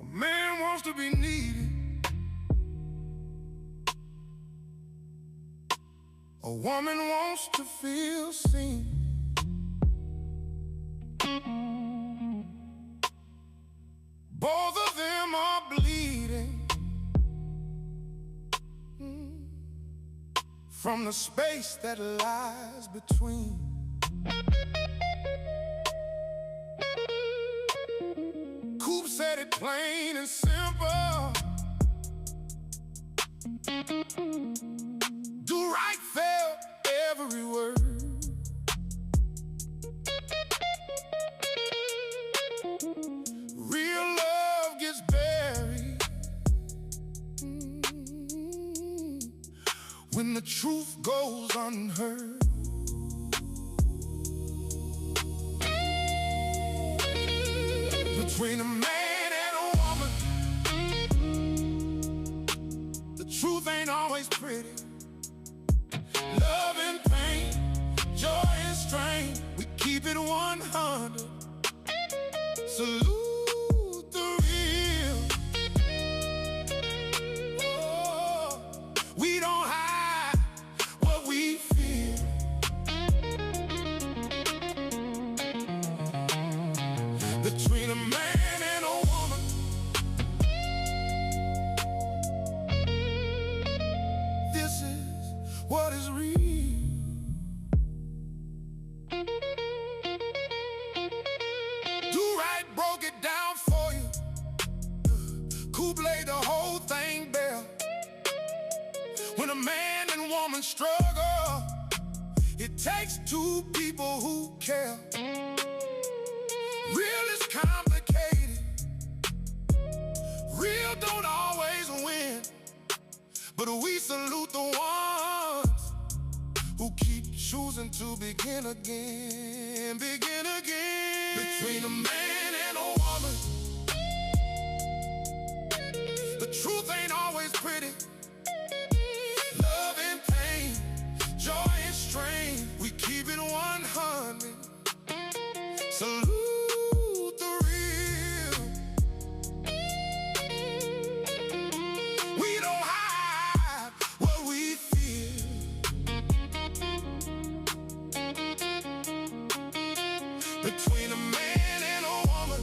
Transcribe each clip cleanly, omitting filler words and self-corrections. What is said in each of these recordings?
A man wants to be needed. A woman wants to feel seen. Both of them are bleeding from the space that lies between. Coop said it plain and simple. Do right felt every word. Real love gets buried when the truth goes unheard. Between a man and a woman, the truth ain't always pretty. Love and pain, joy and strain, we keep it 100. Salute the real. Oh, we don't hide what we feel. Between a man and a woman, this is what is real. Do-Right broke it down for you. Coop laid the whole thing bare. When a man and woman struggle, it takes two people who care. Real is complicated. Real don't always win. But we salute the ones who keep choosing to begin again, begin again. Between a man and a woman, the truth ain't always pretty. Love and pain, joy and strain, we keep it 100. Salute the real. We don't hide what we feel. Between a man and a woman,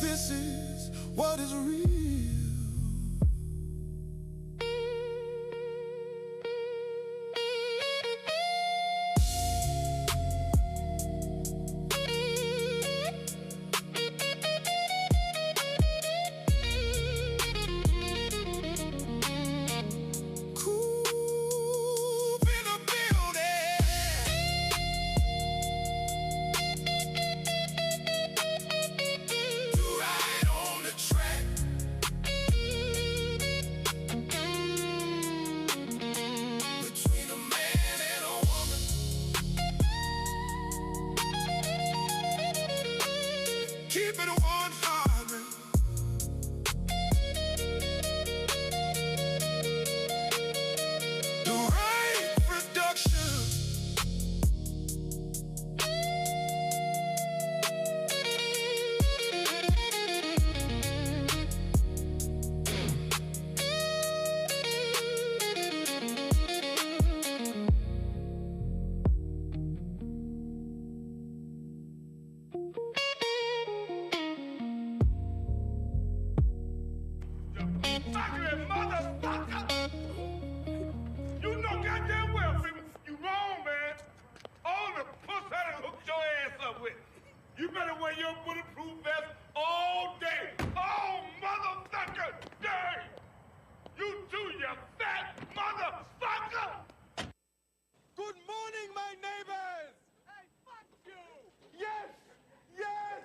this is what is real. Coop in the building. Do-Right on the track. Between a man and a woman, keep it 100. Do-Right production. Fucking motherfucker! You know goddamn well, people, you wrong, man. All the puss I done hooked your ass up with. You better wear your bulletproof vest all day. All motherfucker day! You too, you fat motherfucker! Good morning, my neighbors! Hey, fuck you! Yes! Yes!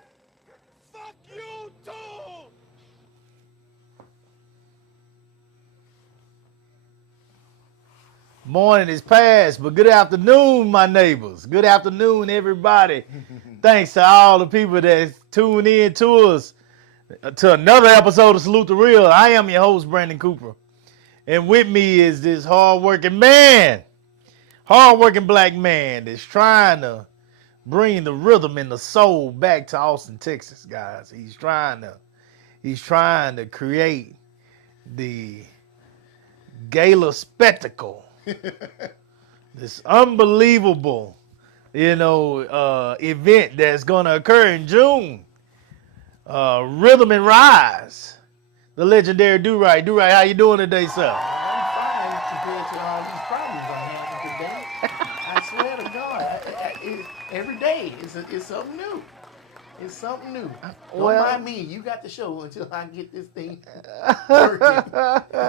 Fuck you too! Morning is past, but good afternoon, my neighbors. Good afternoon, everybody. Thanks to all the people that tune in to us to another episode of Salute the Real. I am your host, Brandon Cooper. And with me is this hardworking man, hardworking black man that's trying to bring the rhythm and the soul back to Austin, Texas, guys. He's trying to create the gala spectacle. This unbelievable, event that's going to occur in June. Rhythm and Rise. The legendary Do-Right. Do-Right, how you doing today, sir? I'm fine compared to all these problems I'm having today. I swear to God, every day it's something new. It's something new. Don't mind me. You got the show until I get this thing working.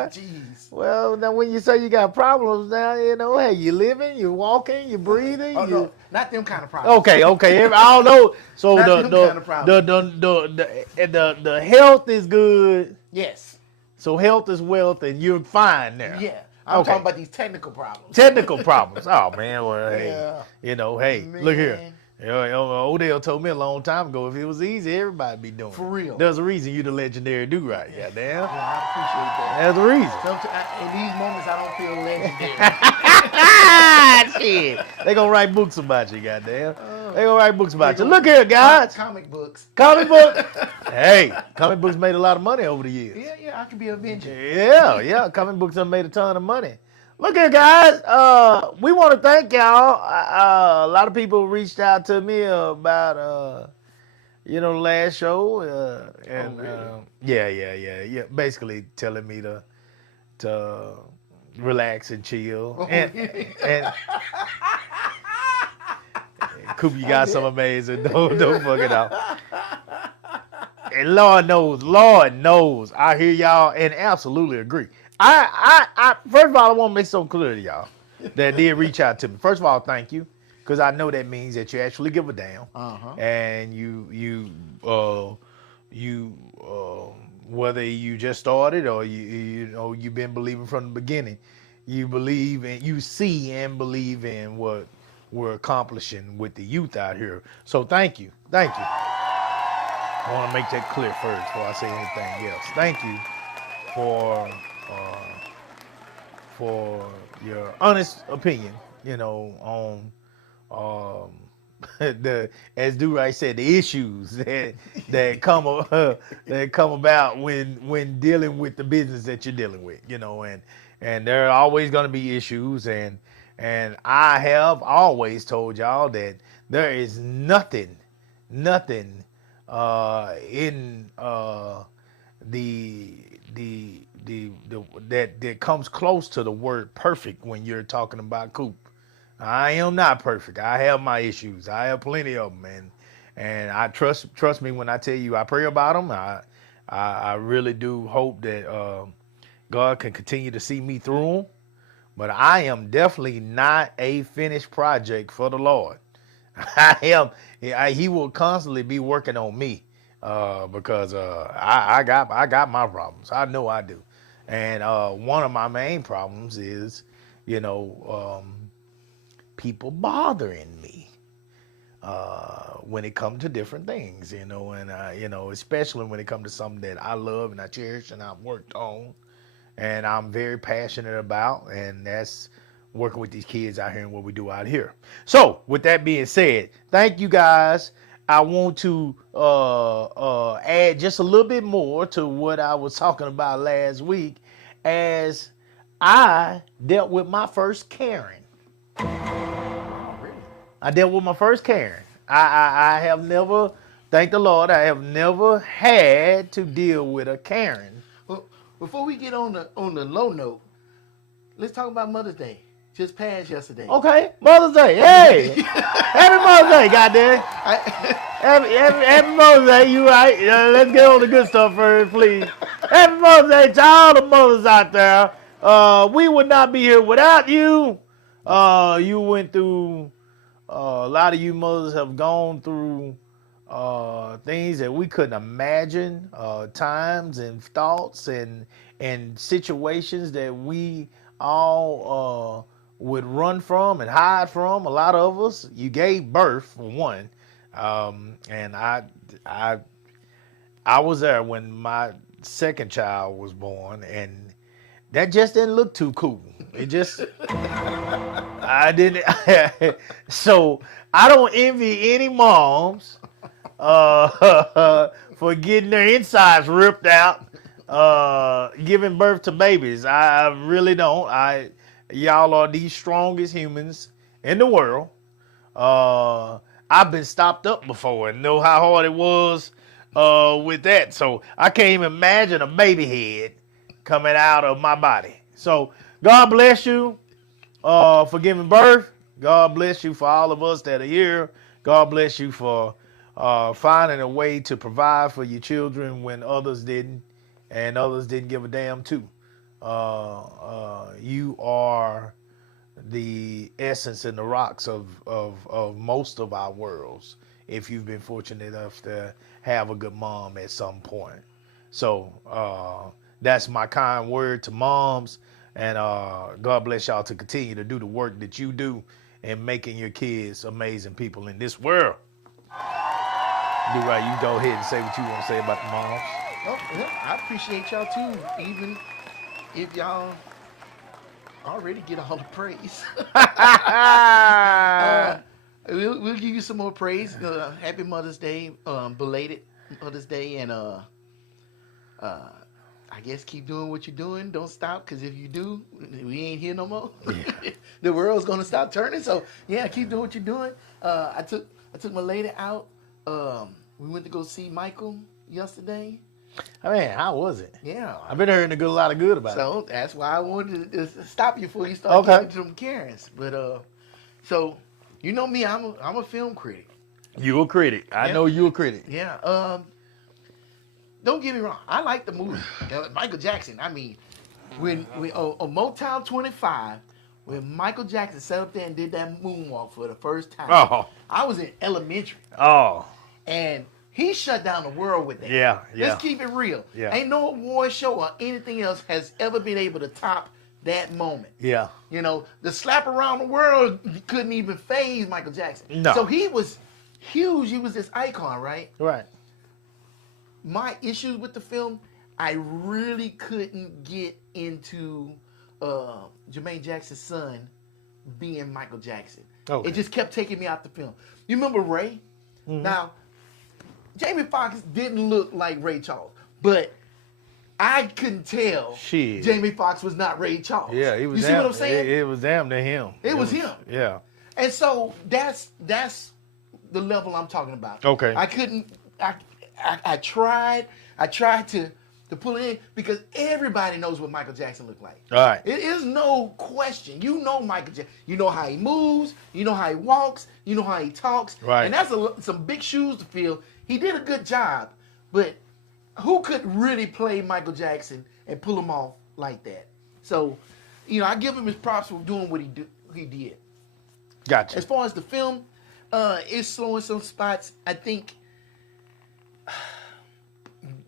Jeez. Well, now when you say you got problems now, hey, you living, you walking, you breathing. Oh, no, not them kind of problems. Okay. I don't know. So Not them kind of problems. the health is good. Yes. So health is wealth, and you're fine now. Yeah. I'm Okay. talking about these technical problems. Technical problems. Oh man, well, Yeah. hey, look here. Man. Odell told me a long time ago, if it was easy, everybody'd be doing it. For real. There's a reason you the legendary Do-Right. Goddamn. Yeah, I appreciate that. There's a reason. In these moments, I don't feel legendary. Shit. They gonna write books about you, goddamn. They gonna write books about you. Look here, guys. Comic books. Comic book. Hey, comic books made a lot of money over the years. Yeah, I can be a Avenger. Yeah. Comic books have made a ton of money. Look here, guys. We want to thank y'all. A lot of people reached out to me about, the last show. And really? yeah. Basically telling me to relax and chill. Oh, And Coop, you got some amazing. Don't fuck it up. And Lord knows, I hear y'all and absolutely agree. I first of all, I want to make something clear to y'all that did reach out to me. First of all, thank you, because I know that means that you actually give a damn, and you whether you just started or you've been believing from the beginning, you believe and you see and believe in what we're accomplishing with the youth out here. So thank you. I want to make that clear first before I say anything else. Thank you for your honest opinion, on as Do-Right said, the issues that come about when dealing with the business that you're dealing with, and there are always going to be issues, and I have always told y'all that there is nothing in that comes close to the word perfect when you're talking about Coop. I am not perfect. I have my issues. I have plenty of them, and I trust me when I tell you I pray about them. I really do hope that God can continue to see me through them. But I am definitely not a finished project for the Lord. I am. He will constantly be working on me because I got my problems. I know I do, and one of my main problems is, people bothering me when it comes to different things, and especially when it comes to something that I love and I cherish and I've worked on, and I'm very passionate about, and that's working with these kids out here and what we do out here. So with that being said, thank you guys. I want to add just a little bit more to what I was talking about last week, as I dealt with my first Karen. I dealt with my first Karen. I have never, thank the Lord, I have never had to deal with a Karen. Well, before we get on the low note, let's talk about Mother's Day. Just passed yesterday. Okay, Mother's Day. Hey, happy Mother's Day, goddamn. Happy Mother's Day. You right? Let's get on the good stuff first, please. Happy Mother's Day to all the mothers out there. We would not be here without you. You went through. A lot of you mothers have gone through things that we couldn't imagine. Times and thoughts and situations that we all would run from and hide from. A lot of us, you gave birth for one, and I was there when my second child was born, and that just didn't look too cool. It just, I didn't. So I don't envy any moms for getting their insides ripped out, giving birth to babies. I really don't. Y'all are the strongest humans in the world. I've been stopped up before and know how hard it was with that. So I can't even imagine a baby head coming out of my body. So God bless you for giving birth. God bless you for all of us that are here. God bless you for finding a way to provide for your children when others didn't, and others didn't give a damn too. You are the essence and the rocks of most of our worlds, if you've been fortunate enough to have a good mom at some point. So that's my kind word to moms, and God bless y'all to continue to do the work that you do in making your kids amazing people in this world. Do right, you go ahead and say what you want to say about the moms. Oh, yeah, I appreciate y'all too, even if y'all already get all the praise. We'll give you some more praise. Happy Mother's Day, belated Mother's Day, and I guess keep doing what you're doing. Don't stop, because if you do, we ain't here no more. Yeah. The world's gonna stop turning. So yeah, keep doing what you're doing. I took my lady out. We went to go see Michael yesterday. I mean, how was it? Yeah, I've been hearing a lot of good about it. So that's why I wanted to stop you before you start getting to them Karens. But so you know me, I'm a film critic. You a critic. I know you a critic. Yeah. Don't get me wrong. I like the movie. Michael Jackson. I mean, when on Motown 25, when Michael Jackson sat up there and did that moonwalk for the first time, I was in elementary. And he shut down the world with that. Yeah. Let's keep it real. Yeah. Ain't no award show or anything else has ever been able to top that moment. Yeah. You know, the slap around the world couldn't even faze Michael Jackson. No. So he was huge. He was this icon, right? Right. My issues with the film, I really couldn't get into Jermaine Jackson's son being Michael Jackson. Okay. It just kept taking me out the film. You remember Ray? Mm-hmm. Now, Jamie Foxx didn't look like Ray Charles, but I couldn't tell Jamie Foxx was not Ray Charles. Yeah, he was. You see what I'm saying? It was damn near him. It was him. Yeah. And so that's the level I'm talking about. Okay. I couldn't. I tried to pull it in because everybody knows what Michael Jackson looked like. All right. It is no question. You know Michael Jackson. You know how he moves. You know how he walks. You know how he talks. Right. And that's some big shoes to fill. He did a good job, but who could really play Michael Jackson and pull him off like that? So, you know, I give him his props for doing what he did. Gotcha. As far as the film, it's slow in some spots. I think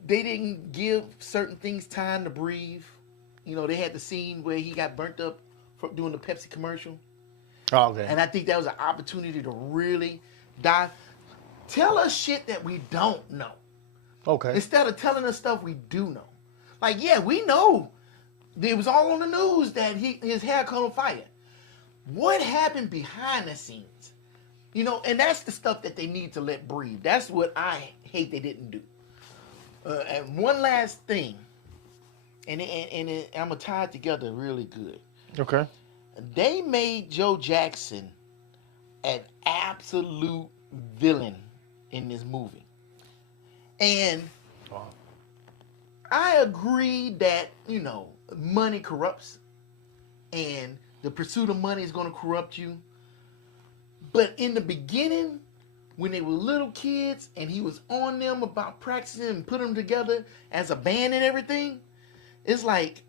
they didn't give certain things time to breathe. You know, they had the scene where he got burnt up from doing the Pepsi commercial. Okay. And I think that was an opportunity to really dive. Tell us shit that we don't know. Okay. Instead of telling us stuff we do know. Like, yeah, we know. It was all on the news that his hair caught on fire. What happened behind the scenes? You know, and that's the stuff that they need to let breathe. That's what I hate they didn't do. And one last thing, and I'm going to tie it together really good. Okay. They made Joe Jackson an absolute villain in this movie. And I agree that, you know, money corrupts and the pursuit of money is going to corrupt you. But in the beginning, when they were little kids and he was on them about practicing and putting them together as a band and everything, it's like,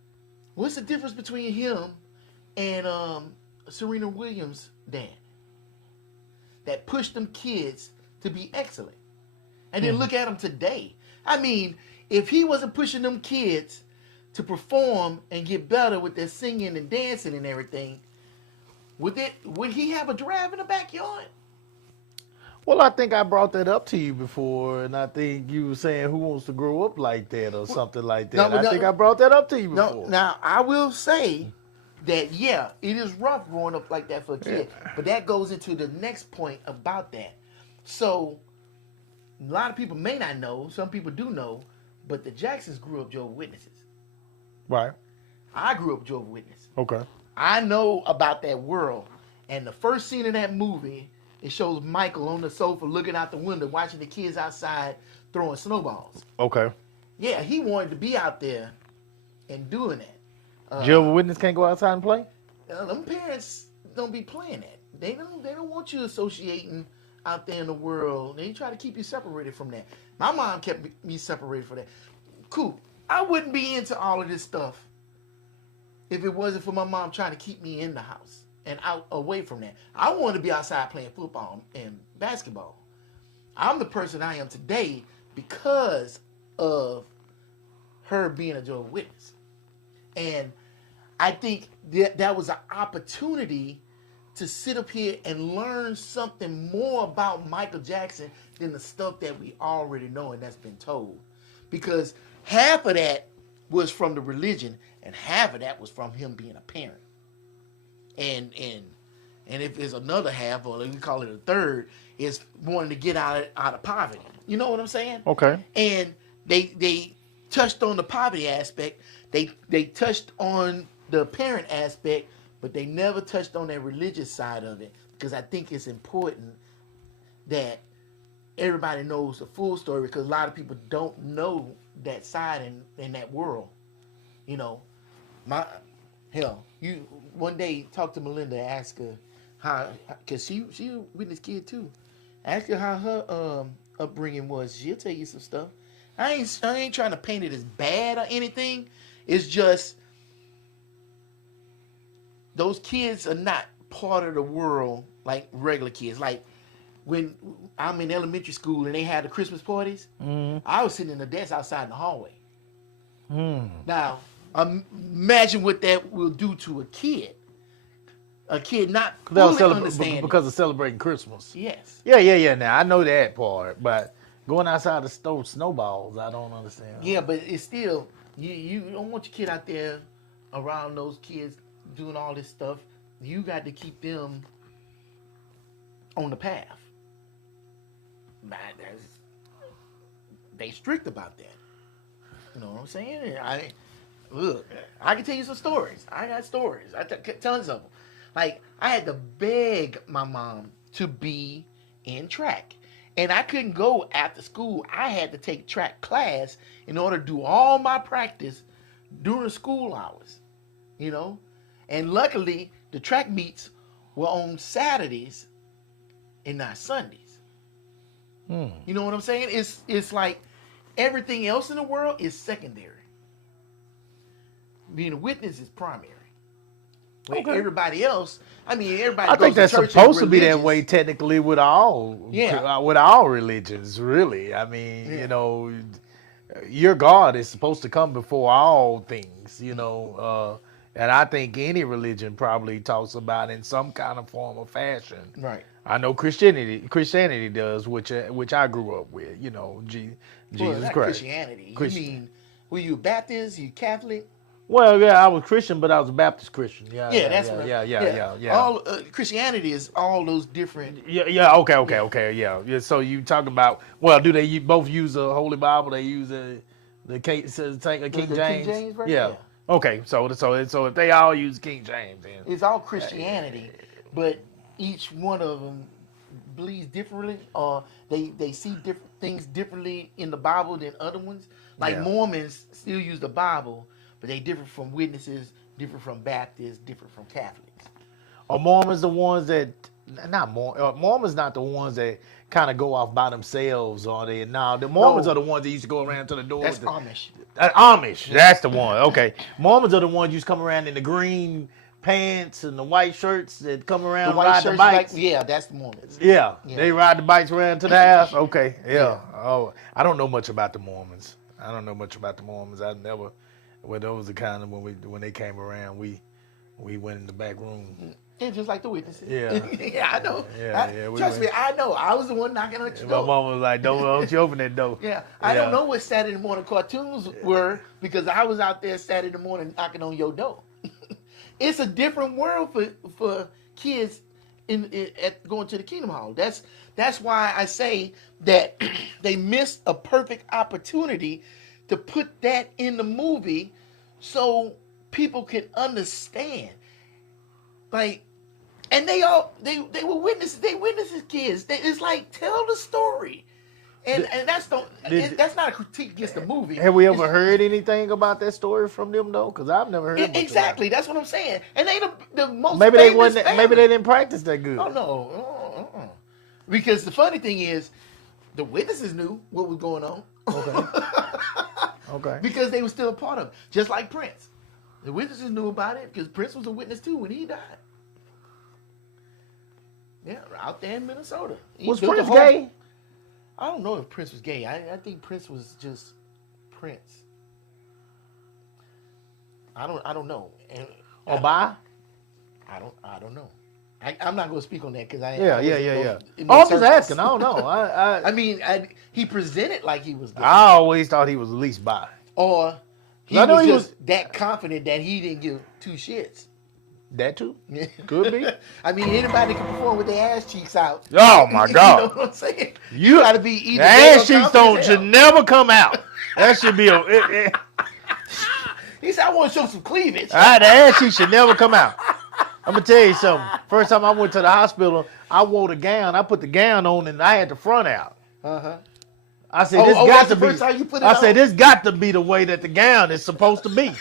what's the difference between him and Serena Williams' dad? That pushed them kids to be excellent. And then look at them today. I mean, if he wasn't pushing them kids to perform and get better with their singing and dancing and everything, would he have a drive in the backyard? Well, I think I brought that up to you before, and I think you were saying who wants to grow up like that or something like that. No, I no, think I brought that up to you No, before. now I will say that yeah, it is rough growing up like that for a kid. But that goes into the next point about that. So a lot of people may not know, some people do know, but the Jacksons grew up Jehovah's Witnesses. Right. I grew up Jehovah's Witness. Okay. I know about that world. And the first scene of that movie, it shows Michael on the sofa looking out the window, watching the kids outside throwing snowballs. Okay. Yeah, he wanted to be out there and doing that. Jehovah's Witness can't go outside and play? Them parents don't be playing that. They don't want you associating out there in the world. They try to keep you separated from that. My mom kept me separated from that. Cool. I wouldn't be into all of this stuff if it wasn't for my mom trying to keep me in the house and out away from that. I wanted to be outside playing football and basketball. I'm the person I am today because of her being a Jehovah's Witness. And I think that was an opportunity to sit up here and learn something more about Michael Jackson than the stuff that we already know and that's been told. Because half of that was from the religion and half of that was from him being a parent. And if there's another half, or we call it a third, is wanting to get out of poverty. You know what I'm saying? Okay. And they touched on the poverty aspect. They touched on the parent aspect, but they never touched on that religious side of it, because I think it's important that everybody knows the full story, because a lot of people don't know that side in that world. You know, you one day talk to Melinda, ask her how, because she a witness kid too. Ask her how her upbringing was. She'll tell you some stuff. I ain't trying to paint it as bad or anything. It's just those kids are not part of the world like regular kids. Like when I'm in elementary school and they had the Christmas parties, I was sitting in the desk outside in the hallway. Now, imagine what that will do to a kid. A kid not fully understanding. Because of celebrating Christmas. Yes. Yeah. Now, I know that part, but going outside to throw snowballs, I don't understand. Yeah, but it's still, you don't want your kid out there around those kids doing all this stuff. You got to keep them on the path. They strict about that. You know what I'm saying? I can tell you some stories. I got stories. Tons of them. Like, I had to beg my mom to be in track. And I couldn't go after school. I had to take track class in order to do all my practice during school hours. You know? And luckily, the track meets were on Saturdays and not Sundays. You know what I'm saying? It's like everything else in the world is secondary. Being a witness is primary. Okay. Everybody else, everybody. I think that's to church supposed to be that way technically with all religions, really. You know, your God is supposed to come before all things, you know. And I think any religion probably talks about in some kind of form or fashion. Right. I know Christianity does, which I grew up with, you know, Jesus not Christ. Christianity. You mean, were you Baptist? You Catholic? Well, yeah, I was Christian, but I was a Baptist Christian. Yeah. All Christianity is all those different. Okay. Yeah. So you talking about? Well, do they both use the Holy Bible? They use the King James. King James version? Yeah. Okay. So if they all use King James, then it's all Christianity, but each one of them believes differently, or they see different things differently in the Bible than other ones. Like Mormons still use the Bible, but they different from witnesses, different from Baptists, different from Catholics. Are Mormons the ones that Mormons not the ones that kind of go off by themselves, or they? No, the Mormons are the ones that used to go around to the door. That's Amish. Amish, that's the one. Okay, Mormons are the ones used to come around in the green pants and the white shirts that come around ride the bikes. That's the Mormons. Yeah, they ride the bikes around to the house. Okay, yeah. Oh, I don't know much about the Mormons. I never. Well, those are kind of when they came around, we went in the back room Yeah, just like the witnesses. Yeah. Yeah, I know. Yeah, we Trust went. me, I know. I was the one knocking on your My door. mom was like, don't you open that door. Yeah, I don't know what Saturday morning cartoons were because I was out there Saturday morning knocking on your door. It's a different world for kids at going to the Kingdom Hall. That's why I say that they missed a perfect opportunity to put that in the movie so people can understand. Like, and they were witnesses. They witnesses kids. It's like tell the story, and that's not a critique against the movie. Have we ever heard anything about that story from them though? Because I've never heard. Exactly. That's what I'm saying. And they the most Maybe they famous wasn't. family. Maybe they didn't practice that good. Oh no. Because the funny thing is, the witnesses knew what was going on. Okay. Okay. Because they were still a part of it, just like Prince. The witnesses knew about it because Prince was a witness too when he died. Yeah, out there in Minnesota. Was Prince gay? I don't know if Prince was gay. I think Prince was just Prince. I don't know. Or bi? I don't know. I'm not going to speak on that because Yeah. Oh, I'm just asking. I don't know. I mean, he presented like he was gay. I always thought he was at least bi. Or he I know was he just that confident that he didn't give two shits. That too? Could be. I mean, anybody can perform with their ass cheeks out. Oh my God! You know what I'm saying? You got to be either. The gay or ass cheeks confident as should hell. never come out. That should be He said, "I want to show some cleavage." the ass cheeks should never come out. I'm gonna tell you something. First time I went to the hospital, I wore the gown. I put the gown on and I had the front out. I said, "This got that's to the be." first time you put it I said, on? "This got to be the way that the gown is supposed to be."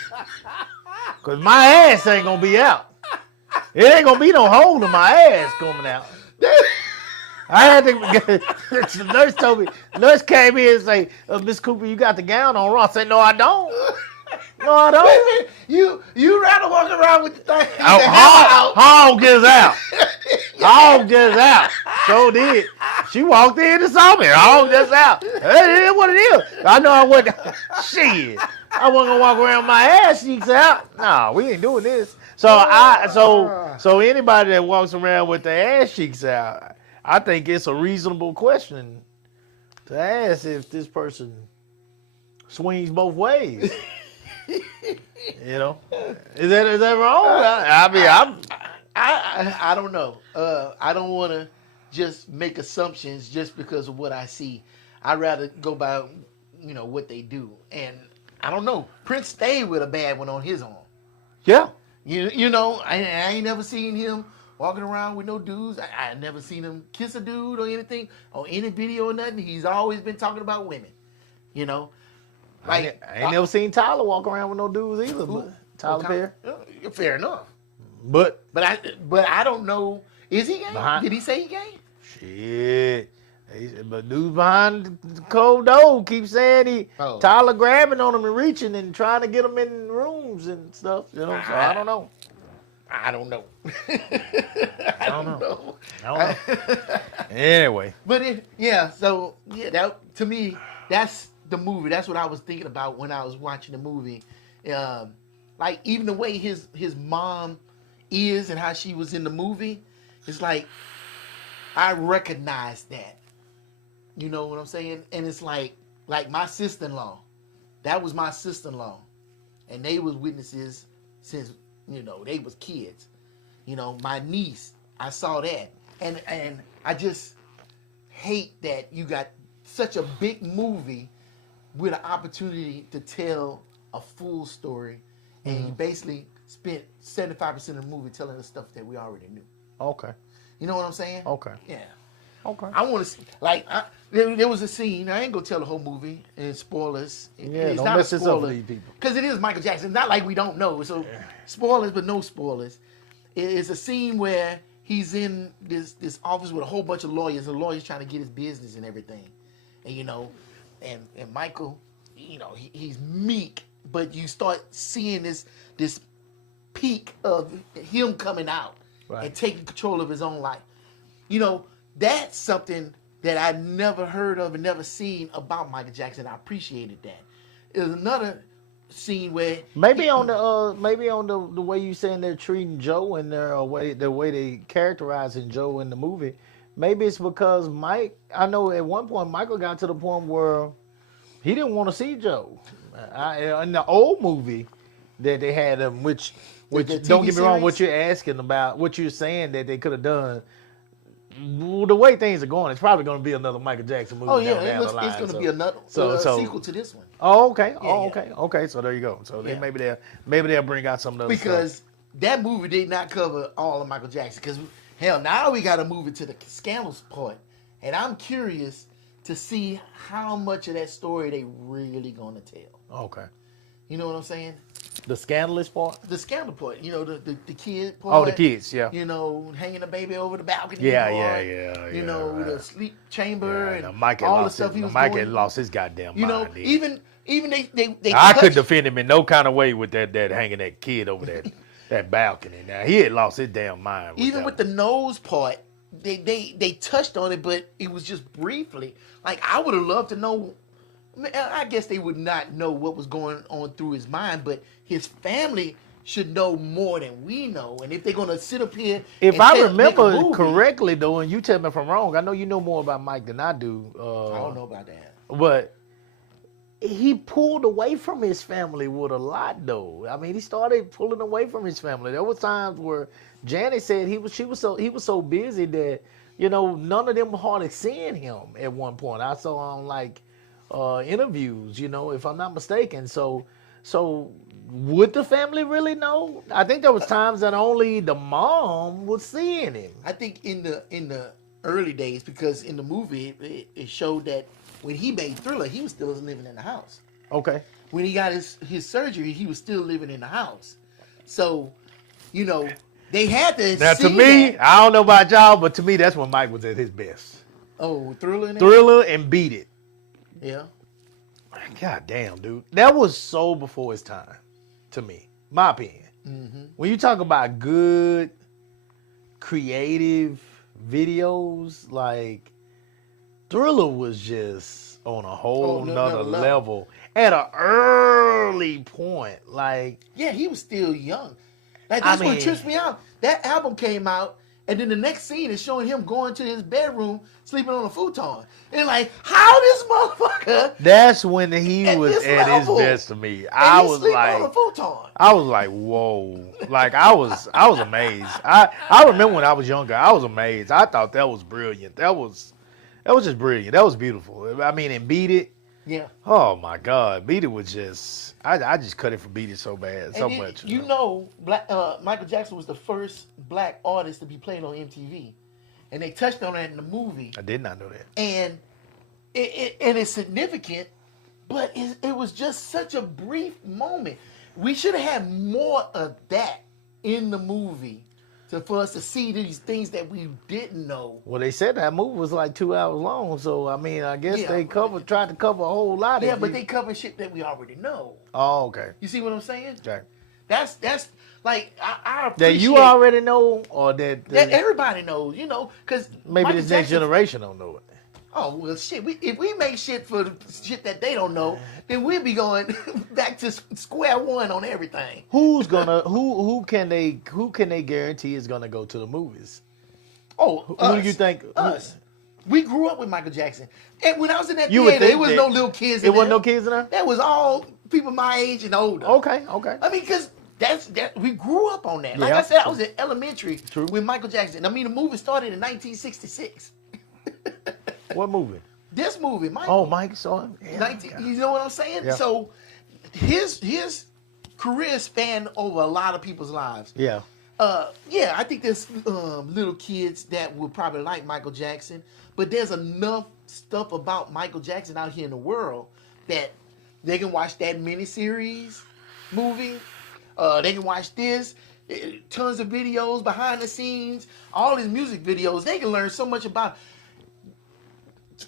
Cause my ass ain't gonna be out. It ain't gonna be no hole in my ass coming out. I had to. The nurse told me. The nurse came in and say, "Miss Cooper, you got the gown on wrong." I said, "No, I don't. No, I don't." Wait a minute. You rather walk around with the thing. Hog is out. Hog just out. So did. She walked in and saw me. Hog just out. It is what it is. I know I wasn't. Shit. I wasn't gonna walk around with my ass cheeks out. No, we ain't doing this. So anybody that walks around with their ass cheeks out, I think it's a reasonable question to ask if this person swings both ways. You know, is that wrong? I don't know. I don't want to just make assumptions just because of what I see. I'd rather go by, what they do. And I don't know. Prince stayed with a bad one on his own. Yeah. I ain't never seen him walking around with no dudes. I never seen him kiss a dude or anything on any video or nothing. He's always been talking about women. Like I ain't never seen Tyler walk around with no dudes either. But Tyler Perry. Fair enough. But I don't know. Is he gay? Did he say he gay? Shit. But dudes behind the cold door keep saying Tyler grabbing on him and reaching and trying to get them in rooms and stuff. So I don't know. I don't know. I don't know. Anyway. But that to me, that's the movie. That's what I was thinking about when I was watching the movie. Like even the way his mom is and how she was in the movie, it's like I recognize that. You know what I'm saying? And it's like my sister-in-law. That was my sister-in-law. And they was witnesses since, they was kids. My niece, I saw that. And I just hate that you got such a big movie with an opportunity to tell a full story. And you basically spent 75% of the movie telling us stuff that we already knew. Okay. You know what I'm saying? Okay. Yeah. Okay. I want to there was a scene. I ain't gonna tell the whole movie and spoilers. Don't mess this up for these people. Because it is Michael Jackson. It's not like we don't know. So spoilers, but no spoilers. It's a scene where he's in this office with a whole bunch of lawyers. The lawyer's trying to get his business and everything, and and Michael, he's meek, but you start seeing this peak of him coming out and taking control of his own life. That's something that I never heard of and never seen about Michael Jackson. I appreciated that. There's another scene where Maybe on the way you saying they're treating Joe in there, or the way they characterizing Joe in the movie. Maybe it's because Mike. I know at one point Michael got to the point where he didn't want to see Joe. In the old movie that they had him, which The don't TV get me wrong, what series? you're asking about, what you're saying that they could have done. The way things are going, it's probably going to be another Michael Jackson movie. oh yeah, down the line. it's going to So- be another so- sequel to this one. Oh, okay. Yeah, Oh, yeah. okay. Okay. So there you go. So Yeah. maybe they'll bring out some of those Because that movie did not cover all of Michael Jackson. Because hell, now we got to move it to the scandals part, and I'm curious to see how much of that story they really gonna tell. Okay. You know what I'm saying? The scandalous part. The scandal part. You know, the kid part. Oh, the kids. Yeah. You know, hanging the baby over the balcony. Yeah, part, yeah. You know, the sleep chamber Yeah, and Mike had all the lost stuff he was Mike doing. had lost his goddamn You know, mind. even they I touched- couldn't defend him in no kind of way with that hanging that kid over that balcony. Now he had lost his damn mind. Even with the nose part, they touched on it, but it was just briefly. Like I would have loved to know. I guess they would not know what was going on through his mind, but his family should know more than we know. And if they're gonna sit up here, If and I make a remember movie- correctly, though, and you tell me if I'm wrong, I know you know more about Mike than I do. I don't know about that. But he pulled away from his family with a lot, though. I mean, he started pulling away from his family. There was times where Janet said he was so busy that none of them were hardly seeing him at one point. I saw on interviews, if I'm not mistaken. So would the family really know? I think there was times that only the mom was seeing him. I think in the early days, because in the movie it showed that when he made Thriller, he was still living in the house. Okay. When he got his surgery, he was still living in the house. So, they had to. Now, see to me, that. I don't know about y'all, but to me, that's when Mike was at his best. Oh, Thriller. In it? Thriller and Beat It. Yeah. God damn, dude. That was so before his time, to me. My opinion. Mm-hmm. When you talk about good, creative videos, like, Thriller was just on a whole nother level. At an early point. Like, Yeah, he was still young. Like that's what trips me out. That album came out, and then the next scene is showing him going to his bedroom, sleeping on a futon. And like, how this motherfucker? that's when he At was this at his level. best to me. And I he was sleeping like, on a futon. I was like, whoa. Like I was amazed. I remember when I was younger, I was amazed. I thought that was brilliant. That was just brilliant. That was beautiful. I mean, and Beat It. Yeah. Oh my God. Beat It was just I just cut it for Beat It so bad. So And much. Michael Jackson was the first black artist to be played on MTV. And they touched on that in the movie. I did not know that. And it's significant, but it was just such a brief moment. We should have had more of that in the movie for us to see these things that we didn't know. Well, they said that movie was like 2 hours long, so I mean, I guess Yeah. they tried to cover a whole lot of Yeah, it. but they cover shit that we already know. Oh, okay. You see what I'm saying? Okay. That's like I That appreciate you already know, or that everybody knows, because maybe this next generation don't know it. Oh well, shit. If we make shit for the shit that they don't know, then we'll be going back to square one on everything. Who's gonna who can they guarantee is gonna go to the movies? Oh, Who us, do you think? Us. We grew up with Michael Jackson, and when I was in that You would theater, think there was that- no little kids. It wasn't no kids in there. That was all people my age and older. Okay. I mean, because that we grew up on that. Like Yeah. I said, I was in elementary True. with Michael Jackson. I mean, the movie started in 1966. What movie? This movie, Michael. Oh, Mike saw him. Yeah, 19, God. you know what I'm saying? Yeah. So his career spanned over a lot of people's lives. Yeah. Yeah, I think there's little kids that will probably like Michael Jackson, but there's enough stuff about Michael Jackson out here in the world that they can watch that miniseries movie. They can watch this, tons of videos behind the scenes, all these music videos. They can learn so much about.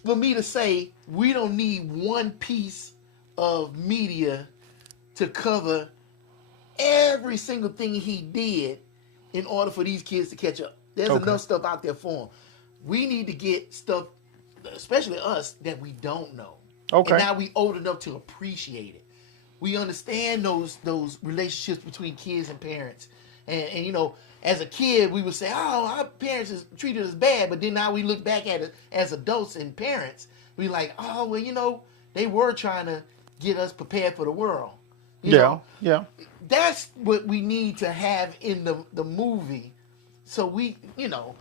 For me to say, we don't need one piece of media to cover every single thing he did in order for these kids to catch up. There's Okay. enough stuff out there for them. We need to get stuff, especially us, that we don't know. Okay. And now we old enough to appreciate it. we understand those relationships between kids and parents. And you know, as a kid, we would say, "Oh, our parents is treated us bad," but then now we look back at it as adults and parents, we like, "Oh, well, you know, they were trying to get us prepared for the world." You know? Yeah. That's what we need to have in the movie, so we, you know,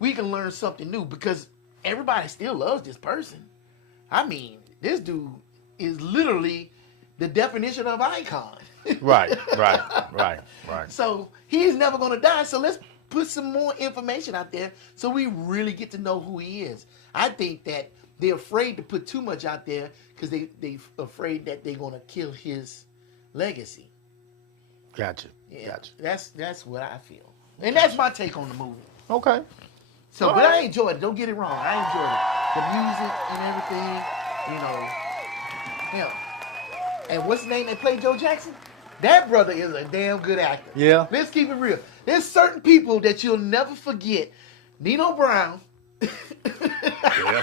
we can learn something new, because everybody still loves this person. I mean, this dude is literally the definition of icon. Right. So he's never gonna die. So let's put some more information out there so we really get to know who he is. I think that they're afraid to put too much out there because they afraid that they're gonna kill his legacy. Gotcha. Yeah, that's what I feel, and that's my take on the movie. Okay. So, All but right. I enjoyed it. Don't get it wrong. I enjoyed it. The music and everything, you know. Yeah. And what's the name that played Joe Jackson? That brother is a damn good actor. Yeah. Let's keep it real. There's certain people that you'll never forget. Nino Brown. Yeah.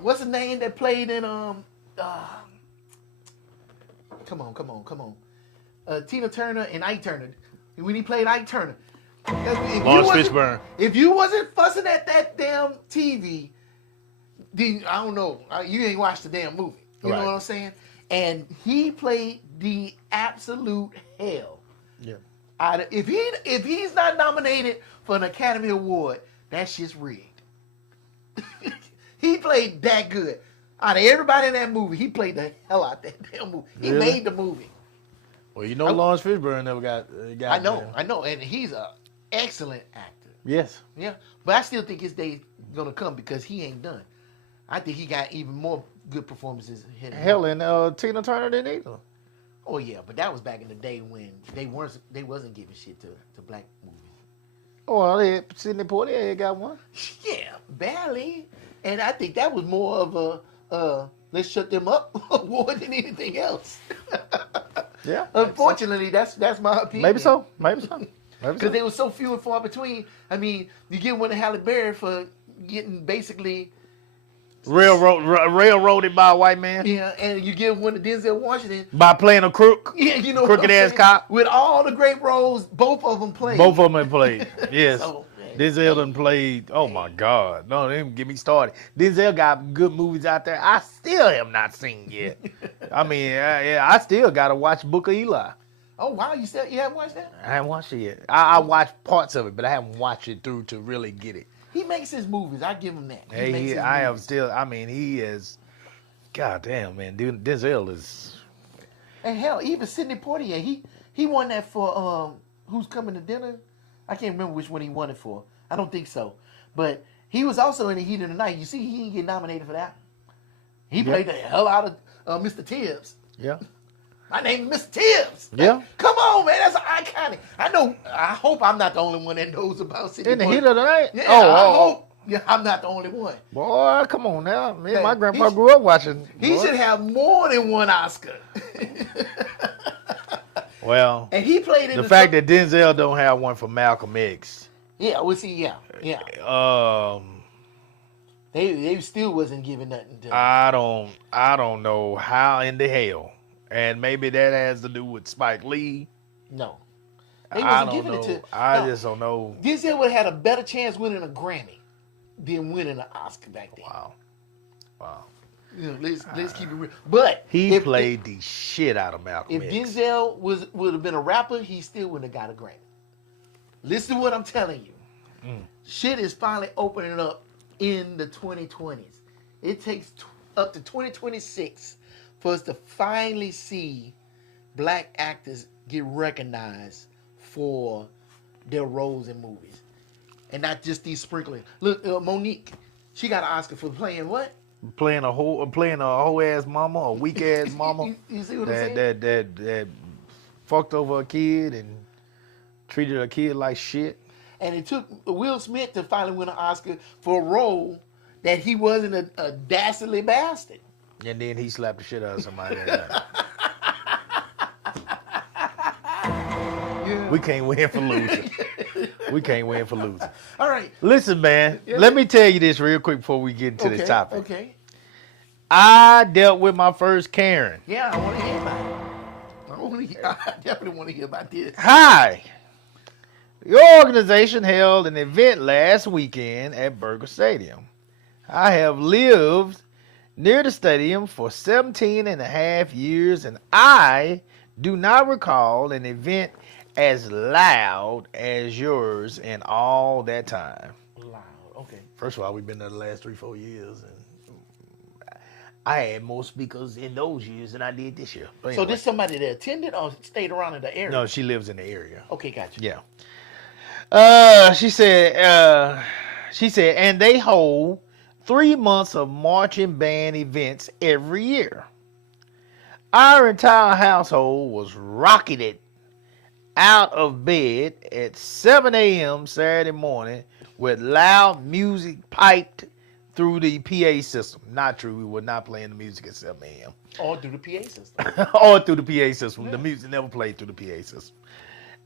What's the name that played in come on. Tina Turner and Ike Turner. When he played Ike Turner. Lawrence Fishburne. If you wasn't fussing at that damn TV, then I don't know. You ain't watched the damn movie. You Right. know what I'm saying? And he played the absolute hell. Yeah. If he's not nominated for an Academy Award, that shit's rigged. He played that good. Out of everybody in that movie, he played the hell out that damn movie. He Really? made the movie. Well, you know, Lawrence Fishburne never got. I know, and he's an excellent actor. Yes. Yeah, but I still think his day's gonna come because he ain't done. I think he got even more good performances ahead of him. Hell, and Tina Turner didn't either. Oh yeah, but that was back in the day when they wasn't giving shit to black movies. Oh, well, Sidney Poitier got one. Yeah, barely. And I think that was more of a let's shut them up award than anything else. Yeah. Unfortunately, that's my opinion. Maybe so. Because they were so few and far between. I mean, you get one to Halle Berry for getting basically Railroaded by a white man. yeah, and you give one to Denzel Washington. By playing a crook. Yeah, you know, Crooked what I'm ass saying? cop. With all the great roles, both of them played. Both of them have played. Yes. So, man. Denzel done played. Oh my God. No, they didn't get me started. Denzel got good movies out there. I still have not seen yet. I mean, I still got to watch Book of Eli. Oh wow, you haven't watched that? I haven't watched it yet. I watched parts of it, but I haven't watched it through to really get it. He makes his movies. I give him that. He is. God damn, man. Denzel is. And hell, even Sidney Poitier, he won that for Who's Coming to Dinner? I can't remember which one he won it for. I don't think so. But he was also in The Heat of the Night. You see, he didn't get nominated for that. He played the hell out of Mr. Tibbs. Yeah. My name is Mr. Tibbs. Yeah. Come on, man. That's iconic. I know. I hope I'm not the only one that knows about Sidney In the Poitier. Heat of the Night? Yeah, Oh. I hope. Yeah, I'm not the only one. Boy, come on now. Me and Hey, my grandpa he- grew up watching. He boy. should have more than one Oscar. Well, And he played in the fact that Denzel don't have one for Malcolm X. yeah, well, see, yeah. They still wasn't giving nothing to him. I don't know how in the hell, and maybe that has to do with Spike Lee. No. They I wasn't don't giving know. it to I no, just don't know. Denzel would have had a better chance winning a Grammy than winning an Oscar back then. Wow. You know, let's keep it real. But He if- played the shit out of Malcolm If X. Denzel would have been a rapper, he still wouldn't have got a Grammy. Listen to what I'm telling you. Shit is finally opening up in the 2020s. It takes up to 2026 for us to finally see black actors get recognized for their roles in movies. And not just these sprinkling. Look, Monique, she got an Oscar for playing what? Playing a whole ass mama, a weak ass mama. You see what I'm saying? that fucked over a kid and treated a kid like shit. And it took Will Smith to finally win an Oscar for a role that he wasn't a dastardly bastard. And then he slapped the shit out of somebody. Yeah. We can't win for losing. We can't win for losing. All right. Listen, man, let me tell you this real quick before we get into this topic. Okay. I dealt with my first Karen. Yeah, I want to hear about it. I definitely want to hear about this. Hi. Your organization held an event last weekend at Burger Stadium. I have lived near the stadium for 17 and a half years, and I do not recall an event as loud as yours in all that time. Loud. Okay. First of all, we've been there the last 3-4 years, and I had more speakers in those years than I did this year. But So anyway. this somebody that attended or stayed around in the area? No, she lives in the area. Okay, gotcha. Yeah. She said, and they hold 3 months of marching band events every year. Our entire household was rocketed out of bed at 7 a.m. Saturday morning with loud music piped through the PA system. Not true. We were not playing the music at 7 a.m. All through the PA system. Or through the PA system. The music never played through the PA system.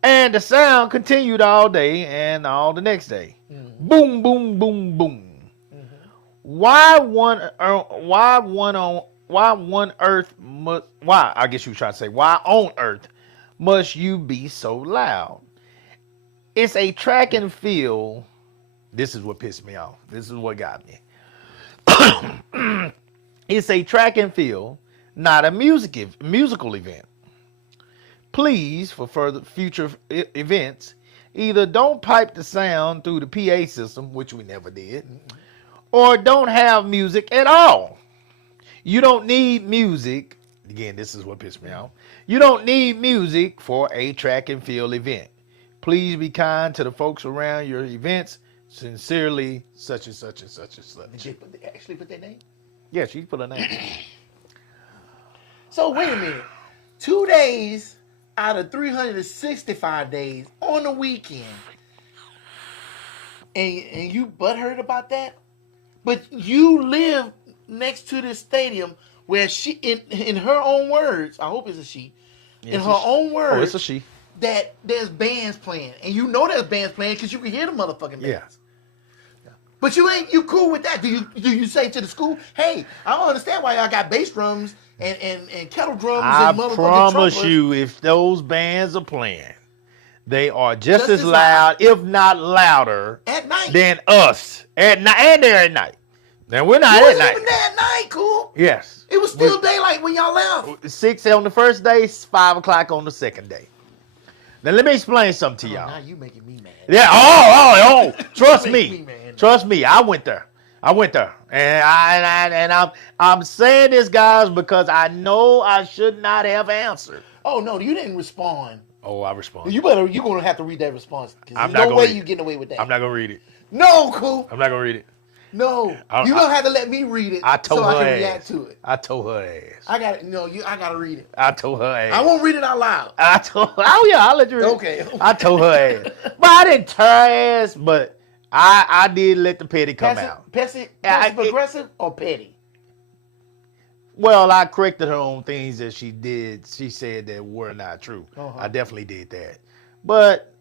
And the sound continued all day and all the next day. Boom, boom, boom, boom. Why on earth must you be so loud? It's a track and field. This is what pissed me off. This is what got me. It's a track and field, not a musical event. Please, for future events, either don't pipe the sound through the PA system, which we never did, or don't have music at all. You don't need music. Again, this is what pissed me off. You don't need music for a track and field event. Please be kind to the folks around your events. Sincerely, such and such and such and such. Did they actually put their name? Yeah, she put her name. So wait a minute. 2 days out of 365 days on the weekend, and you butthurt about that? But you live next to this stadium where she, in her own words, I hope it's a she, in her own words, Oh, it's a she. that there's bands playing, and you know there's bands playing because you can hear the motherfucking bands. Yeah. But you cool with that? Do you say to the school, hey, I don't understand why y'all got bass drums and kettle drums I and motherfucking promise trumpets. you, if those bands are playing, they are just as loud, if not louder, at night than us at night, and they're at night. Now we're not You at wasn't night. even there at night, cool. Yes. It was still daylight when y'all left. 6 on the first day, 5 o'clock on the second day. Now let me explain something to y'all. Now you making me mad. Yeah. Oh. Trust Make me. me mad. Trust me. I went there. And I'm saying this, guys, because I know I should not have answered. Oh no, you didn't respond. Oh, I responded. You're gonna have to read that response. 'Cause I'm there's not no gonna way read you it. getting away with that. I'm not gonna read it. No, cool. I'm not gonna read it. No, I- you don't have to let me read it I told so her I can ass. react to it. I told her ass. I got it. No, I gotta read it. I told her ass. I won't read it out loud. I told. Oh yeah, I'll let you read. Okay. It. I told her ass, but I didn't tell her ass. But I did let the petty come out. Passive it- aggressive or petty? Well, I corrected her on things that she did. She said that were not true. Uh-huh. I definitely did that. But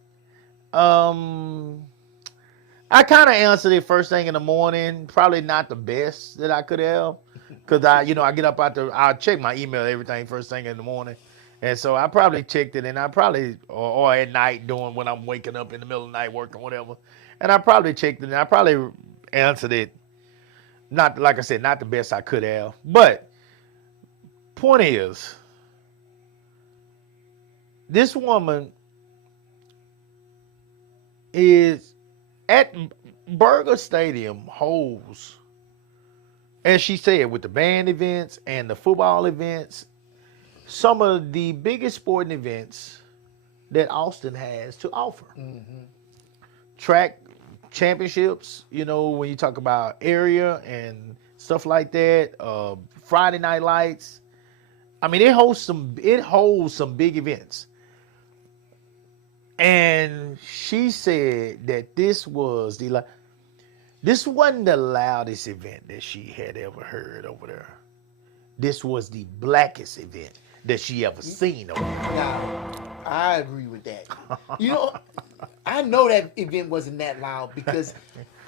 I kind of answered it first thing in the morning. Probably not the best that I could have, because I get up I check my email, everything first thing in the morning, and so I probably checked it, and I probably or at night doing when I'm waking up in the middle of the night working whatever, and I probably checked it, and I probably answered it. Not like I said, not the best I could have, but point is, this woman is at Burger Stadium holds, as she said, with the band events and the football events, some of the biggest sporting events that Austin has to offer. Mm-hmm. Track championships, when you talk about area and stuff like that, Friday Night Lights. I mean, it holds some big events. And she said that this wasn't the loudest event that she had ever heard over there. This was the blackest event that she ever seen over there. Now, I agree with that. I know that event wasn't that loud because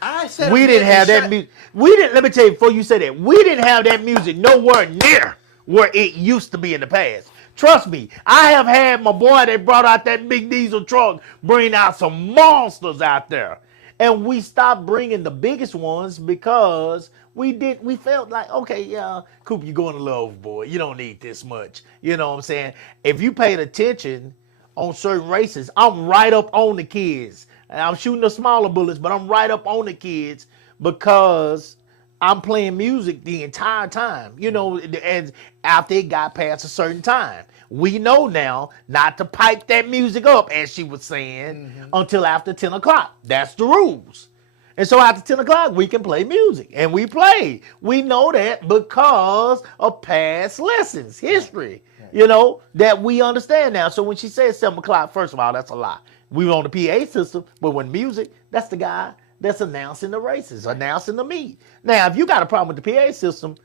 I said We didn't have that music. We didn't. Let me tell you before you say that. We didn't have that music nowhere near where it used to be in the past. Trust me, I have had my boy that brought out that big diesel truck bring out some monsters out there, and we stopped bringing the biggest ones because we felt like, okay, yeah, Coop, you're going a little overboard. You don't need this much. You know what I'm saying? If you paid attention on certain races, I'm right up on the kids. And I'm shooting the smaller bullets, but I'm right up on the kids because I'm playing music the entire time. You know, and after it got past a certain time. We know now not to pipe that music up, as she was saying, until after 10 o'clock. That's the rules. And so after 10 o'clock, we can play music. And we play. We know that because of past lessons, history, you know, that we understand now. So when she says 7 o'clock, first of all, that's a lie. We were on the PA system, but when music, that's the guy that's announcing the races, announcing the meet. Now, if you got a problem with the PA system,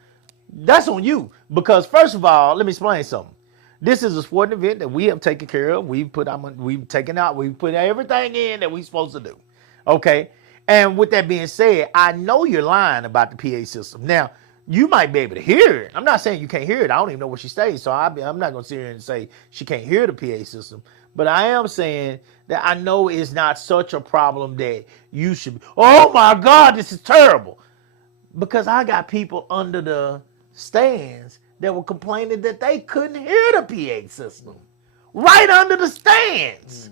that's on you. Because first of all, let me explain something. This is a sporting event that we have taken care of. We've put everything in that we're supposed to do. Okay? And with that being said, I know you're lying about the PA system. Now, you might be able to hear it. I'm not saying you can't hear it. I don't even know what she says, so I'm not going to sit here and say she can't hear the PA system. But I am saying that I know it's not such a problem that you should, oh my God, this is terrible. Because I got people under the stands that were complaining that they couldn't hear the PA system. Right under the stands.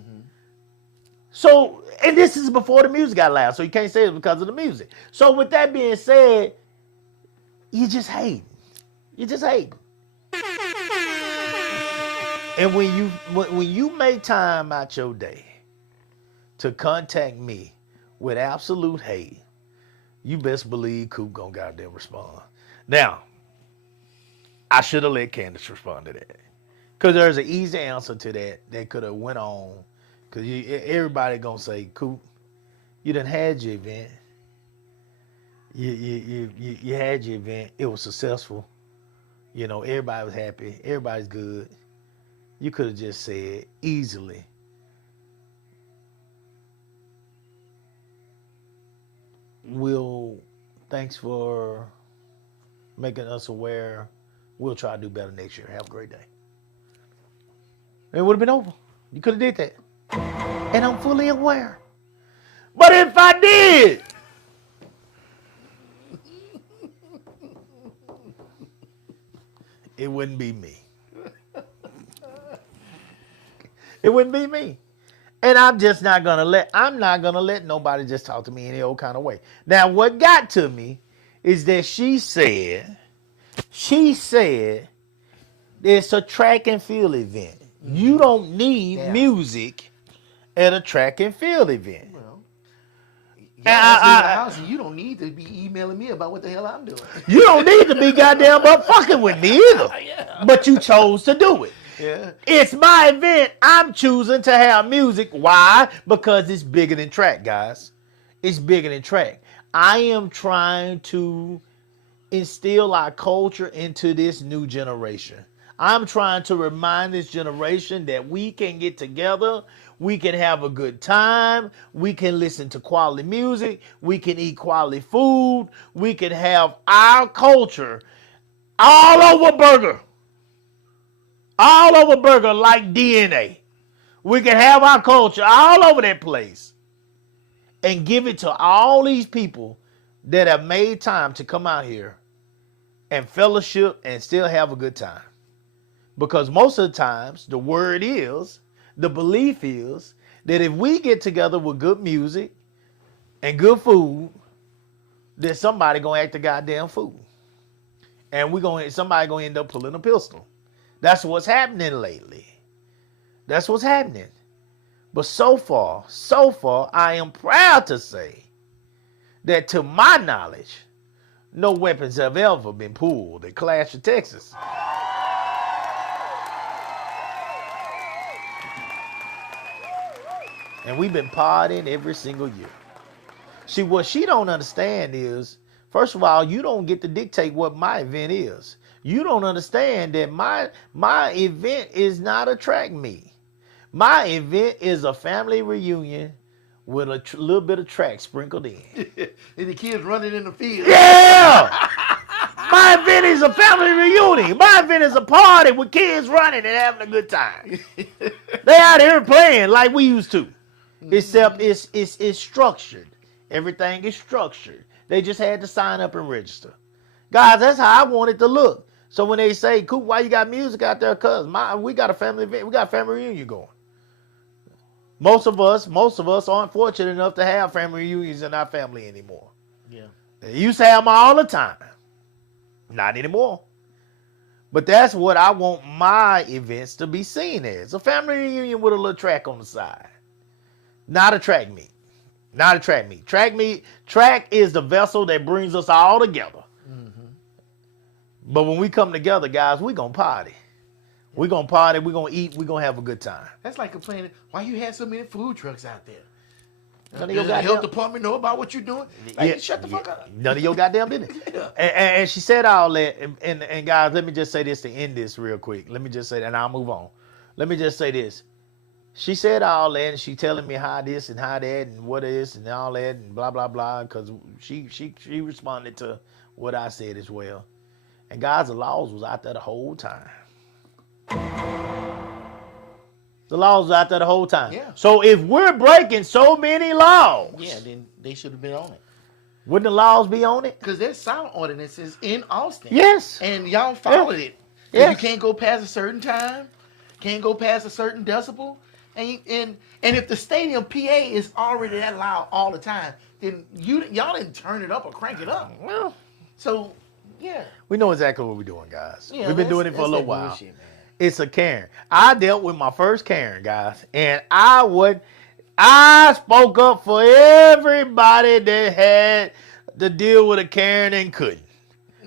So, and this is before the music got loud, so you can't say it's because of the music. So with that being said, you just hate. You just hate. And when you make time out your day to contact me with absolute hate, you best believe Coop gonna goddamn respond. Now, I should have let Candace respond to that. Because there's an easy answer to that could have went on. Because everybody gonna say, Coop, you done had your event. You had your event. It was successful. You know, everybody was happy. Everybody's good. You could have just said easily, thanks for making us aware. We'll try to do better next year. Have a great day. It would have been over. You could have did that. And I'm fully aware. But if I did, it wouldn't be me. It wouldn't be me. And I'm not gonna let nobody just talk to me any old kind of way. Now, what got to me is that she said it's a track and field event. You don't need music at a track and field event. Well, house, you don't need to be emailing me about what the hell I'm doing. You don't need to be goddamn up fucking with me either. But you chose to do it. Yeah. It's my event. I'm choosing to have music. Why? Because it's bigger than track, guys. It's bigger than track. I am trying to instill our culture into this new generation. I'm trying to remind this generation that we can get together, we can have a good time, we can listen to quality music, we can eat quality food, we can have our culture all over burger. All over burger like DNA. We can have our culture all over that place and give it to all these people that have made time to come out here and fellowship and still have a good time. Because most of the times, the word is, the belief is, that if we get together with good music and good food, then somebody gonna act a goddamn fool. And somebody gonna end up pulling a pistol. That's what's happening lately. That's what's happening. But so far, I am proud to say that to my knowledge, no weapons have ever been pulled at Clash of Texas. And we've been partying every single year. See, what she don't understand is, first of all, you don't get to dictate what my event is. You don't understand that my event is not a track meet. My event is a family reunion with a little bit of track sprinkled in. And the kids running in the field. Yeah! My event is a family reunion. My event is a party with kids running and having a good time. They out here playing like we used to. Except it's structured. Everything is structured. They just had to sign up and register. Guys, that's how I want it to look. So when they say, Coop, why you got music out there? Cause we got a family event, we got a family reunion going. Most of us aren't fortunate enough to have family reunions in our family anymore. Yeah. They used to have them all the time. Not anymore. But that's what I want my events to be seen as. A family reunion with a little track on the side. Not a track meet. Not a track meet. Track is the vessel that brings us all together. Mm-hmm. But when we come together, guys, we're going to party. We're going to party. We're going to eat. We're going to have a good time. That's like complaining, why you had so many food trucks out there? None of Does your the health goddamn, department know about what you're doing? Like, shut the fuck up. None of your goddamn business. Yeah. And she said all that. And guys, let me just say this to end this real quick. Let me just say that, and I'll move on. Let me just say this. She said all that, and she telling me how this and how that and what is and all that and blah, blah, blah, because she responded to what I said as well. And guys, the laws was out there the whole time. The laws was out there the whole time. Yeah. So if we're breaking so many laws, Yeah, then they should have been on it. wouldn't the laws be on it? Because there's sound ordinances in Austin. Yes. And y'all followed it. Yes. You can't go past a certain time, can't go past a certain decibel. And if the stadium PA is already that loud all the time, then y'all didn't turn it up or crank it up. Well, So, yeah. we know exactly what we're doing, guys. Yeah, We've been doing it for a little that while. bullshit, man. It's a Karen. I dealt with my first Karen, guys, and I spoke up for everybody that had to deal with a Karen and couldn't.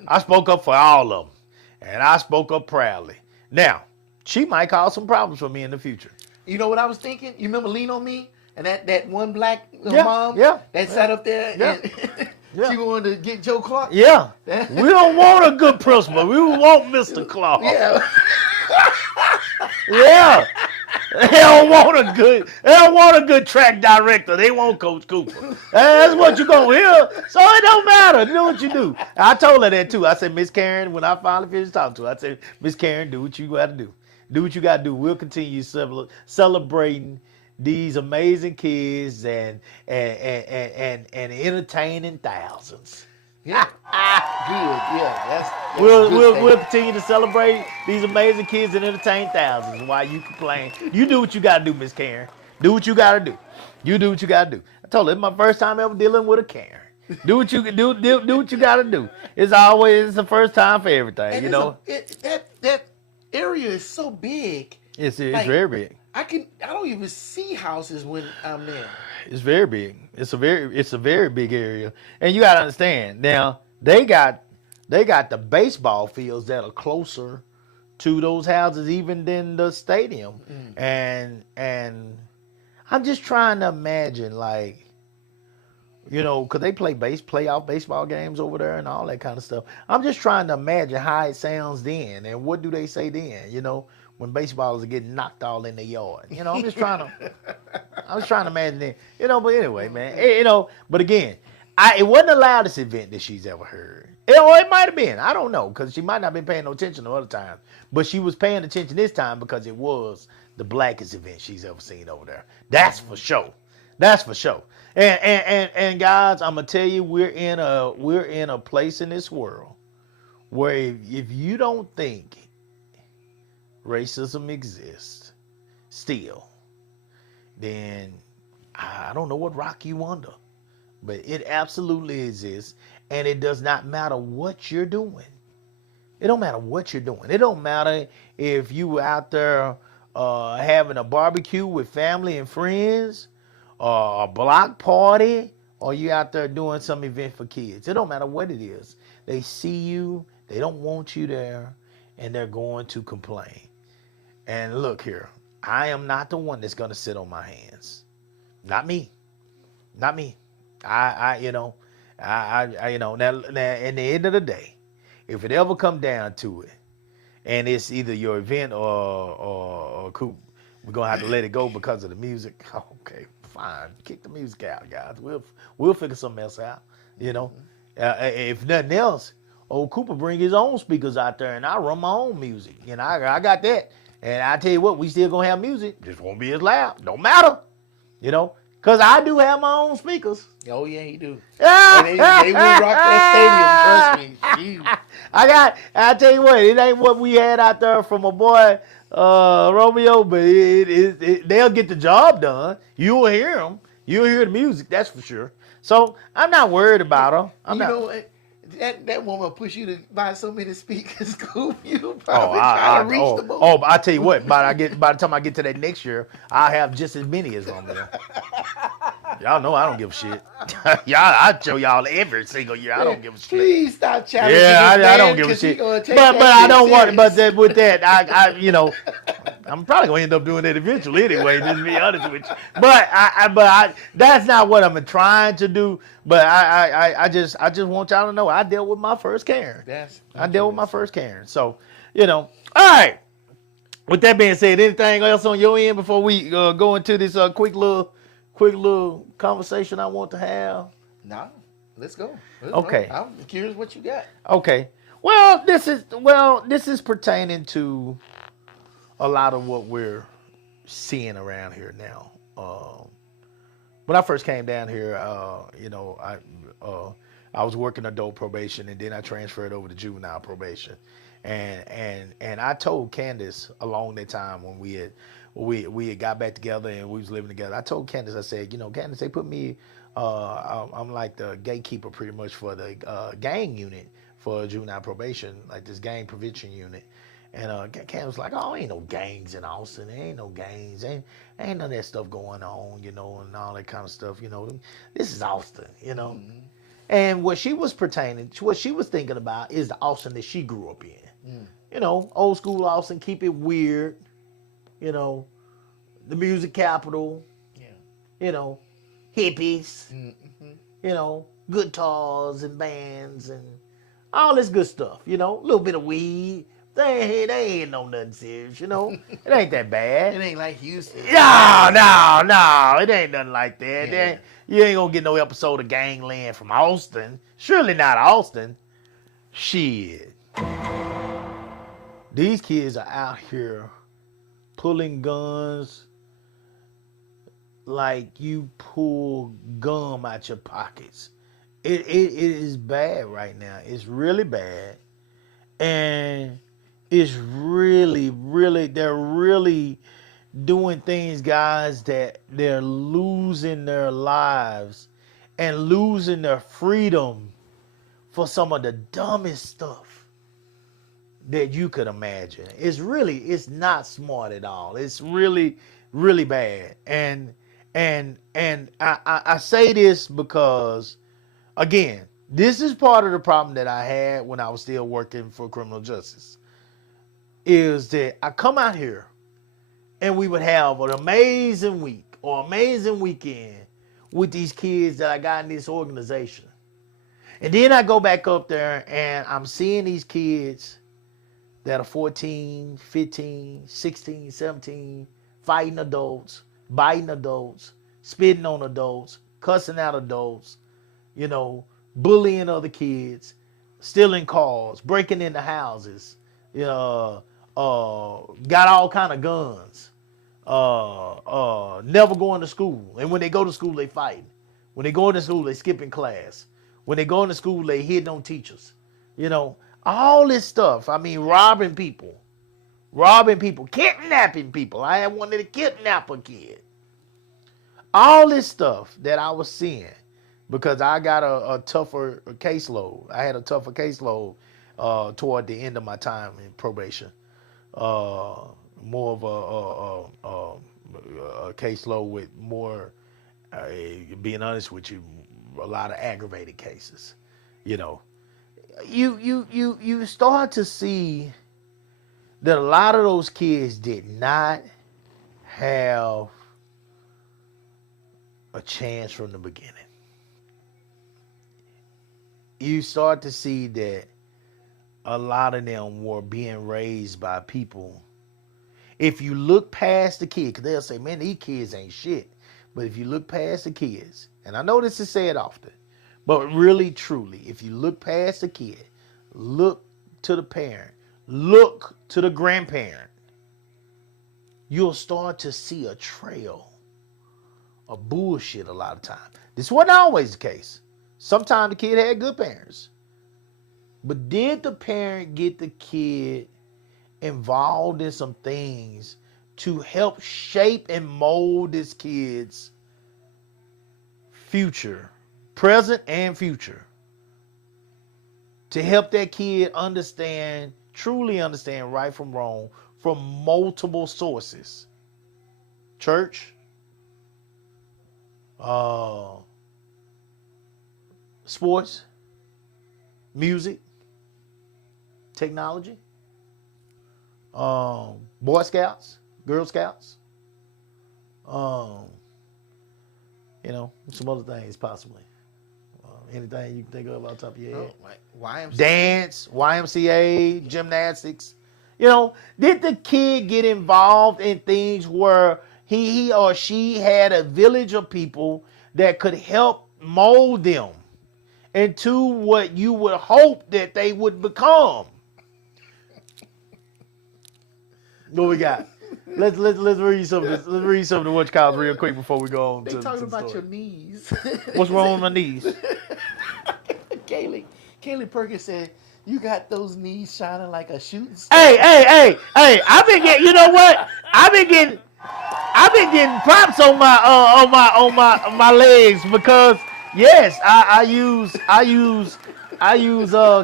I spoke up for all of them, and I spoke up proudly. Now, she might cause some problems for me in the future. You know what I was thinking? You remember Lean On Me? And that one black Yeah, mom yeah, that sat up there yeah, and yeah. she wanted to get Joe Clark? Yeah, we don't want a good principal. We want Mr. Claus. Yeah. Yeah. They don't want a good track director. They want Coach Cooper. That's what you're going to hear. So it don't matter. Do what you do. I told her that too. I said, Miss Karen, when I finally finished talking to her, I said, Miss Karen, do what you got to do. Do what you got to do. We'll continue celebrating these amazing kids and entertaining thousands. Yeah. Good. Yeah. That's We'll continue to celebrate these amazing kids and entertain thousands while you complain. You do what you gotta do, Miss Karen. Do what you gotta do. You do what you gotta do. I told her it's my first time ever dealing with a Karen. Do what you can do. Do what you gotta do. It's the first time for everything. And you know. that area is so big. It's like, very big. I don't even see houses when I'm there. It's very big. It's a very big area, and you gotta understand. Now they got the baseball fields that are closer to those houses even than the stadium, and I'm just trying to imagine, like, you know, because they play playoff baseball games over there and all that kind of stuff. I'm just trying to imagine how it sounds then, and what do they say then, you know, when baseballers are getting knocked all in the yard. You know, I'm just trying to imagine it. You know, but anyway, man, you know, but again, it wasn't the loudest event that she's ever heard. Or it might have been. I don't know, because she might not have been paying no attention the other times. But she was paying attention this time because it was the blackest event she's ever seen over there. That's for sure. That's for sure. And guys, I'm gonna tell you, we're in a place in this world where if you don't think racism exists still, then I don't know what rock you under. But it absolutely exists, and it does not matter what you're doing. It don't matter what you're doing. It don't matter if you were out there having a barbecue with family and friends, or a block party, or you out there doing some event for kids. It don't matter what it is. They see you, they don't want you there, and they're going to complain. And look here, I am not the one that's going to sit on my hands. Not me. Not me. I you know, now in the end of the day, if it ever come down to it, and it's either your event or Coop, we're gonna have to let it go because of the music. Okay, fine. Kick the music out, guys. We'll figure something else out. You know, if nothing else, old Cooper bring his own speakers out there, and I run my own music. You know, I got that. And I tell you what, we still gonna have music. Just won't be as loud. Don't matter. You know, cause I do have my own speakers. Oh yeah, he do. And they will rock that stadium. Trust me. Shoot. I tell you what, it ain't what we had out there from a boy Romeo, but they'll get the job done. You'll hear them. You'll hear the music. That's for sure. So I'm not worried about them. You know what? That woman push you to buy so many speakers, Scoop. You probably try to reach the most. Oh, but I tell you what, by the time I get to that next year, I'll have just as many as Romeo. Y'all know I don't give a shit. I show y'all every single year. I don't give a shit. Please stop challenging. Yeah, I don't give a shit. But I don't want. But with that, I you know, I'm probably gonna end up doing that eventually anyway. Just to be honest with you. But that's not what I'm trying to do. But I just want y'all to know I dealt with my first Karen. I dealt with my first Karen. So you know, all right. With that being said, anything else on your end before we go into this quick little conversation I want to have? No, let's go. Okay. I'm curious what you got. Okay. Well, this is pertaining to a lot of what we're seeing around here now. When I first came down here, you know, I was working adult probation, and then I transferred over to juvenile probation. And I told Candace along that time when we had got back together and we was living together, I told Candace, I said, you know, Candace, they put me, I'm like the gatekeeper pretty much for the gang unit for juvenile probation, like this gang prevention unit. And Candace was like, oh, ain't no gangs in Austin. There ain't no gangs. Ain't none of that stuff going on, you know, and all that kind of stuff, you know. This is Austin, you know. Mm-hmm. And what she was thinking about is the Austin that she grew up in. Mm. You know, old school Austin, keep it weird, you know, the music capital, you know, hippies, you know, guitars and bands and all this good stuff, you know, a little bit of weed. They ain't no nothing serious, you know. It ain't that bad. It ain't like Houston. No. It ain't nothing like that. Yeah. You ain't gonna get no episode of Gangland from Austin. Surely not Austin. Shit. These kids are out here pulling guns like you pull gum out your pockets. It is bad right now. It's really bad. And it's really, they're really doing things, guys, that they're losing their lives and losing their freedom for some of the dumbest stuff that you could imagine. It's not smart at all. It's really, really bad. And I say this because, again, this is part of the problem that I had when I was still working for criminal justice, is that I come out here and we would have an amazing week or amazing weekend with these kids that I got in this organization. And then I go back up there and I'm seeing these kids that are 14, 15, 16, 17, fighting adults, biting adults, spitting on adults, cussing out adults, you know, bullying other kids, stealing cars, breaking into houses, got all kind of guns, never going to school. And when they go to school, they fighting. When they go into school, they skipping class. When they go into school, they hitting on teachers. You know, all this stuff. I mean, robbing people, kidnapping people. I had one that kidnapped a kid. All this stuff that I was seeing, because I got a tougher caseload. I had a tougher caseload toward the end of my time in probation. More of a caseload with more, being honest with you, a lot of aggravated cases. You know, you start to see that a lot of those kids did not have a chance from the beginning. You start to see that a lot of them were being raised by people. If you look past the kid, because they'll say, man, these kids ain't shit. But if you look past the kids, and I know this is said often, but really, truly, if you look past the kid, look to the parent, look to the grandparent, you'll start to see a trail of bullshit a lot of times. This wasn't always the case. Sometimes the kid had good parents. But did the parent get the kid involved in some things to help shape and mold this kid's future, present and future? To help that kid understand, truly understand right from wrong from multiple sources. Church, sports, music, technology, Boy Scouts, Girl Scouts, some other things possibly. Anything you can think of off the top of your head? Like YMCA. Dance, YMCA, gymnastics. Did the kid get involved in things where he or she had a village of people that could help mold them into what you would hope that they would become? What we got? Let's read some of this. Let's read some of the watch calls real quick before we go on They to talking the about story. your knees. What's wrong with my knees? Kaylee Perkins said, "You got those knees shining like a shooting star." Hey! I've been getting. You know what? I've been getting props on my legs because yes, I use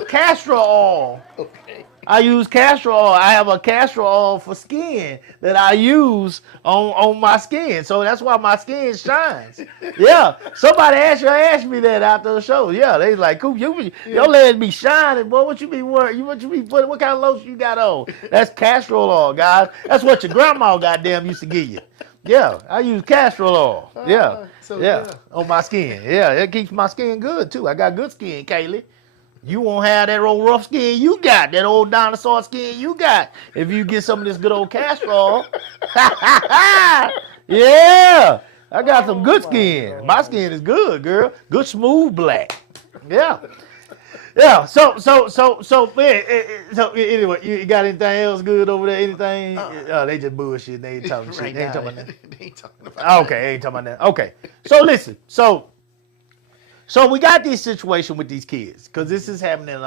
castor oil. Okay. I use castor oil. I have a castor oil for skin that I use on my skin. So that's why my skin shines. Yeah. Somebody asked me that after the show. Yeah. They was like, Coop, your legs be shining, boy. What you be wearing? What kind of lotion you got on? That's castor oil, guys. That's what your grandma goddamn used to give you. Yeah. I use castor oil. Yeah. Yeah. On my skin. Yeah. It keeps my skin good too. I got good skin, Kaylee. You won't have that old rough skin you got, that old dinosaur skin you got, if you get some of this good old castor oil. Yeah, I got some good skin. My skin is good, girl. Good smooth black. Yeah. So anyway, you got anything else good over there? Anything? They just bullshit. They ain't talking shit. Right They ain't now, talking about that. they ain't talking about Okay, ain't talking about that. Okay, so listen, so we got this situation with these kids because this is happening.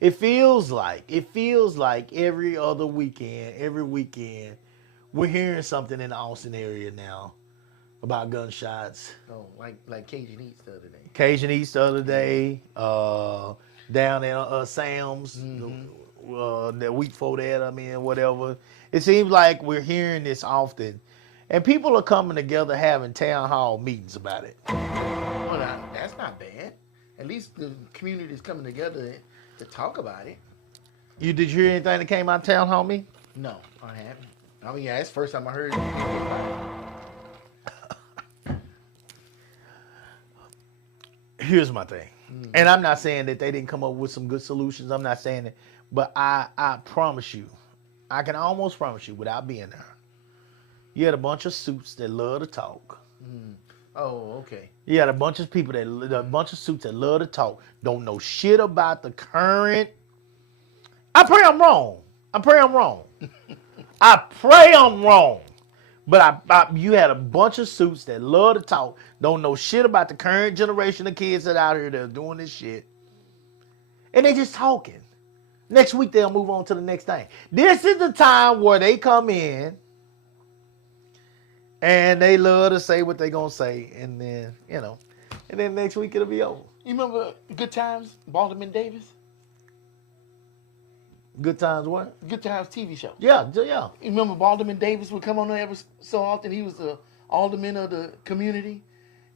It feels like every other weekend, every weekend, we're hearing something in the Austin area now about gunshots. Oh, like Cajun Eats the other day. Cajun Eats the other day, down in Sam's, the week before that, whatever. It seems like we're hearing this often. And people are coming together having town hall meetings about it. Well, that's not bad. At least the community is coming together to talk about it. Did you hear anything that came out of town hall meeting? No, I haven't. That's the first time I heard it. Here's my thing. And I'm not saying that they didn't come up with some good solutions. I'm not saying that. But I promise you, I can almost promise you without being there, you had a bunch of suits that love to talk. Oh, okay. You had a bunch of people a bunch of suits that love to talk, don't know shit about the current. I pray I'm wrong. I pray I'm wrong. But you had a bunch of suits that love to talk, don't know shit about the current generation of kids that out here that are doing this shit. And they just talking. Next week they'll move on to the next thing. This is the time where they come in and they love to say what they gonna say, and then, and then next week it'll be over. You remember Good Times, Balderman Davis? Good Times what? Good Times TV show. Yeah. You remember Balderman Davis would come on there every so often? He was the alderman of the community.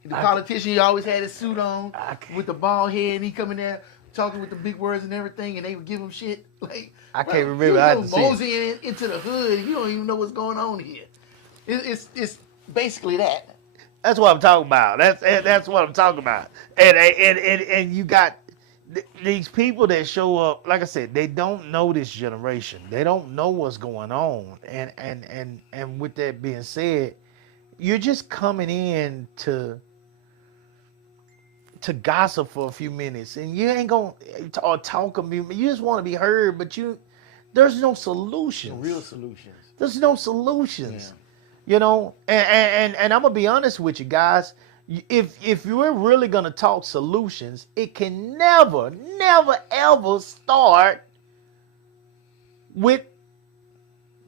The politician, he always had his suit on with the bald head, and he come in there talking with the big words and everything, and they would give him shit. Like, I can't remember. I had to see it. moseying into the hood, you don't even know what's going on here. It's basically that. That's what I'm talking about. That's what I'm talking about. And you got these people that show up. Like I said, they don't know this generation. They don't know what's going on. And with that being said, you're just coming in to gossip for a few minutes, and you ain't gonna or talk. You just want to be heard, but there's no solutions. Real solutions. There's no solutions. You know, and I'm gonna be honest with you guys. If you're really gonna talk solutions, it can never ever start with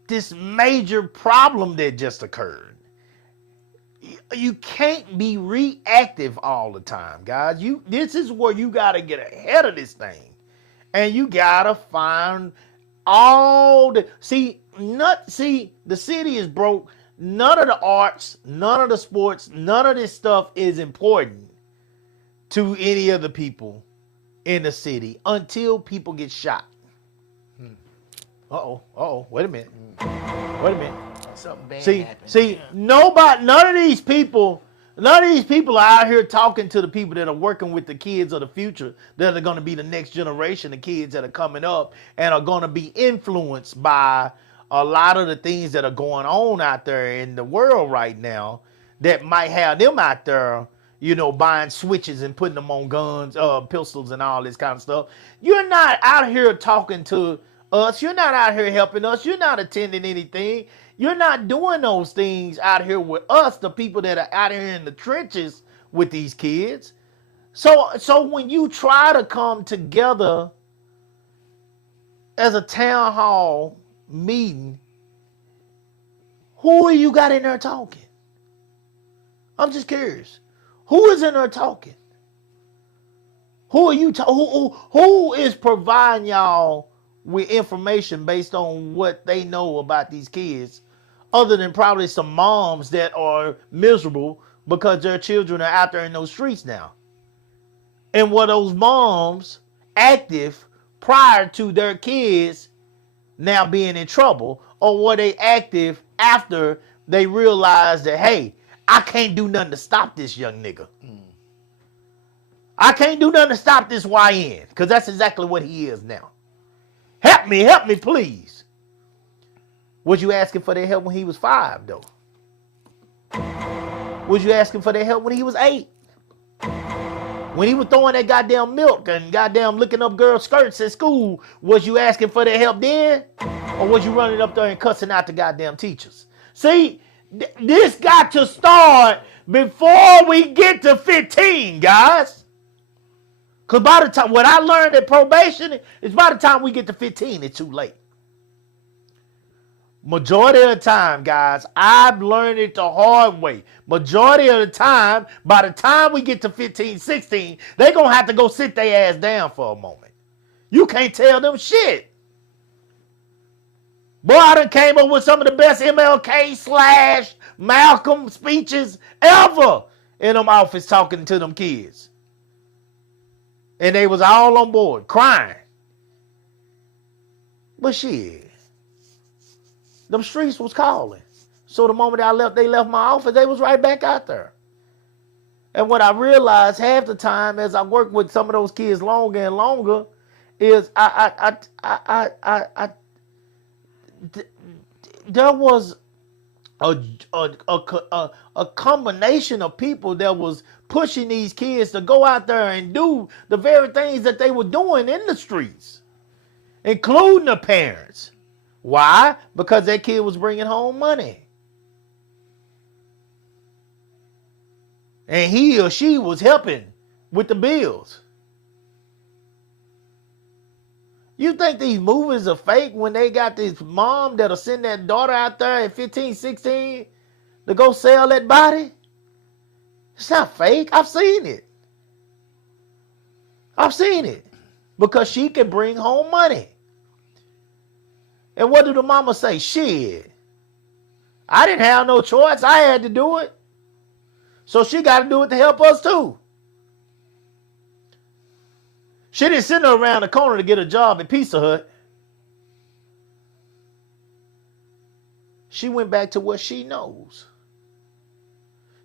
this major problem that just occurred. You can't be reactive all the time, guys. This is where you gotta get ahead of this thing, and you gotta find all the the city is broke. None of the arts, none of the sports, none of this stuff is important to any of the people in the city until people get shot. Wait a minute. Something bad happened. See, none of these people are out here talking to the people that are working with the kids of the future that are going to be the next generation of kids that are coming up and are going to be influenced by a lot of the things that are going on out there in the world right now that might have them out there, you know, buying switches and putting them on guns, pistols and all this kind of stuff. You're not out here talking to us. You're not out here helping us. You're not attending anything. You're not doing those things out here with us, the people that are out here in the trenches with these kids. So when you try to come together as a town hall meeting, who are you got in there talking? I'm just curious. Who is in there talking? Who are you? Who is providing y'all with information based on what they know about these kids, other than probably some moms that are miserable because their children are out there in those streets now? And were those moms active prior to their kids now being in trouble, or were they active after they realized that, hey, I can't do nothing to stop this young nigga? I can't do nothing to stop this YN, because that's exactly what he is now. Help me, please. Was you asking for their help when he was 5, though? Was you asking for their help when he was 8? When he was throwing that goddamn milk and goddamn looking up girls' skirts at school, was you asking for their help then? Or was you running up there and cussing out the goddamn teachers? See, this got to start before we get to 15, guys. Because by the time, what I learned at probation is by the time we get to 15, it's too late. Majority of the time, guys, I've learned it the hard way. Majority of the time, by the time we get to 15, 16, they're going to have to go sit their ass down for a moment. You can't tell them shit. Boy, I done came up with some of the best MLK/Malcolm speeches ever in them office talking to them kids. And they was all on board, crying. But shit. Them streets was calling. So the moment they left my office, they was right back out there. And what I realized half the time as I worked with some of those kids longer and longer is there was a combination of people that was pushing these kids to go out there and do the very things that they were doing in the streets, including the parents. Why? Because that kid was bringing home money. And he or she was helping with the bills. You think these movies are fake when they got this mom that'll send that daughter out there at 15, 16 to go sell that body? It's not fake. I've seen it. Because she can bring home money. And what do the mama say? Shit. I didn't have no choice. I had to do it. So she got to do it to help us too. She didn't send her around the corner to get a job at Pizza Hut. She went back to what she knows.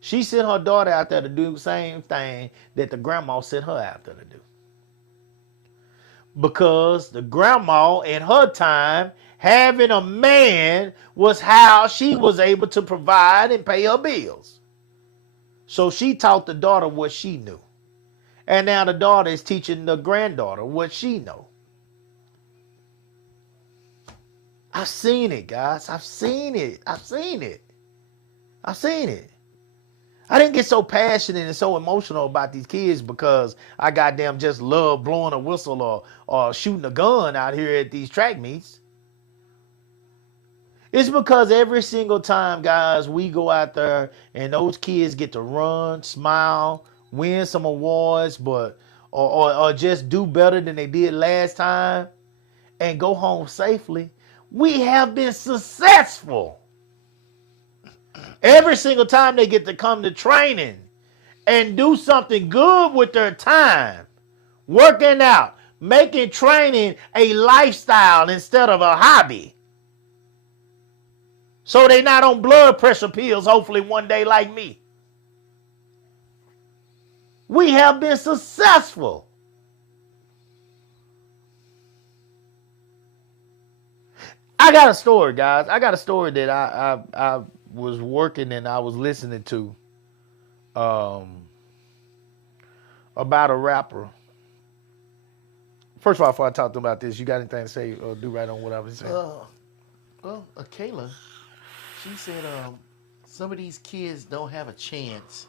She sent her daughter out there to do the same thing that the grandma sent her out there to do. Because the grandma in her time Having a man was how she was able to provide and pay her bills. So she taught the daughter what she knew. And now the daughter is teaching the granddaughter what she know. I've seen it, guys. I've seen it. I didn't get so passionate and so emotional about these kids because I goddamn just love blowing a whistle or shooting a gun out here at these track meets. It's because every single time, guys, we go out there and those kids get to run, smile, win some awards, or just do better than they did last time and go home safely, we have been successful. Every single time they get to come to training and do something good with their time, working out, making training a lifestyle instead of a hobby. So they not on blood pressure pills, hopefully one day like me. We have been successful. I got a story, guys. I got a story that I was working and I was listening to about a rapper. First of all, before I talk to them about this, you got anything to say or do right on what I was saying? Well, Kayla, she said some of these kids don't have a chance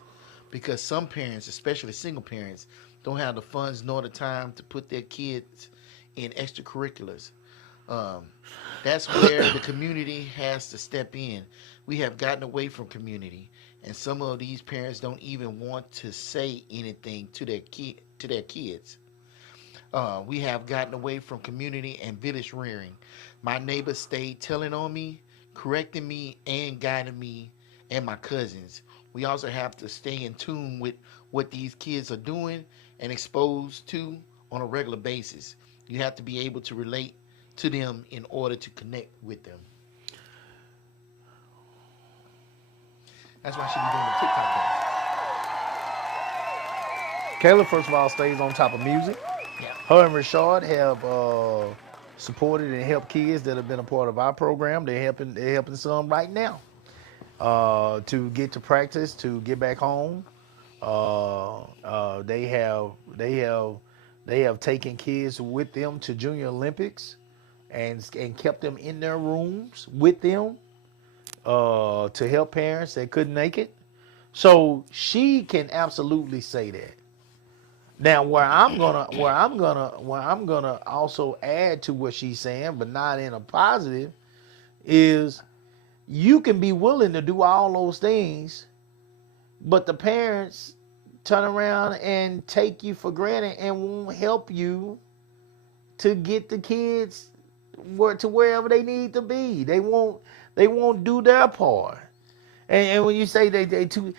because some parents, especially single parents, don't have the funds nor the time to put their kids in extracurriculars. That's where the community has to step in. We have gotten away from community, and some of these parents don't even want to say anything to their kids. We have gotten away from community and village rearing. My neighbors stayed telling on me, correcting me, and guiding me and my cousins. We also have to stay in tune with what these kids are doing and exposed to on a regular basis. You have to be able to relate to them in order to connect with them. That's why she be doing the TikTok thing. Kayla, first of all, stays on top of music. Yeah. Her and Rashad have supported and helped kids that have been a part of our program. They're helping some right now to get to practice, to get back home. They have taken kids with them to Junior Olympics and kept them in their rooms with them to help parents that couldn't make it. So she can absolutely say that. Now, where I'm gonna also add to what she's saying, but not in a positive, is you can be willing to do all those things, but the parents turn around and take you for granted and won't help you to get the kids to wherever they need to be. They won't do their part. And when you say they too,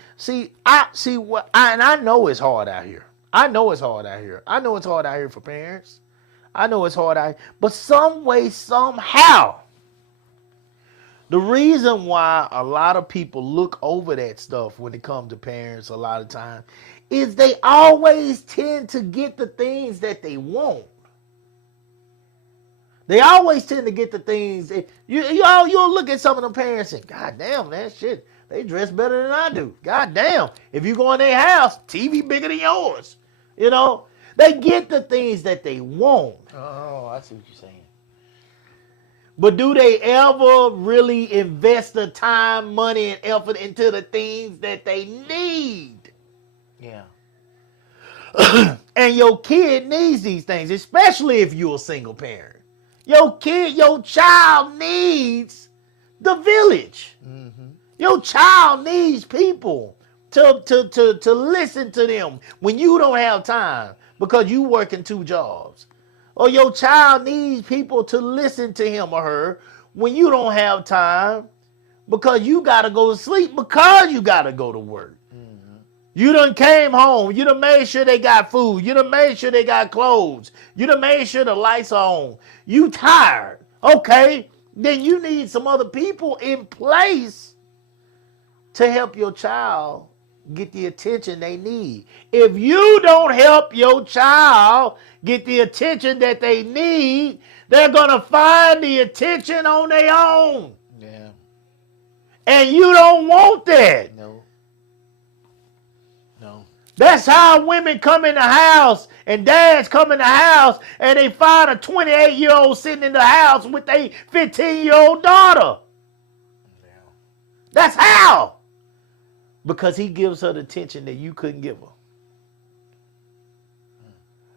I know it's hard out here. I know it's hard out here for parents. I know it's hard out here. But some way, somehow, the reason why a lot of people look over that stuff when it comes to parents a lot of time is they always tend to get the things that they want. They always tend to get the things that you'll look at some of them parents and God damn, man, shit, they dress better than I do. God damn. If you go in their house, TV bigger than yours. You know, they get the things that they want. Oh, I see what you're saying. But do they ever really invest the time, money, and effort into the things that they need? Yeah. And your kid needs these things, especially if you're a single parent. Your child needs the village. Mm-hmm. Your child needs people to listen to them when you don't have time because you working 2 jobs. Or your child needs people to listen to him or her when you don't have time because you got to go to sleep because you got to go to work. Mm-hmm. You done came home. You done made sure they got food. You done made sure they got clothes. You done made sure the lights are on. You tired. Okay, then you need some other people in place to help your child get the attention they need. If you don't help your child get the attention that they need, They're going to find the attention on their own. Yeah. And you don't want that. No. No. That's how women come in the house and dads come in the house and they find a 28-year-old sitting in the house with a 15-year-old daughter. Yeah. That's how. Because he gives her the attention that you couldn't give her.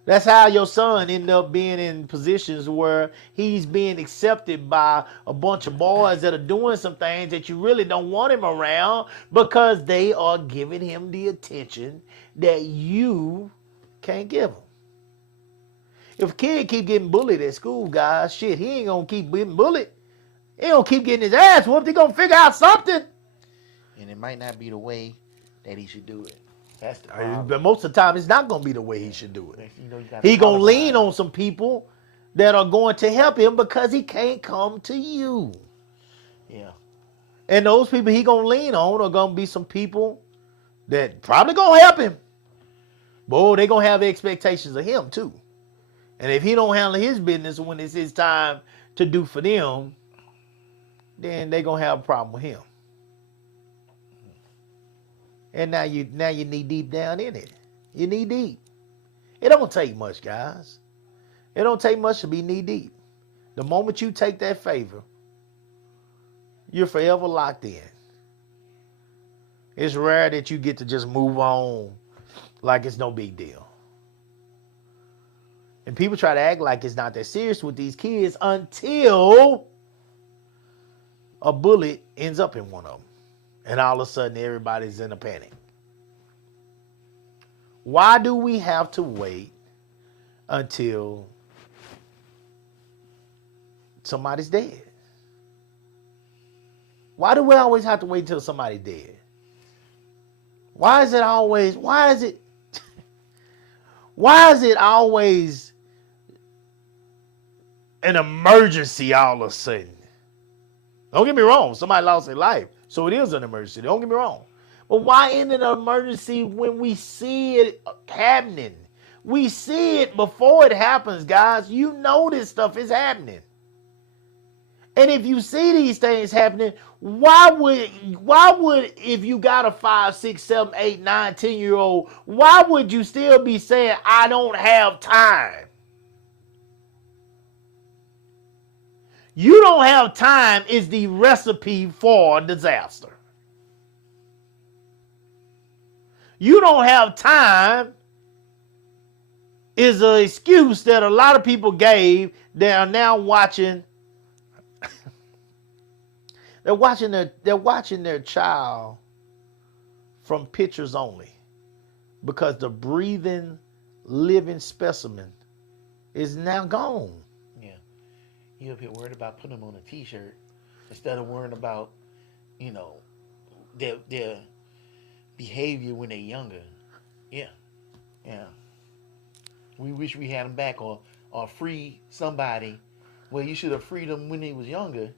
That's how your son ended up being in positions where he's being accepted by a bunch of boys that are doing some things that you really don't want him around because they are giving him the attention that you can't give him. If a kid keep getting bullied at school, guys, shit, he ain't gonna keep getting bullied. He don't keep getting his ass whooped. He gonna figure out something. And it might not be the way that he should do it. That's the problem. But most of the time, it's not gonna be the way he should do it. You know, you gotta He gonna qualify. lean on some people that are going to help him because he can't come to you. Yeah. And those people he gonna lean on are gonna be some people that probably gonna help him. Boy, they gonna have expectations of him too. And if he don't handle his business when it's his time to do for them, then they gonna have a problem with him. And now you knee deep down in it. You knee deep. It don't take much, guys. It don't take much to be knee deep. The moment you take that favor, you're forever locked in. It's rare that you get to just move on like it's no big deal. And people try to act like it's not that serious with these kids until a bullet ends up in one of them. And all of a sudden, everybody's in a panic. Why do we have to wait until somebody's dead? Why do we always have to wait until somebody's dead? Why is it always an emergency all of a sudden? Don't get me wrong, somebody lost their life. So it is an emergency. Don't get me wrong. But why isn't it an emergency when we see it happening? We see it before it happens, guys. You know this stuff is happening. And if you see these things happening, why would if you got a 5, 6, 7, 8, 9, 10-year-old, why would you still be saying, I don't have time? You don't have time is the recipe for disaster. You don't have time is an excuse that a lot of people gave that are now watching. They're watching their child from pictures only because the breathing, living specimen is now gone. You up here worried about putting them on a T-shirt instead of worrying about, their behavior when they're younger. Yeah. We wish we had them back or free somebody. Well, you should have freed them when they was younger.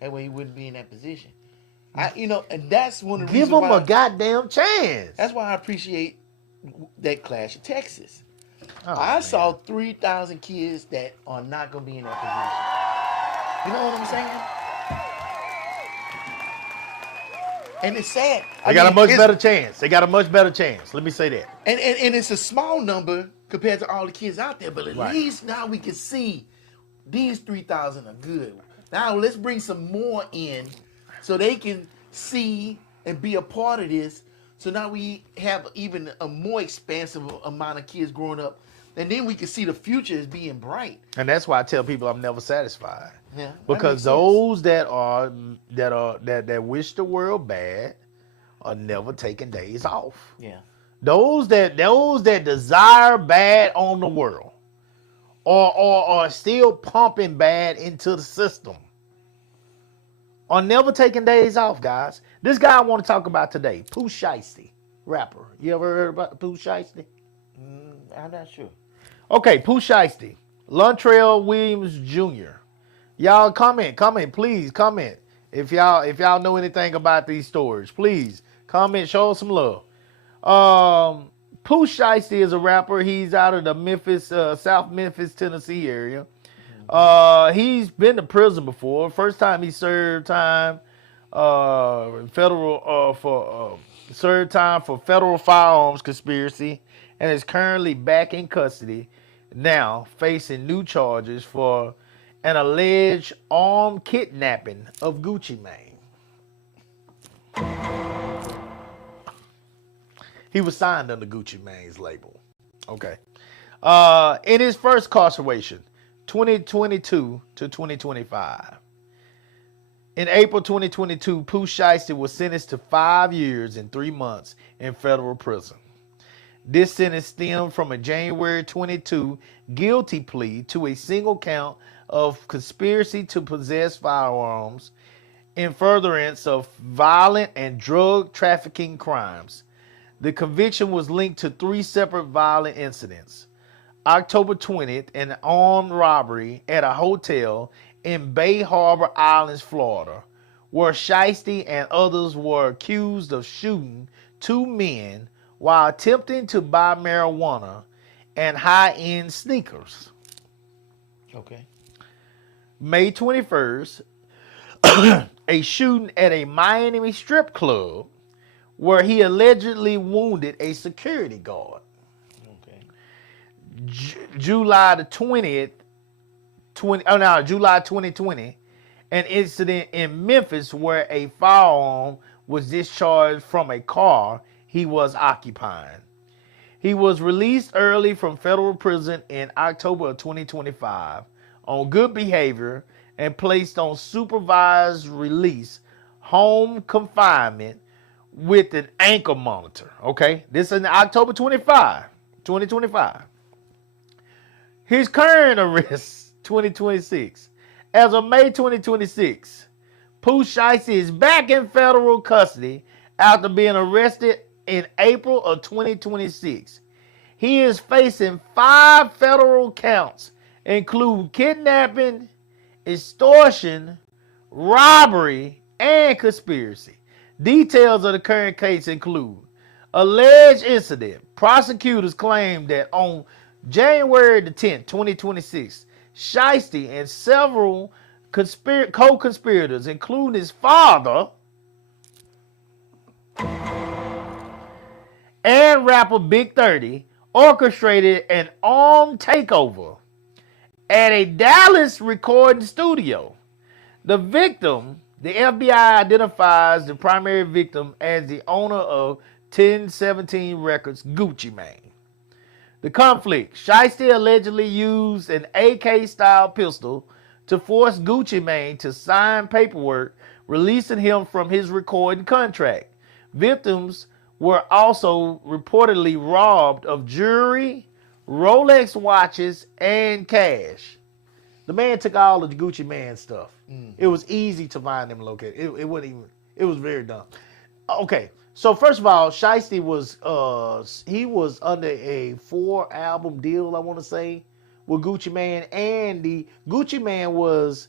That way he wouldn't be in that position. And that's one of the reasons Give them why a goddamn chance. That's why I appreciate that Clash of Texas. Oh, I saw 3,000 kids that are not going to be in that position. You know what I'm saying? And it's sad. They got a much better chance. They got a much better chance. Let me say that. And it's a small number compared to all the kids out there, but at least now we can see these 3,000 are good. Now let's bring some more in so they can see and be a part of this. So now we have even a more expansive amount of kids growing up, and then we can see the future as being bright. And that's why I tell people I'm never satisfied. Yeah, because those that wish the world bad are never taking days off. Yeah. Those that desire bad on the world or are still pumping bad into the system are never taking days off, guys. This guy I want to talk about today, Pooh Shiesty, rapper. You ever heard about Pooh Shiesty? I'm not sure. Okay, Pooh Shiesty, Lontrell Williams Jr. Y'all comment, please comment. If y'all know anything about these stories, please comment, show us some love. Pooh Shiesty is a rapper. He's out of the Memphis, South Memphis, Tennessee area. He's been to prison before. First time he served time, served time for federal firearms conspiracy, and is currently back in custody now, facing new charges for an alleged armed kidnapping of Gucci Mane. He was signed under Gucci Mane's label. Okay. In his first incarceration, 2022 to 2025. In April 2022, Pooh Shiesty was sentenced to 5 years and 3 months in federal prison. This sentence stemmed from a January 22 guilty plea to a single count of conspiracy to possess firearms in furtherance of violent and drug trafficking crimes. The conviction was linked to 3 separate violent incidents. October 20th, an armed robbery at a hotel in Bay Harbor Islands, Florida, where Shiesty and others were accused of shooting 2 men while attempting to buy marijuana and high-end sneakers. Okay. May 21st, a shooting at a Miami strip club where he allegedly wounded a security guard. Okay. July the 20th, July 2020, an incident in Memphis where a firearm was discharged from a car he was occupying. He was released early from federal prison in October of 2025 on good behavior and placed on supervised release home confinement with an ankle monitor. Okay, this is in October 2025. His current arrest, 2026. As of May 2026, Pooh Shiesty is back in federal custody after being arrested in April of 2026. He is facing 5 federal counts, including kidnapping, extortion, robbery, and conspiracy. Details of the current case include alleged incident. Prosecutors claim that on January the 10th, 2026, Shiesty and several co-conspirators, including his father and rapper Big 30, orchestrated an armed takeover at a Dallas recording studio. The victim, the FBI identifies the primary victim as the owner of 1017 Records, Gucci Mane. The conflict: Shiesty allegedly used an AK-style pistol to force Gucci Mane to sign paperwork releasing him from his recording contract. Victims were also reportedly robbed of jewelry, Rolex watches, and cash. The man took all of the Gucci Mane stuff. It was easy to find him located. It wasn't even. It was very dumb. Okay, so first of all, Shiesty was he was under a 4-album deal, I want to say, with Gucci Mane, and the Gucci Mane was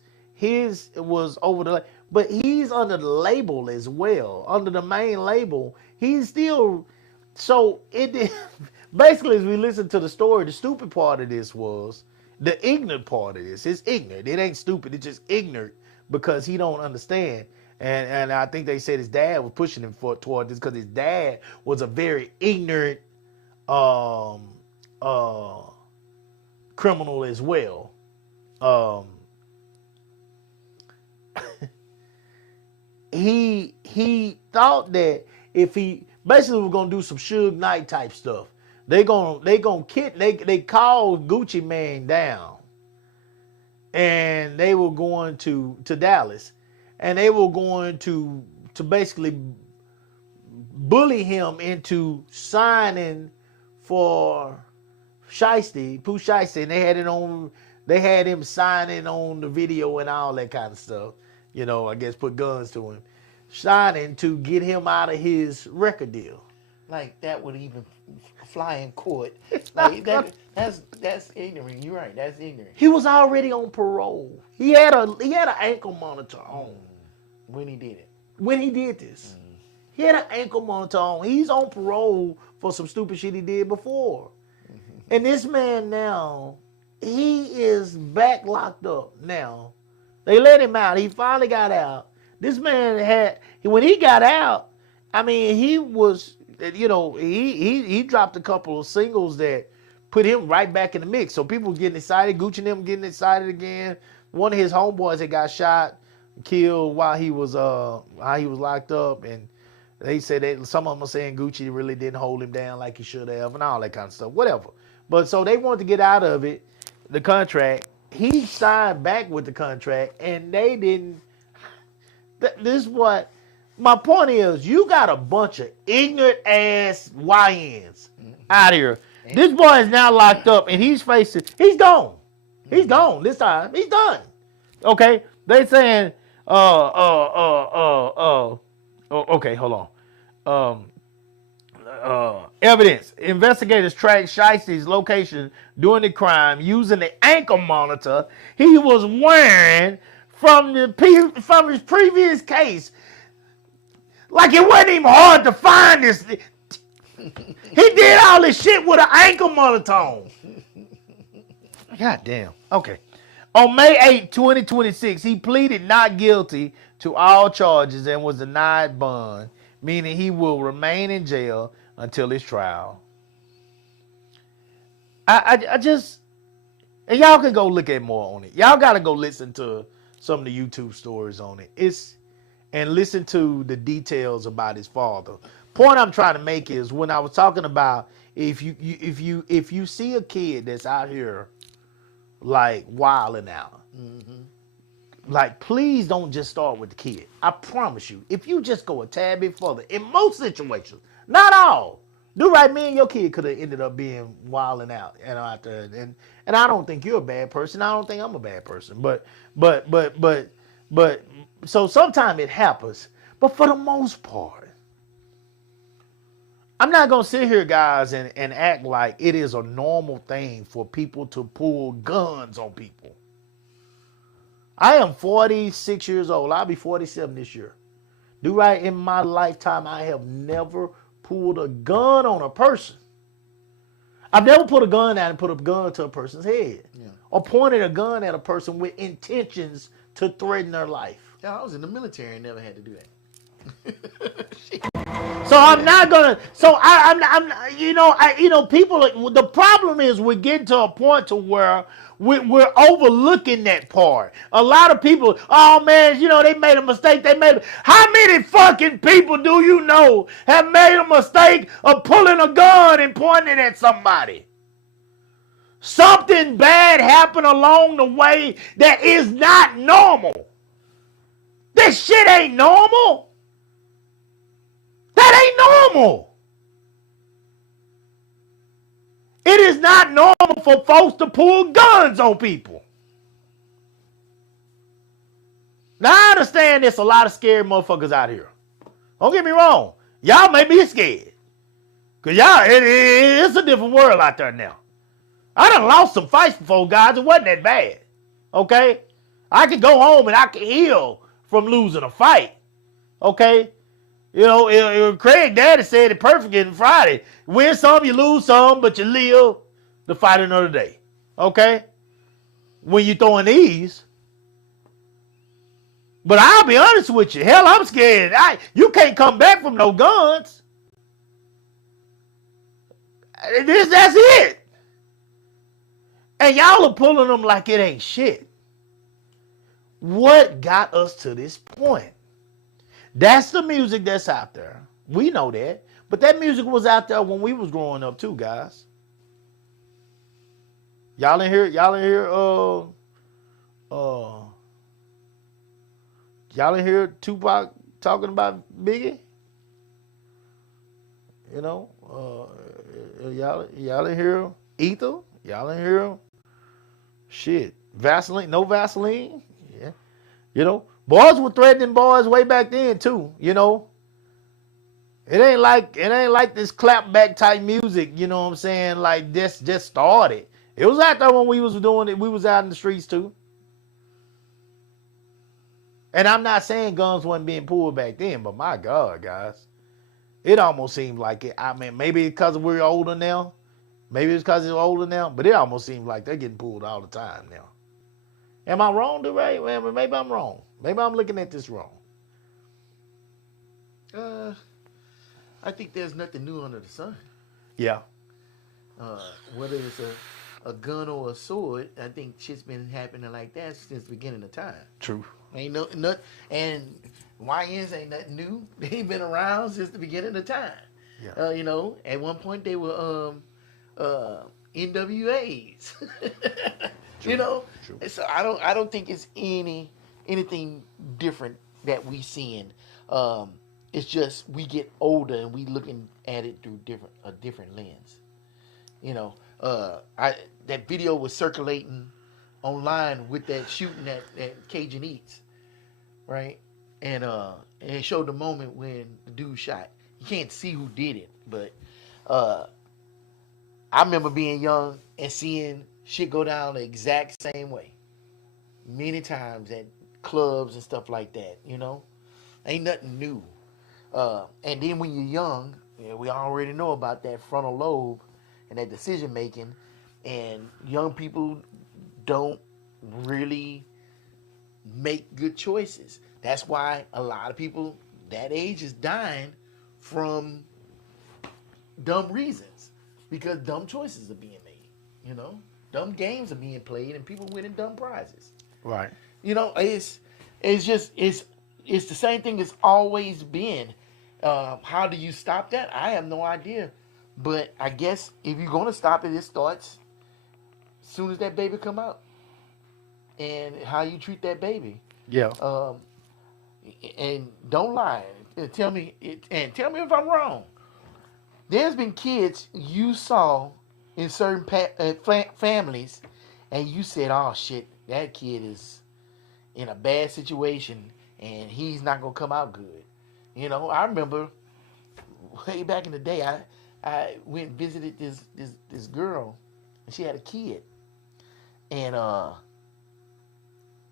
over the, but he's under the label as well, under the main label. He's still, so it did, basically, as we listen to the story, the stupid part of this was, the ignorant part of this. It's ignorant. It ain't stupid. It's just ignorant because he don't understand. And I think they said his dad was pushing him toward this because his dad was a very ignorant criminal as well. He thought that if he basically was gonna do some Suge Knight type stuff, they called Gucci Mane down, and they were going to Dallas, and they were going to basically bully him into signing for Shiesty, Pooh Shiesty, and they had him signing on the video and all that kind of stuff. You know, I guess put guns to him, signing to get him out of his record deal. Like that would even fly in court. Like that's ignorant. You're right. That's ignorant. He was already on parole. He had an ankle monitor on When he did it. when he did this. He had an ankle monitor on. He's on parole for some stupid shit he did before. And this man now he is back locked up now. They let him out. He finally got out. This man when he got out, I mean, he was, he dropped a couple of singles that put him right back in the mix. So people getting excited. Gucci and them getting excited again. One of his homeboys had got shot, killed while he was locked up, and they said that some of them are saying Gucci really didn't hold him down like he should have, and all that kind of stuff. Whatever. But so they wanted to get out of it, the contract. He signed back with the contract, and they didn't. This is what my point is. You got a bunch of ignorant ass YNs out here. This boy is now locked up, and he's gone. He's gone this time. He's done. Okay, they saying, okay, hold on. Evidence. Investigators tracked Shiesty's location during the crime using the ankle monitor he was wearing from his previous case. Like it wasn't even hard to find this. He did all this shit with an ankle monitor on. God damn. Okay. On May 8, 2026, he pleaded not guilty to all charges and was denied bond, meaning he will remain in jail until his trial. I just, and y'all can go look at more on it. Y'all got to go listen to some of the YouTube stories on it. And listen to the details about his father. Point I'm trying to make is when I was talking about if you see a kid that's out here like wilding out, like please don't just start with the kid. I promise you, if you just go a tad bit further, in most situations, not all, do right, me and your kid could have ended up being wilding out and out there. And I don't think you're a bad person. I don't think I'm a bad person. But so sometimes it happens. But for the most part, I'm not going to sit here, guys, and act like it is a normal thing for people to pull guns on people. I am 46 years old. I'll be 47 this year. Do right, in my lifetime, I have never pulled a gun on a person. I've never put a gun out and put a gun to a person's head. Yeah. Or pointed a gun at a person with intentions to threaten their life. Yeah, I was in the military and never had to do that. So I'm not gonna. So I'm people. The problem is we're getting to a point to where we're overlooking that part. A lot of people, oh man, they made a mistake. How many fucking people do you know have made a mistake of pulling a gun and pointing it at somebody? Something bad happened along the way that is not normal. This shit ain't normal. That ain't normal. It is not normal for folks to pull guns on people. Now, I understand there's a lot of scared motherfuckers out here. Don't get me wrong. Y'all may be scared. Because it's a different world out there now. I done lost some fights before, guys. It wasn't that bad. Okay? I could go home and I could heal from losing a fight. Okay? Craig Daddy said it perfect on Friday. Win some, you lose some, but you live to fight another day. Okay? When you throwing these. But I'll be honest with you. Hell, I'm scared. You can't come back from no guns. That's it. And y'all are pulling them like it ain't shit. What got us to this point? That's the music that's out there. We know that. But that music was out there when we was growing up too, guys. Y'all in here, y'all in here Tupac talking about Biggie? Y'all in here Ether? Y'all in here? Shit. Vaseline, no Vaseline? Yeah. Boys were threatening boys way back then too, It ain't like this clapback type music, you know what I'm saying? Like this just started. It was out there when we was doing it. We was out in the streets too. And I'm not saying guns wasn't being pulled back then, but my God, guys. It almost seemed like it. I mean, maybe because we're older now Maybe it's because they're older now, but it almost seems like they're getting pulled all the time now. Am I wrong, DeRay? Well, maybe I'm wrong. Maybe I'm looking at this wrong. I think there's nothing new under the sun. Yeah. Whether it's a gun or a sword, I think shit's been happening like that since the beginning of time. True. Ain't and YNs ain't nothing new. They've been around since the beginning of time. Yeah. You know, at one point they were NWAs. True. You know, True. so I don't think it's anything different that we seeing. It's just we get older and we looking at it through a different lens. You know, that video was circulating online with that shooting at Cajun Eats, right? And it showed the moment when the dude shot. You can't see who did it, but I remember being young and seeing shit go down the exact same way. Many times at clubs and stuff like that, you know? Ain't nothing new. And then when you're young, we already know about that frontal lobe and that decision making, and young people don't really make good choices. That's why a lot of people that age is dying from dumb reasons, because dumb choices are being made, you know? Dumb games are being played and people winning dumb prizes. Right. You know, it's the same thing it's always been. How do you stop that? I have no idea. But I guess if you're going to stop it, it starts as soon as that baby come out. And how you treat that baby. Yeah. And don't lie. Tell me if I'm wrong. There's been kids you saw in certain families, and you said, "Oh shit, that kid is in a bad situation, and he's not gonna come out good." You know, I remember way back in the day, I went and visited this girl, and she had a kid, and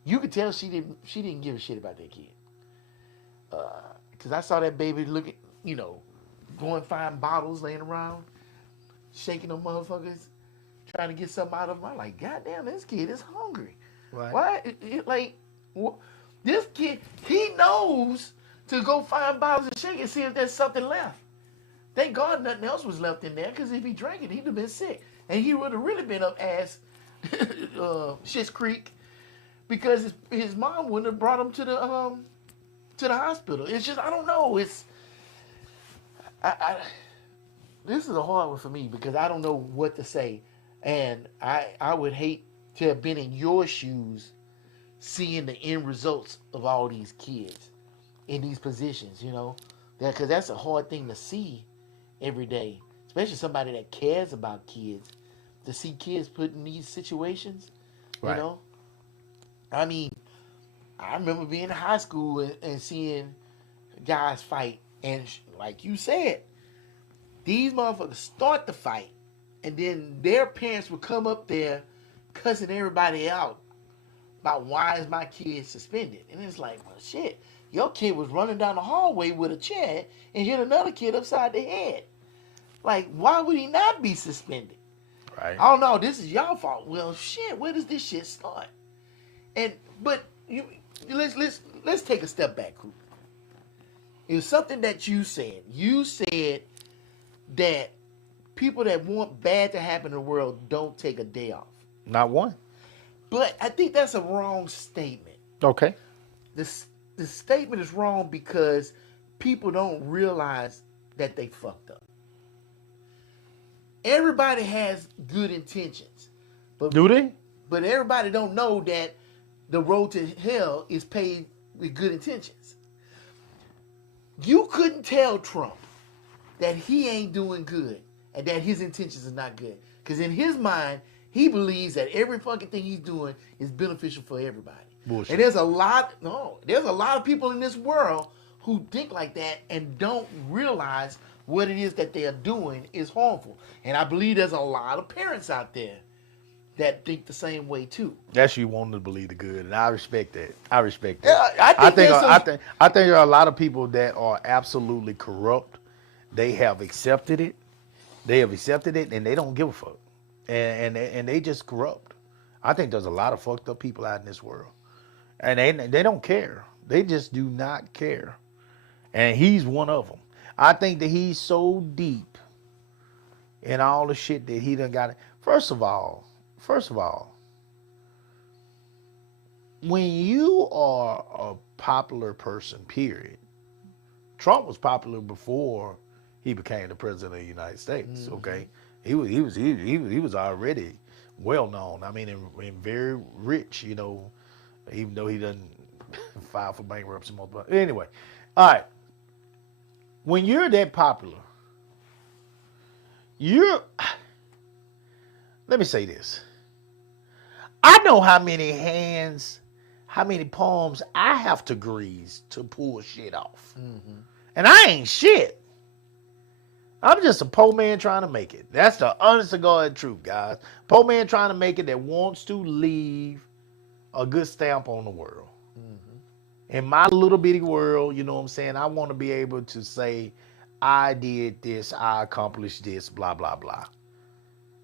you could tell she didn't give a shit about that kid, because I saw that baby looking, you know, going find bottles laying around, shaking them motherfuckers, trying to get something out of them. I'm like, God damn, this kid is hungry. Right. Why? This kid, he knows to go find bottles and shake and see if there's something left. Thank God nothing else was left in there, because if he drank it, he'd have been sick. And he would have really been up ass Schitt's Creek, because his mom wouldn't have brought him to the hospital. It's just, I don't know. This is a hard one for me, because I don't know what to say. And I would hate to have been in your shoes seeing the end results of all these kids in these positions, you know? Because that's a hard thing to see every day, especially somebody that cares about kids, to see kids put in these situations, you Right. know? I mean, I remember being in high school and seeing guys fight, and like you said, these motherfuckers start the fight, and then their parents would come up there cussing everybody out about, why is my kid suspended? And it's like, well, shit, your kid was running down the hallway with a chair and hit another kid upside the head. Like, why would he not be suspended? Right. Oh no, this is y'all fault. Well, shit, where does this shit start? But let's take a step back, Cooper. It was something that you said. You said that people that want bad to happen in the world don't take a day off. Not one. But I think that's a wrong statement. Okay. The statement is wrong because people don't realize that they fucked up. Everybody has good intentions, but Do they? But everybody don't know that the road to hell is paved with good intentions. You couldn't tell Trump that he ain't doing good and that his intentions are not good. Because in his mind, he believes that every fucking thing he's doing is beneficial for everybody. Bullshit. And there's a lot of people in this world who think like that and don't realize what it is that they are doing is harmful. And I believe there's a lot of parents out there that think the same way too. That's you wanting to believe the good, and I respect that. I respect that. Yeah, I think I think there are a lot of people that are absolutely corrupt. They have accepted it. They have accepted it and they don't give a fuck. And they just corrupt. I think there's a lot of fucked up people out in this world. And they don't care. They just do not care. And he's one of them. I think that he's so deep in all the shit that he done got. First of all, when you are a popular person, period. Trump was popular before he became the president of the United States. Okay, he was already well known. I mean, and very rich. You know, even though he doesn't file for bankruptcy. But anyway, all right. When you're that popular, let me say this. I know how many hands, how many palms I have to grease to pull shit off. Mm-hmm. And I ain't shit. I'm just a poor man trying to make it. That's the honest to God truth, guys. Poor man trying to make it that wants to leave a good stamp on the world. In my little bitty world, you know what I'm saying? I want to be able to say, I did this, I accomplished this, blah, blah, blah.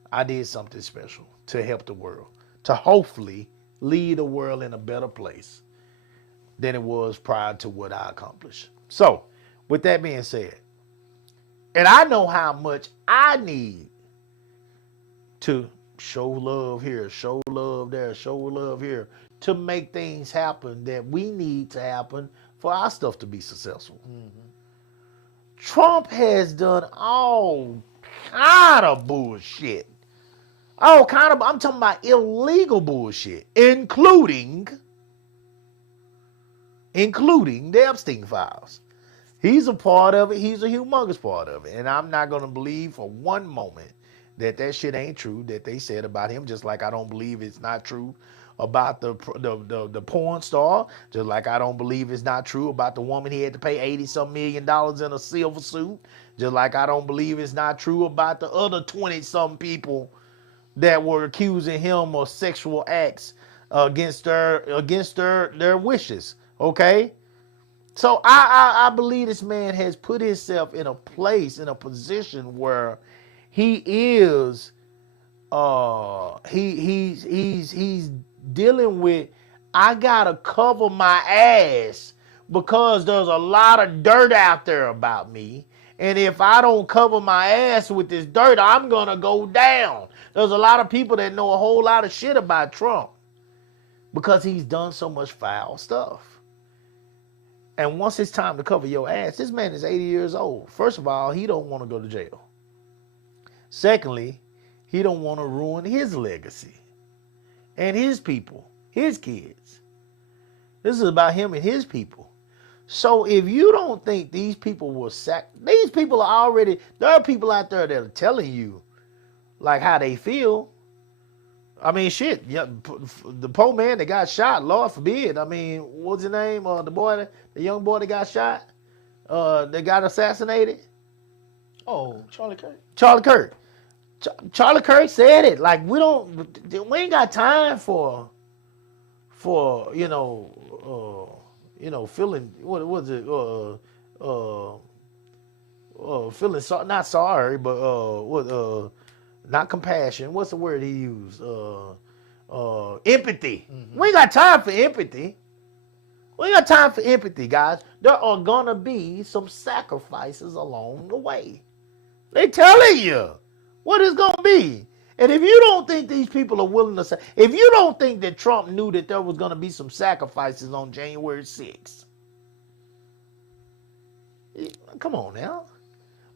I did something special to help the world, to hopefully lead the world in a better place than it was prior to what I accomplished. So, with that being said, and I know how much I need to show love here, show love there, show love here, to make things happen that we need to happen for our stuff to be successful. Mm-hmm. Trump has done all kind of bullshit. I'm talking about illegal bullshit, including the Epstein files. He's a part of it. He's a humongous part of it. And I'm not going to believe for one moment that shit ain't true that they said about him, just like I don't believe it's not true about the porn star, just like I don't believe it's not true about the woman he had to pay $80-some million in a silver suit, just like I don't believe it's not true about the other 20-some people that were accusing him of sexual acts against their wishes. Okay? So I believe this man has put himself in a place, in a position where he is he's dealing with, I gotta cover my ass because there's a lot of dirt out there about me. And if I don't cover my ass with this dirt, I'm gonna go down. There's a lot of people that know a whole lot of shit about Trump because he's done so much foul stuff. And once it's time to cover your ass, this man is 80 years old. First of all, he don't want to go to jail. Secondly, he don't want to ruin his legacy and his people, his kids. This is about him and his people. So if you don't think these people will these people are already, there are people out there that are telling you like how they feel. I mean, shit, yeah, the poor man that got shot, Lord forbid. I mean, what's his name? The young boy that got shot, that got assassinated. Oh, Charlie Kirk. Charlie Kirk. Charlie Kirk said it. Like, we ain't got time for feeling, what was it? Feeling not sorry, but not compassion. What's the word he used? Empathy. Mm-hmm. We ain't got time for empathy. We ain't got time for empathy, guys. There are gonna be some sacrifices along the way. They telling you what it's gonna be. And if you don't think these people are willing to say, if you don't think that Trump knew that there was gonna be some sacrifices on January 6th, come on now.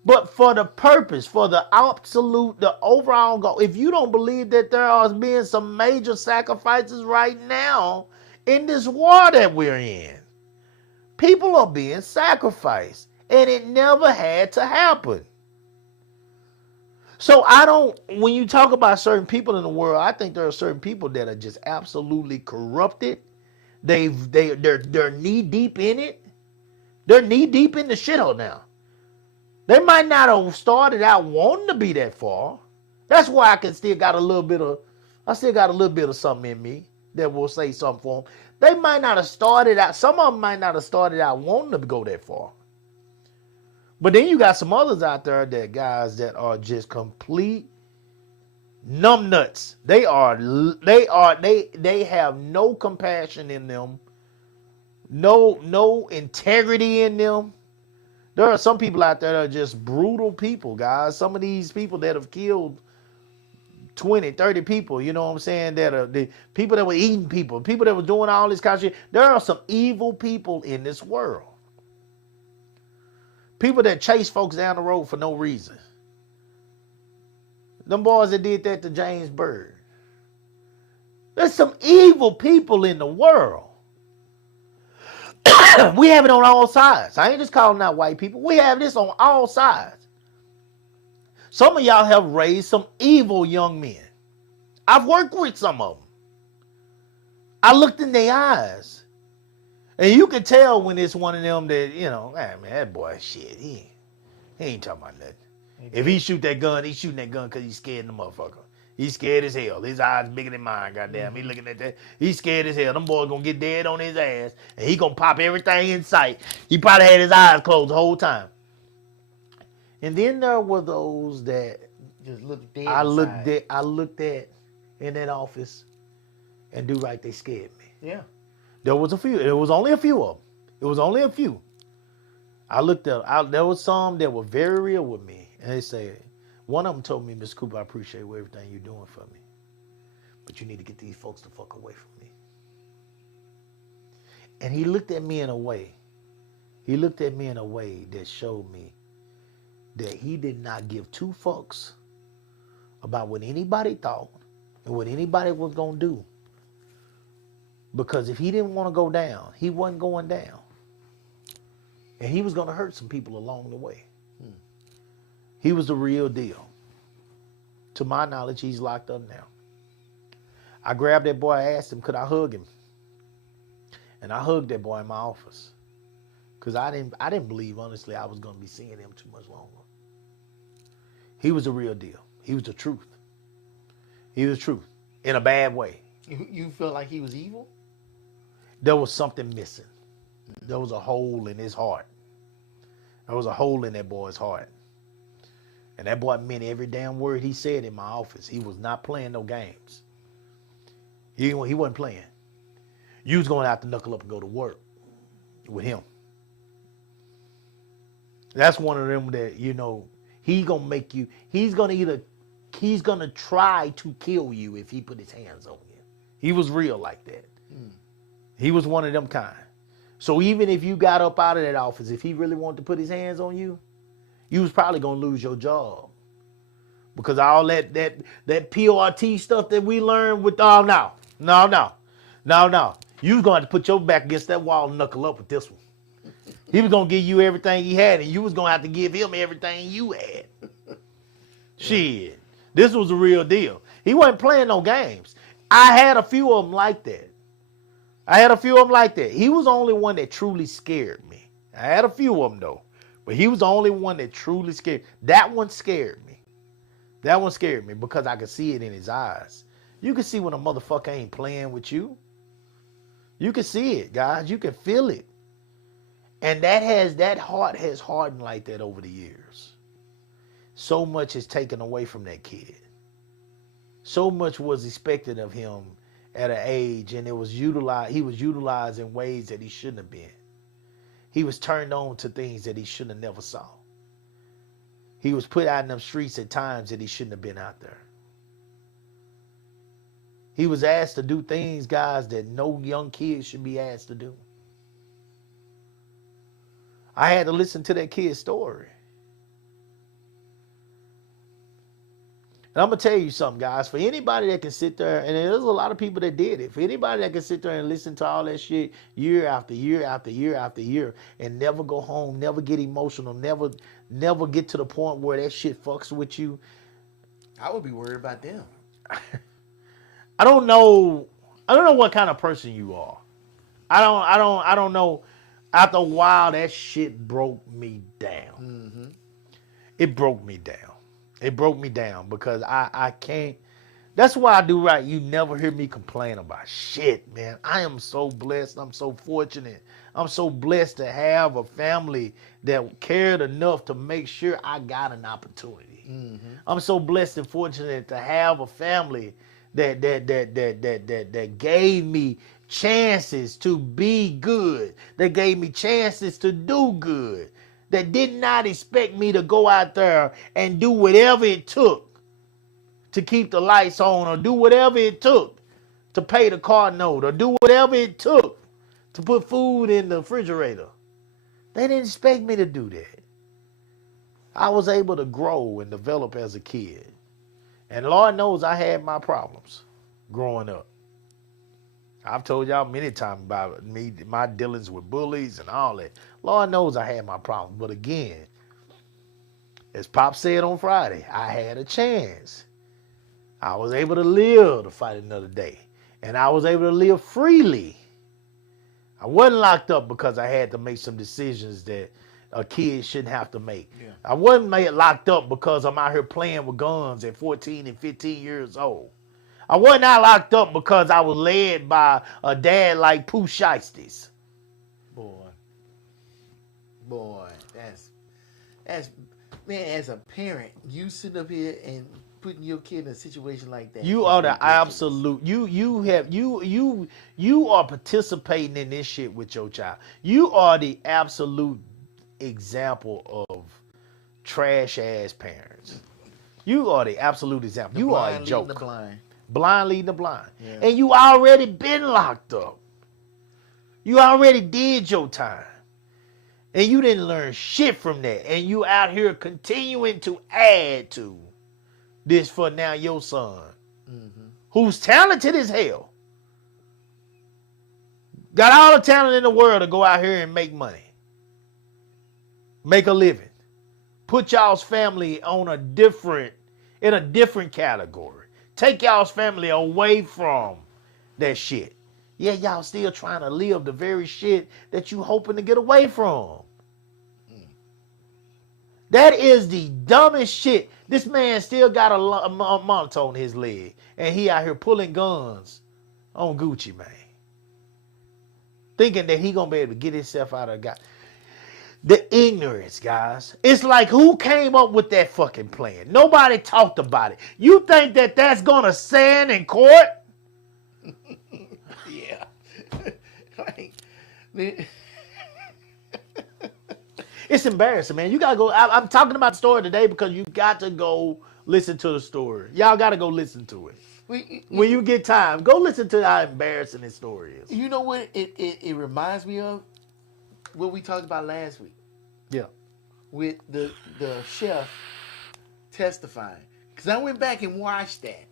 But for the purpose, for the absolute, the overall goal, if you don't believe that there are being some major sacrifices right now in this war that we're in, people are being sacrificed. And it never had to happen. So when you talk about certain people in the world, I think there are certain people that are just absolutely corrupted. They're knee deep in it. They're knee deep in the shithole now. They might not have started out wanting to be that far. That's why I still got a little bit of something in me that will say something for them. They might not have started out, some of them might not have started out wanting to go that far. But then you got some others out there that guys that are just complete numb nuts. They have no compassion in them, no integrity in them. There are some people out there that are just brutal people, guys. Some of these people that have killed 20, 30 people, you know what I'm saying, that are the people that were eating people that were doing all this kind of shit. There are some evil people in this world. People that chase folks down the road for no reason. Them boys that did that to James Byrd. There's some evil people in the world. We have it on all sides. I ain't just calling out white people. We have this on all sides. Some of y'all have raised some evil young men. I've worked with some of them. I looked in their eyes. And you can tell when it's one of them that, you know, man, that boy, shit, he ain't talking about nothing. If he shoot that gun, he's shooting that gun because he's scared of the motherfucker. He's scared as hell. His eyes bigger than mine, goddamn. He looking at that. He's scared as hell. Them boys gonna get dead on his ass, and he gonna pop everything in sight. He probably had his eyes closed the whole time. And then there were those that Just look dead I inside. looked at in that office, and do right, they scared me. Yeah. There was a few. It was only a few of them. It was only a few. I looked up. There was some that were very real with me, and they said, one of them told me, Mr. Cooper, I appreciate everything you're doing for me, but you need to get these folks the fuck away from me. And he looked at me in a way. He looked at me in a way that showed me that he did not give two fucks about what anybody thought and what anybody was gonna do. Because if he didn't want to go down, he wasn't going down. And he was going to hurt some people along the way. He was the real deal. To my knowledge, he's locked up now. I grabbed that boy, I asked him, could I hug him? And I hugged that boy in my office. Because I didn't believe, honestly, I was going to be seeing him too much longer. He was the real deal. He was the truth. He was the truth. In a bad way. You feel like he was evil? There was something missing. There was a hole in his heart. There was a hole in that boy's heart. And that boy meant every damn word he said in my office. He was not playing no games. He wasn't playing. You was going to have to knuckle up and go to work with him. That's one of them that, you know, he's going to make you, he's going to try to kill you if he put his hands on you. He was real like that. He was one of them kind. So even if you got up out of that office, if he really wanted to put his hands on you, you was probably going to lose your job. Because all that PRT stuff that we learned with, no. You was going to have to put your back against that wall and knuckle up with this one. He was going to give you everything he had, and you was going to have to give him everything you had. Shit. This was the real deal. He wasn't playing no games. I had a few of them like that. He was the only one that truly scared me. I had a few of them, though. But he was the only one that truly scared. That one scared me. Because I could see it in his eyes. You can see when a motherfucker ain't playing with you. You can see it, guys. You can feel it. And that heart has hardened like that over the years. So much is taken away from that kid. So much was expected of him at an age, and he was utilized in ways that he shouldn't have been. He was turned on to things that he shouldn't have never saw. He was put out in them streets at times that he shouldn't have been out there. He was asked to do things, guys, that no young kid should be asked to do. I had to listen to that kid's story. And I'm going to tell you something, guys. For anybody that can sit there, and there's a lot of people that did it. For anybody that can sit there and listen to all that shit year after year after year after year and never go home, never get emotional, never get to the point where that shit fucks with you. I would be worried about them. I don't know what kind of person you are. I don't know. After a while, that shit broke me down. It broke me down. It broke me down because I can't. That's why I do right. You never hear me complain about shit, man. I am so blessed. I'm so fortunate. I'm so blessed to have a family that cared enough to make sure I got an opportunity. I'm so blessed and fortunate to have a family that gave me chances to be good, that gave me chances to do good, that did not expect me to go out there and do whatever it took to keep the lights on, or do whatever it took to pay the car note, or do whatever it took to put food in the refrigerator. They didn't expect me to do that. I was able to grow and develop as a kid. And Lord knows I had my problems growing up. I've told y'all many times about me, my dealings with bullies and all that. Lord knows I had my problems. But again, as Pop said on Friday, I had a chance. I was able to live to fight another day. And I was able to live freely. I wasn't locked up because I had to make some decisions that a kid shouldn't have to make. Yeah. I wasn't locked up because I'm out here playing with guns at 14 and 15 years old. I wasn't out locked up because I was led by a dad like Pooh Shiesties. Boy, that's man. As a parent, you sitting up here and putting your kid in a situation like that. You is are the ridiculous. absolute. You are participating in this shit with your child. You are the absolute example of trash ass parents. You are the absolute example. You are a Blind joke. leading the blind. Blind leading the blind. Yeah. And you already been locked up. You already did your time. And you didn't learn shit from that. And you out here continuing to add to this for now your son, who's talented as hell. Got all the talent in the world to go out here and make money. Make a living. Put y'all's family in a different category. Take y'all's family away from that shit. Yeah, y'all still trying to live the very shit that you hoping to get away from. That is the dumbest shit. This man still got a monitor on his leg, and he out here pulling guns on Gucci, man. Thinking that he gonna be able to get himself out of God. The ignorance, guys. It's like, who came up with that fucking plan? Nobody talked about it. You think that that's gonna stand in court? Yeah. Like, man, It's embarrassing, man. You gotta go. I'm talking about the story today because you got to go listen to the story. Y'all gotta go listen to it. When you get time, go listen to how embarrassing this story is. you know what it reminds me of? What we talked about last week Yeah. with the chef testifying. Because I went back and watched that.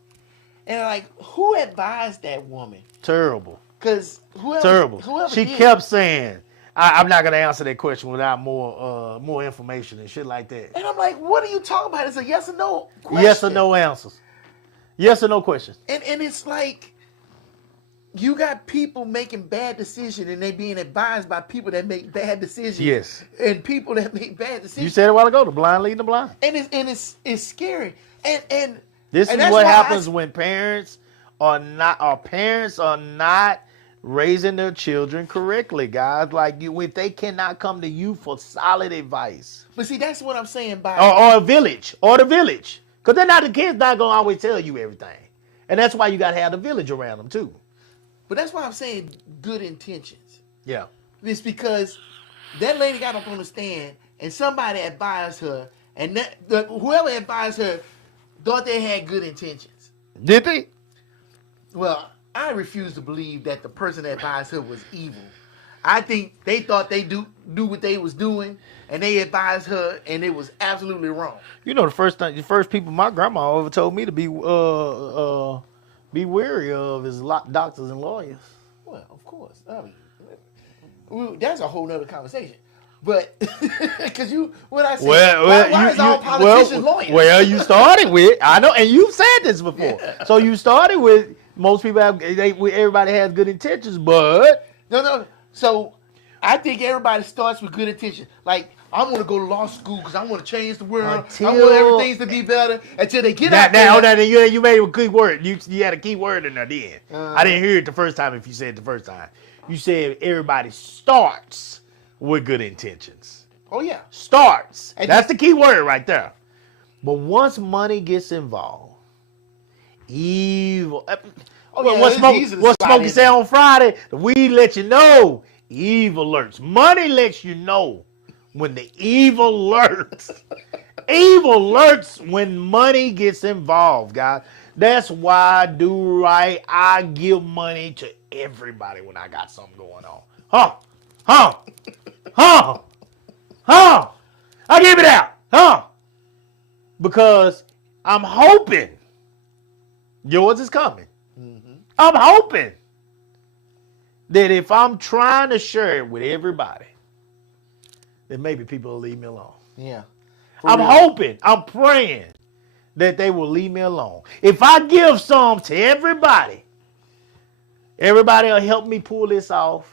And like, who advised that woman? Terrible. Because whoever She did, kept saying, I'm not gonna answer that question without more information and shit like that. and I'm like, what are you talking about? It's a yes or no question. Yes or no answers. Yes or no questions. And it's like, you got people making bad decisions and they being advised by people that make bad decisions. Yes. And people that make bad decisions. You said it a while ago, the blind leading the blind. And it's scary. And This and is that's what why happens when parents are not raising their children correctly, guys. Like, if they cannot come to you for solid advice. But see, that's what I'm saying by Or the village. Because the kids not gonna always tell you everything. And that's why you gotta have the village around them too. But that's why I'm saying good intentions. Yeah. It's because that lady got up on the stand and somebody advised her, and whoever advised her thought they had good intentions. Did they? Well, I refuse to believe that the person that advised her was evil. I think they thought they do what they was doing, and they advised her, and it was absolutely wrong. You know, the first people my grandma ever told me to be wary of is doctors and lawyers. Well, of course. I mean, that's a whole nother conversation. But because when I say why is all politicians lawyers? Well, you started with, I know, and you've said this before. Yeah. So you started with, most people everybody has good intentions, but no. So I think everybody starts with good intentions. Like, I want to go to law school because I want to change the world. I want everything to be better until they get out there. You made a good word. You had a key word in there, then. I didn't hear it the first time if you said it the first time. You said everybody starts with good intentions. Oh yeah. Starts. And That's the key word right there. But once money gets involved, evil. Oh, What, yeah, what, it's Smoke, easy to what spot Smokey it. said on Friday, the weed let you know. Evil lurks. Money lets you know when the evil lurks. Evil lurks when money gets involved, guys. That's why I do right. I give money to everybody when I got something going on. Huh? Huh? Huh? Huh? I give it out. Huh? Because I'm hoping yours is coming. I'm hoping that if I'm trying to share it with everybody, then maybe people will leave me alone. Yeah. I'm hoping, I'm praying that they will leave me alone. If I give some to everybody, everybody will help me pull this off,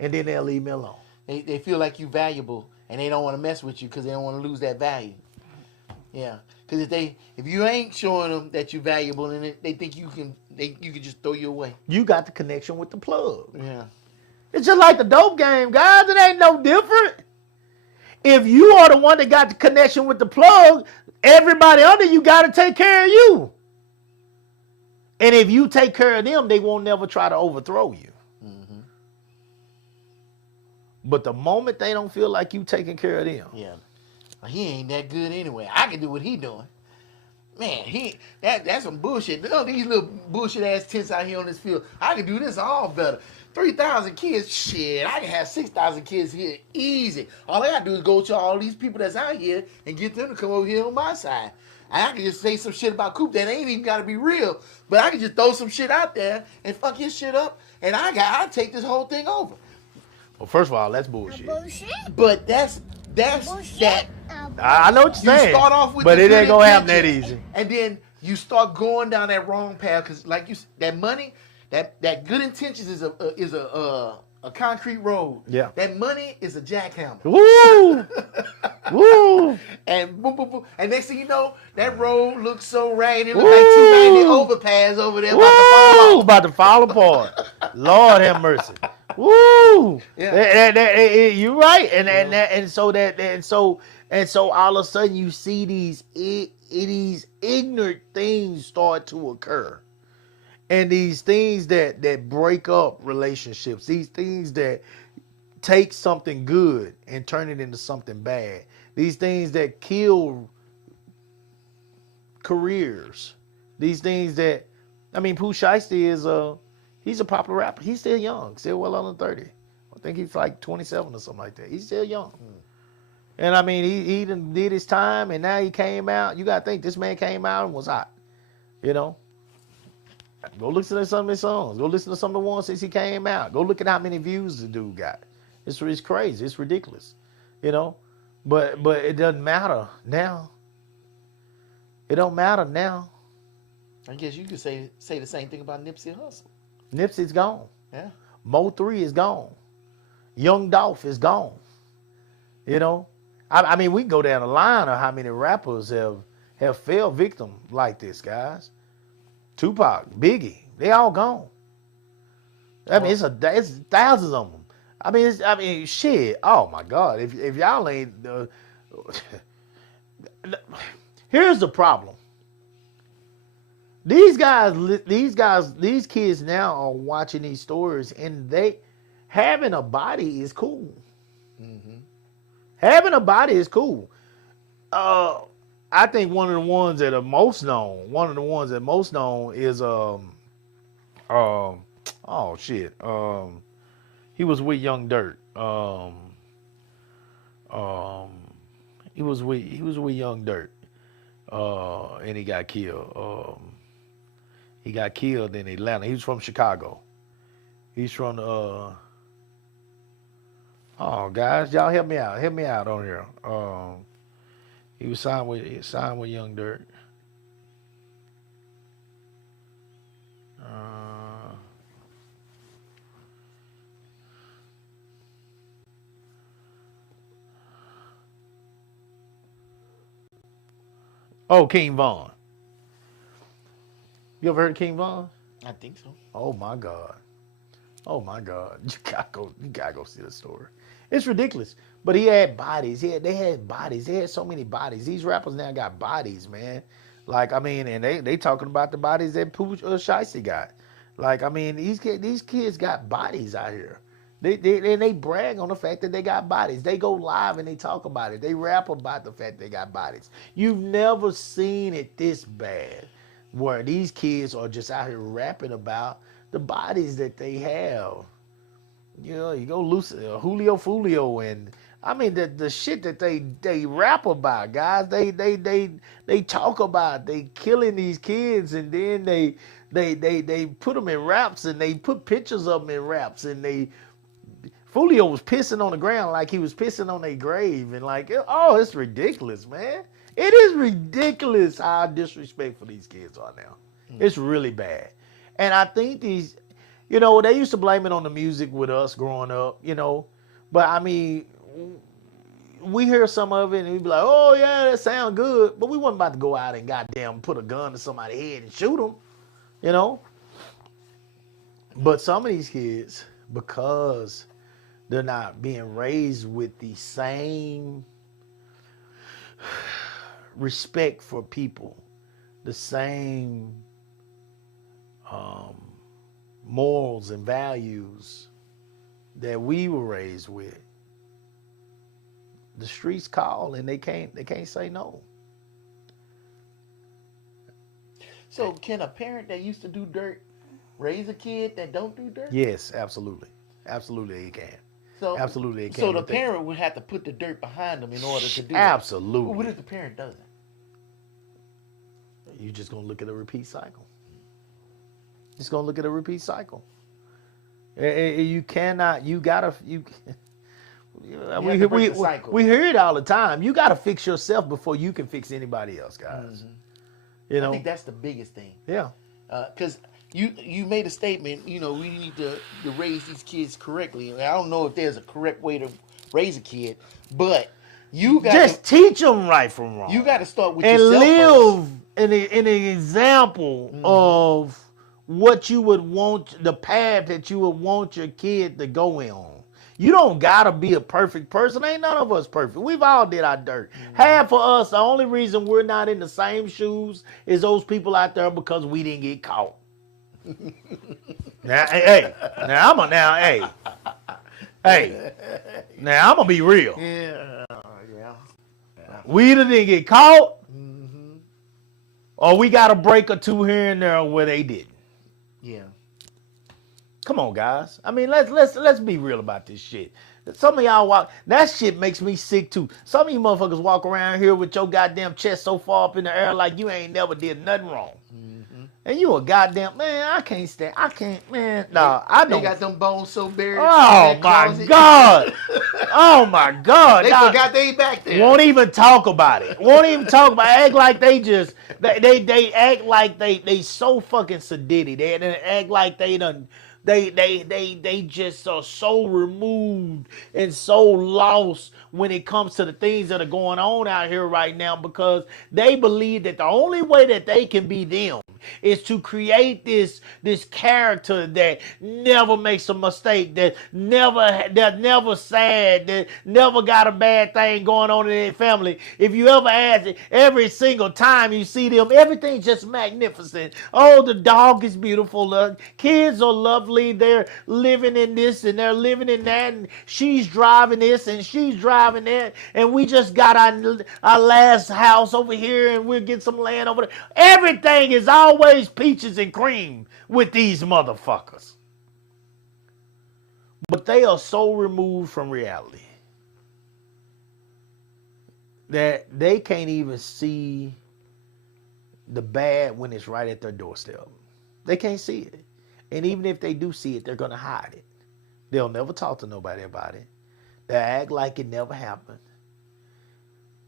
and then they'll leave me alone. They feel like you valuable, and they don't want to mess with you because they don't want to lose that value. Yeah. Because if you ain't showing them that you're valuable, then they think you can just throw you away. You got the connection with the plug. Yeah. It's just like the dope game, guys. It ain't no different. If you are the one that got the connection with the plug, everybody under you got to take care of you. And if you take care of them, they won't never try to overthrow you. Mm-hmm. But the moment they don't feel like you taking care of them, Yeah. He ain't that good anyway. I can do what he doing. Man, that's some bullshit. Look, these little bullshit ass tents out here on this field. I can do this all better. 3,000 kids, shit. I can have 6,000 kids here easy. All I gotta do is go to all these people that's out here and get them to come over here on my side. And I can just say some shit about Coop that ain't even gotta be real. But I can just throw some shit out there and fuck his shit up, and I'll take this whole thing over. well, first of all, that's bullshit. But that's that. I know what you're You saying, start off with but the it good ain't gonna happen that intentions, easy. and then you start going down that wrong path because, like that money, that good intentions is a concrete road. Yeah. That money is a jackhammer. Woo! Woo! And boom, boom, boom. And next thing you know, that road looks so ragged. It looks like 290 overpass over there about to fall Woo! off. About to fall apart. Lord have mercy. Woo! Yeah. You're right, and so all of a sudden you see these ignorant things start to occur, and these things that break up relationships, these things that take something good and turn it into something bad, these things that kill careers, these things that, I mean, Pooh Shiesty is he's a popular rapper. He's still young, still well under 30. I think he's like 27 or something like that. He's still young. And I mean, he done did his time, and now he came out. You gotta think, this man came out and was hot. You know? Go listen to some of his songs. Go listen to some of the ones since he came out. Go look at how many views the dude got. It's crazy. It's ridiculous. You know? But it doesn't matter now. It don't matter now. I guess you could say the same thing about Nipsey Hussle. Nipsey's gone. Yeah. Mo 3 is gone. Young Dolph is gone. You know? I mean, we can go down the line of how many rappers have fell victim like this, guys. Tupac, Biggie, they all gone. I mean, it's thousands of them. I mean, shit. Oh my God! If y'all ain't, here's the problem. These kids now are watching these stories, and having a body is cool. Mm-hmm. Having a body is cool. I think one of the ones that are most known is oh shit. He was with Young Dirt. He was with Young Dirt. And he got killed. He got killed in Atlanta. He was from Chicago. He's from oh guys, y'all help me out. Help me out on here. He was signed with Young Dirt. Oh, King Von. You ever heard of King Von? I think so. Oh my God. Oh my God, you gotta go see the story. It's ridiculous. But he had bodies. They had bodies. They had so many bodies. These rappers now got bodies, man. Like, I mean, and they talking about the bodies that Pooh Shiesty got. Like, I mean, these kids got bodies out here. They brag on the fact that they got bodies. They go live and they talk about it. They rap about the fact they got bodies. You've never seen it this bad, where these kids are just out here rapping about the bodies that they have. You know, you go Julio Fulio, and I mean the shit that they rap about, guys. They talk about they killing these kids, and then they put them in raps, and they put pictures of them in raps, and Fulio was pissing on the ground like he was pissing on a grave, and like, oh, it's ridiculous, man. It is ridiculous how disrespectful these kids are now. It's really bad, and I think these. You know, they used to blame it on the music with us growing up, you know. But, I mean, we hear some of it and we be like, oh, yeah, that sound good. But we wasn't about to go out and goddamn put a gun to somebody's head and shoot them, you know. But some of these kids, because they're not being raised with the same respect for people, the same morals and values that we were raised with, the streets call and they can't say no. So can a parent that used to do dirt raise a kid that don't do dirt? Yes, absolutely. Absolutely he can. So absolutely it can. So the parent would have to put the dirt behind them in order to do absolutely. That. What if the parent doesn't? You're just gonna look at a repeat cycle. Just gonna look at a repeat cycle. You cannot. You gotta. We hear it all the time. You gotta fix yourself before you can fix anybody else, guys. Mm-hmm. You know. I think that's the biggest thing. Yeah. Because you made a statement. You know, we need to raise these kids correctly. I don't know if there's a correct way to raise a kid, but you got just teach them right from wrong. You got to start with and yourself live in an example of what you would want, the path that you would want your kid to go in on. You don't gotta be a perfect person. Ain't none of us perfect. We've all did our dirt. Half of us, the only reason we're not in the same shoes is those people out there because we didn't get caught. Now, hey, now I'm gonna be real. Yeah. We either didn't get caught, or we got a break or two here and there where they didn't. Yeah. Come on, guys. I mean, let's be real about this shit. Some of y'all that shit makes me sick too. Some of you motherfuckers walk around here with your goddamn chest so far up in the air like you ain't never did nothing wrong. And you a goddamn man. I can't, man. No, I don't. They got them bones so buried. Oh my God. Oh my God. They forgot they back there. Won't even talk about it. Won't even talk about it. Act like they just they act like they so fucking sedity. They act like they done. They just are so removed and so lost when it comes to the things that are going on out here right now, because they believe that the only way that they can be them is to create this character that never makes a mistake, that never sad, that never got a bad thing going on in their family. If you ever ask it, every single time you see them, everything's just magnificent. Oh, the dog is beautiful. The kids are lovely. They're living in this and they're living in that, and she's driving this and she's driving that, and we just got our last house over here and we'll get some land over there. Everything is always peaches and cream with these motherfuckers. But they are so removed from reality that they can't even see the bad when it's right at their doorstep. They can't see it. And even if they do see it, they're going to hide it. They'll never talk to nobody about it. They'll act like it never happened.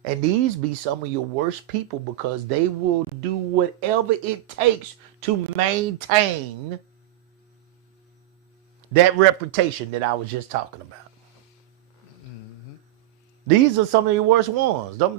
And these be some of your worst people, because they will do whatever it takes to maintain that reputation that I was just talking about. These are some of your worst ones. Them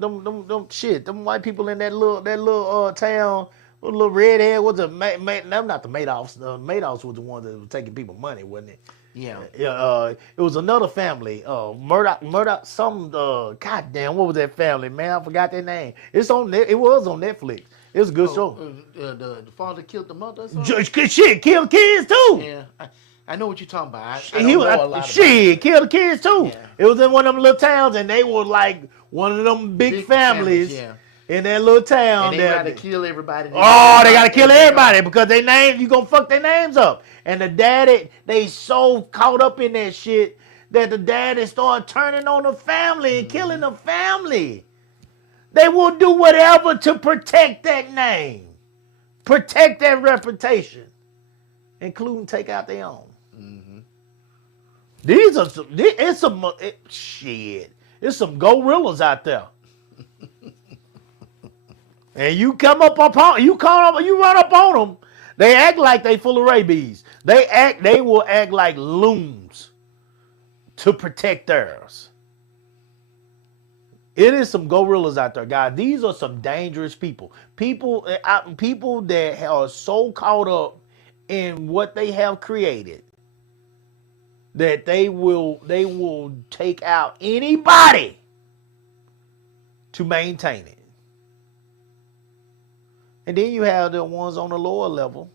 white people in that little town What little redhead was it? No, not the Madoffs. The Madoffs was the one that was taking people money, wasn't it? Yeah. It was another family. Murdoch. Some. Goddamn, what was that family? Man, I forgot their name. It was on Netflix. It was a good show. The father killed the mother or something? Shit, killed kids too. Yeah. I know what you're talking about. I don't know a lot about shit, killed the kids too. Yeah. It was in one of them little towns, and they were like one of them big families yeah. in that little town. And they gotta kill everybody. They gotta kill everybody because they names, you gonna fuck their names up. And the daddy, they so caught up in that shit that the daddy started turning on the family and killing the family. They will do whatever to protect that name, protect that reputation, including take out their own. These are some, it's some gorillas out there. And you run up on them, they act like they full of rabies. They will act like loons to protect theirs. It is some gorillas out there, guys. These are some dangerous people. People that are so caught up in what they have created that they will take out anybody to maintain it. And then you have the ones on the lower level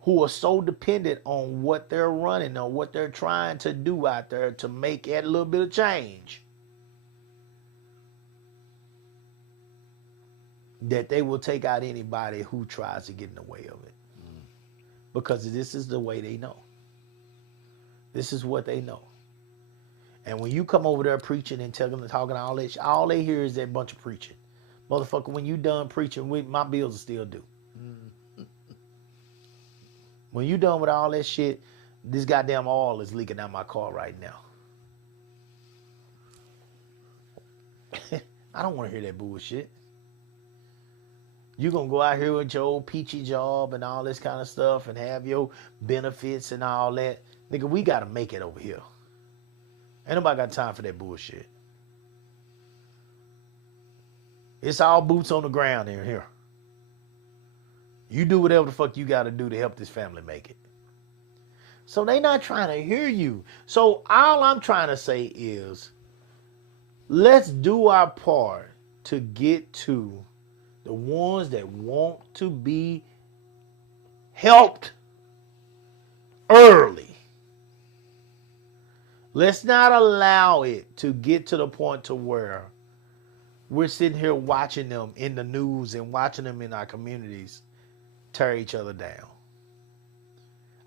who are so dependent on what they're running or what they're trying to do out there to make that little bit of change that they will take out anybody who tries to get in the way of it. Because this is the way they know. This is what they know. And when you come over there preaching and talking all that shit, all they hear is that bunch of preaching. Motherfucker, when you done preaching, my bills are still due. When you done with all that shit, this goddamn oil is leaking out my car right now. I don't want to hear that bullshit. You gonna go out here with your old peachy job and all this kind of stuff and have your benefits and all that. Nigga, we gotta make it over here. Ain't nobody got time for that bullshit. It's all boots on the ground in here. You do whatever the fuck you gotta do to help this family make it. So they not trying to hear you. So all I'm trying to say is, let's do our part to get to the ones that want to be helped early. Let's not allow it to get to the point to where we're sitting here watching them in the news and watching them in our communities tear each other down.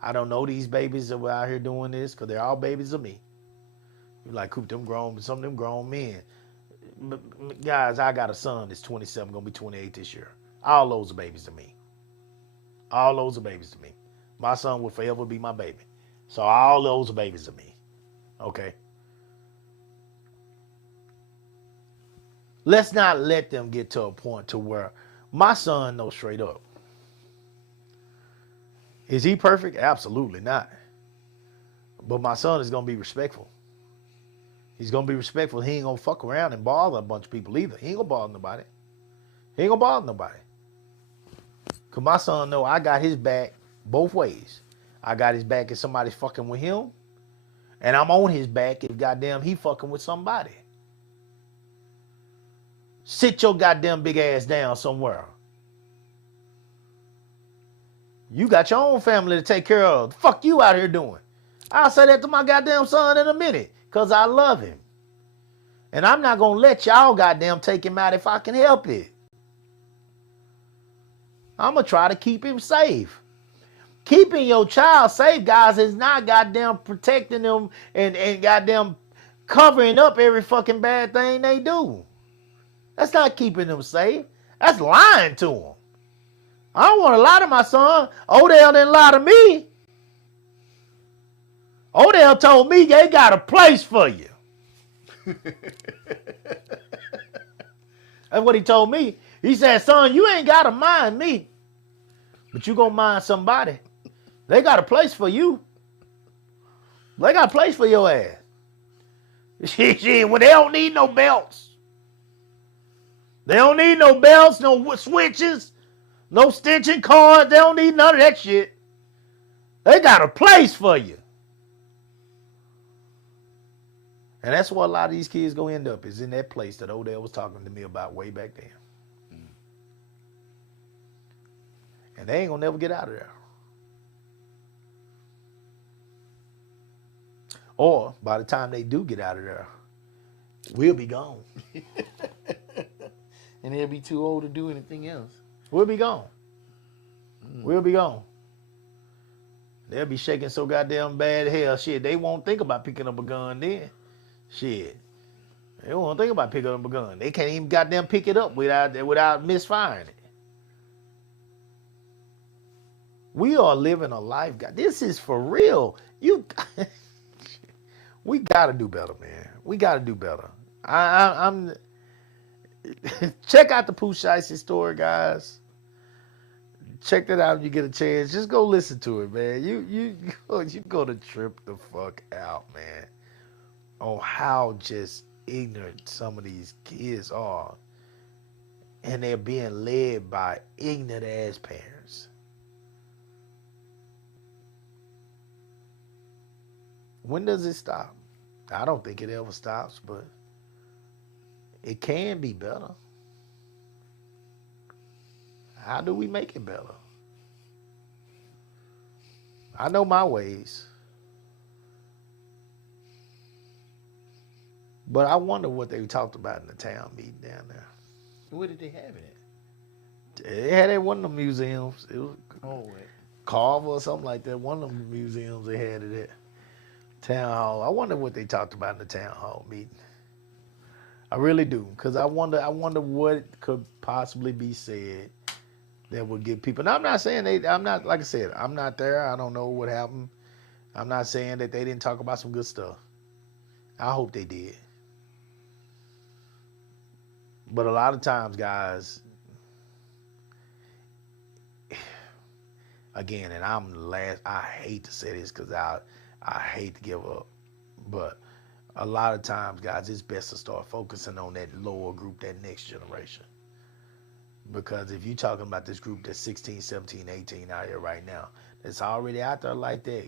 I don't know these babies that were out here doing this because they're all babies of me. You like, Coop, some of them grown men. But guys, I got a son that's 27, gonna be 28 this year. All those are babies to me. All those are babies to me. My son will forever be my baby. So all those are babies to me. Okay? Let's not let them get to a point to where my son knows straight up. Is he perfect? Absolutely not. But my son is gonna be respectful. He's going to be respectful. He ain't going to fuck around and bother a bunch of people either. He ain't going to bother nobody. He ain't going to bother nobody. Because my son know I got his back both ways. I got his back if somebody's fucking with him. And I'm on his back if goddamn he fucking with somebody. Sit your goddamn big ass down somewhere. You got your own family to take care of. The fuck you out here doing? I'll say that to my goddamn son in a minute. Because I love him. And I'm not going to let y'all goddamn take him out if I can help it. I'm going to try to keep him safe. Keeping your child safe, guys, is not goddamn protecting them and goddamn covering up every fucking bad thing they do. That's not keeping them safe. That's lying to them. I don't want to lie to my son. Odell didn't lie to me. Odell told me they got a place for you. That's what he told me. He said, son, you ain't got to mind me, but you going to mind somebody. They got a place for you. They got a place for your ass. Shit, well, they don't need no belts. They don't need no belts, no switches, no stitching cards. They don't need none of that shit. They got a place for you. And that's where a lot of these kids gonna end up, is in that place that Odell was talking to me about way back then. And they ain't gonna never get out of there. Or by the time they do get out of there, we'll be gone. And they'll be too old to do anything else. We'll be gone. We'll be gone. They'll be shaking so goddamn bad. Hell, shit, they won't think about picking up a gun then. Shit. They won't think about picking up a gun. They can't even goddamn pick it up without misfiring it. We are living a life, God. This is for real. We gotta do better, man. We gotta do better. I'm check out the Pooh Shiesty story, guys. Check that out when you get a chance. Just go listen to it, man. You gonna trip the fuck out, man, on how just ignorant some of these kids are, and they're being led by ignorant ass parents. When does it stop? I don't think it ever stops, but it can be better. How do we make it better? I know my ways. But I wonder what they talked about in the town meeting down there. Where did they have it at? They had it at one of the museums. It was Wait. Carver or something like that. One of the museums they had it at. Town hall. I wonder what they talked about in the town hall meeting. I really do, because I wonder what could possibly be said that would give people. Now, I'm not saying I'm not, like I said, I'm not there. I don't know what happened. I'm not saying that they didn't talk about some good stuff. I hope they did. But a lot of times, guys, again, and I'm the last, I hate to say this because I hate to give up, but a lot of times, guys, it's best to start focusing on that lower group, that next generation. Because if you're talking about this group that's 16, 17, 18 out here right now, that's already out there like that,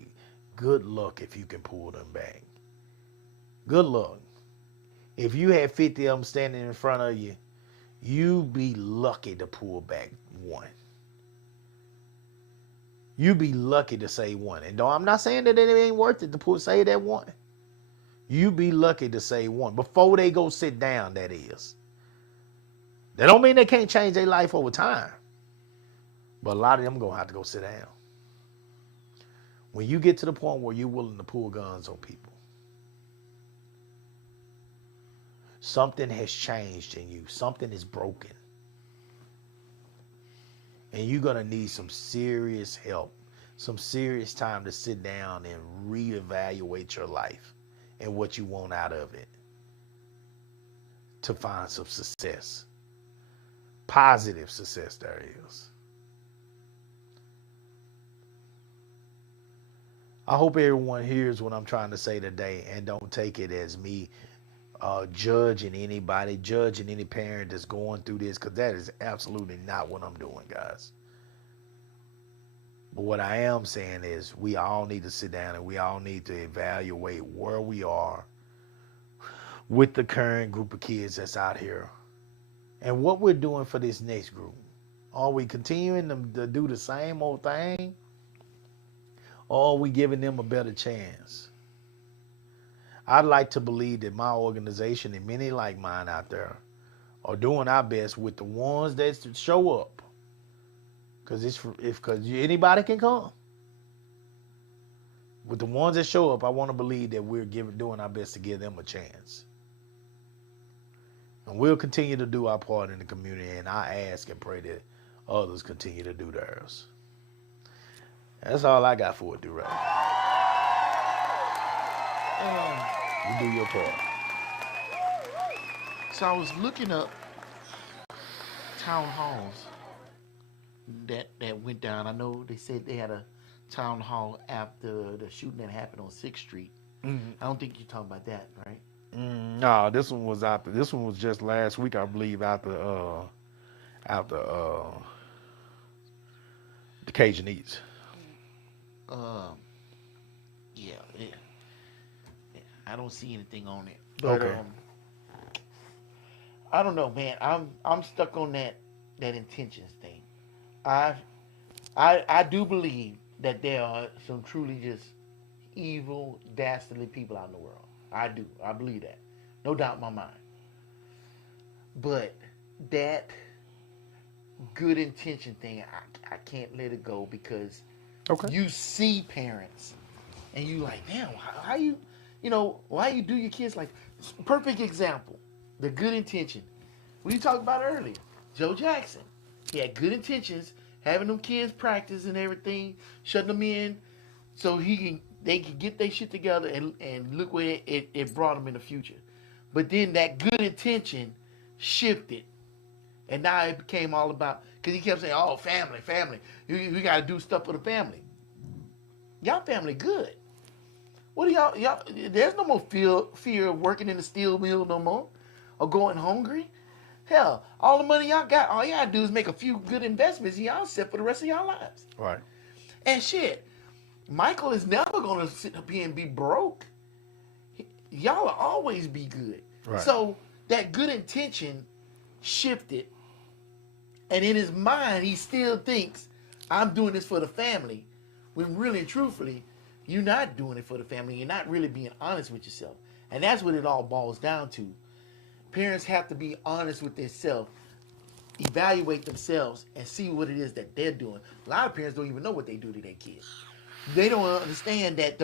good luck if you can pull them back. Good luck. If you had 50 of them standing in front of you, you be lucky to pull back one. You be lucky to say one. And I'm not saying that it ain't worth it to say that one. You be lucky to say one. Before they go sit down, that is. That don't mean they can't change their life over time. But a lot of them going to have to go sit down. When you get to the point where you're willing to pull guns on people, something has changed in you. Something is broken. And you're going to need some serious help, some serious time to sit down and reevaluate your life and what you want out of it to find some success. Positive success, there is. I hope everyone hears what I'm trying to say today and don't take it as me judging anybody, judging any parent that's going through this, because that is absolutely not what I'm doing, guys. But what I am saying is we all need to sit down and we all need to evaluate where we are with the current group of kids that's out here and what we're doing for this next group. Are we continuing to do the same old thing, or are we giving them a better chance? I'd like to believe that my organization and many like mine out there are doing our best with the ones that show up. Because anybody can come. With the ones that show up, I want to believe that we're doing our best to give them a chance. And we'll continue to do our part in the community, and I ask and pray that others continue to do theirs. That's all I got for it, Durant. You do your part. So I was looking up town halls that went down. I know they said they had a town hall after the shooting that happened on 6th Street. Mm-hmm. I don't think you're talking about that, right? No, this one was out. This one was just last week, I believe, out the Cajun Eats. Um, yeah, yeah, yeah. I don't see anything on it. But Okay. I don't know, man. I'm stuck on that intentions thing. I I do believe that there are some truly just evil, dastardly people out in the world. I do. I believe that. No doubt in my mind. But that good intention thing, I can't let it go because Okay. you see parents and you like, damn, how you, why you do your kids like, perfect example, the good intention. We talked about earlier, Joe Jackson. He had good intentions, having them kids practice and everything, shutting them in so they can get their shit together and look where it brought them in the future. But then that good intention shifted. And now it became all about, because he kept saying, oh, family, family. We got to do stuff for the family. Y'all family good. What do y'all, there's no more fear of working in the steel mill no more or going hungry. Hell, all the money y'all got, all y'all do is make a few good investments and y'all set for the rest of y'all lives. Right. And shit, Michael is never going to sit up here and be broke. Y'all will always be good. Right. So that good intention shifted. And in his mind, he still thinks, I'm doing this for the family. When really and truthfully, you're not doing it for the family. You're not really being honest with yourself. And that's what it all boils down to. Parents have to be honest with themselves, evaluate themselves, and see what it is that they're doing. A lot of parents don't even know what they do to their kids. They don't understand that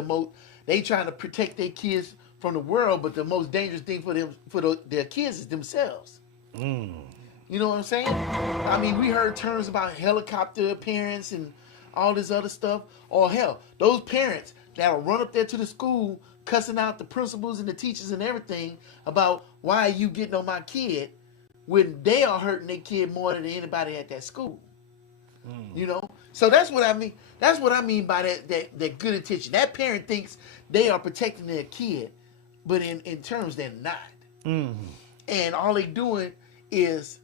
they trying to protect their kids from the world, but the most dangerous thing for them, their kids, is themselves. You know what I'm saying? I mean, we heard terms about helicopter parents and all this other stuff. Or hell, those parents that'll run up there to the school cussing out the principals and the teachers and everything about why are you getting on my kid when they are hurting their kid more than anybody at that school. You know? So that's what I mean. That's what I mean by that good intention. That parent thinks they are protecting their kid, but in terms they're not. And all they doing is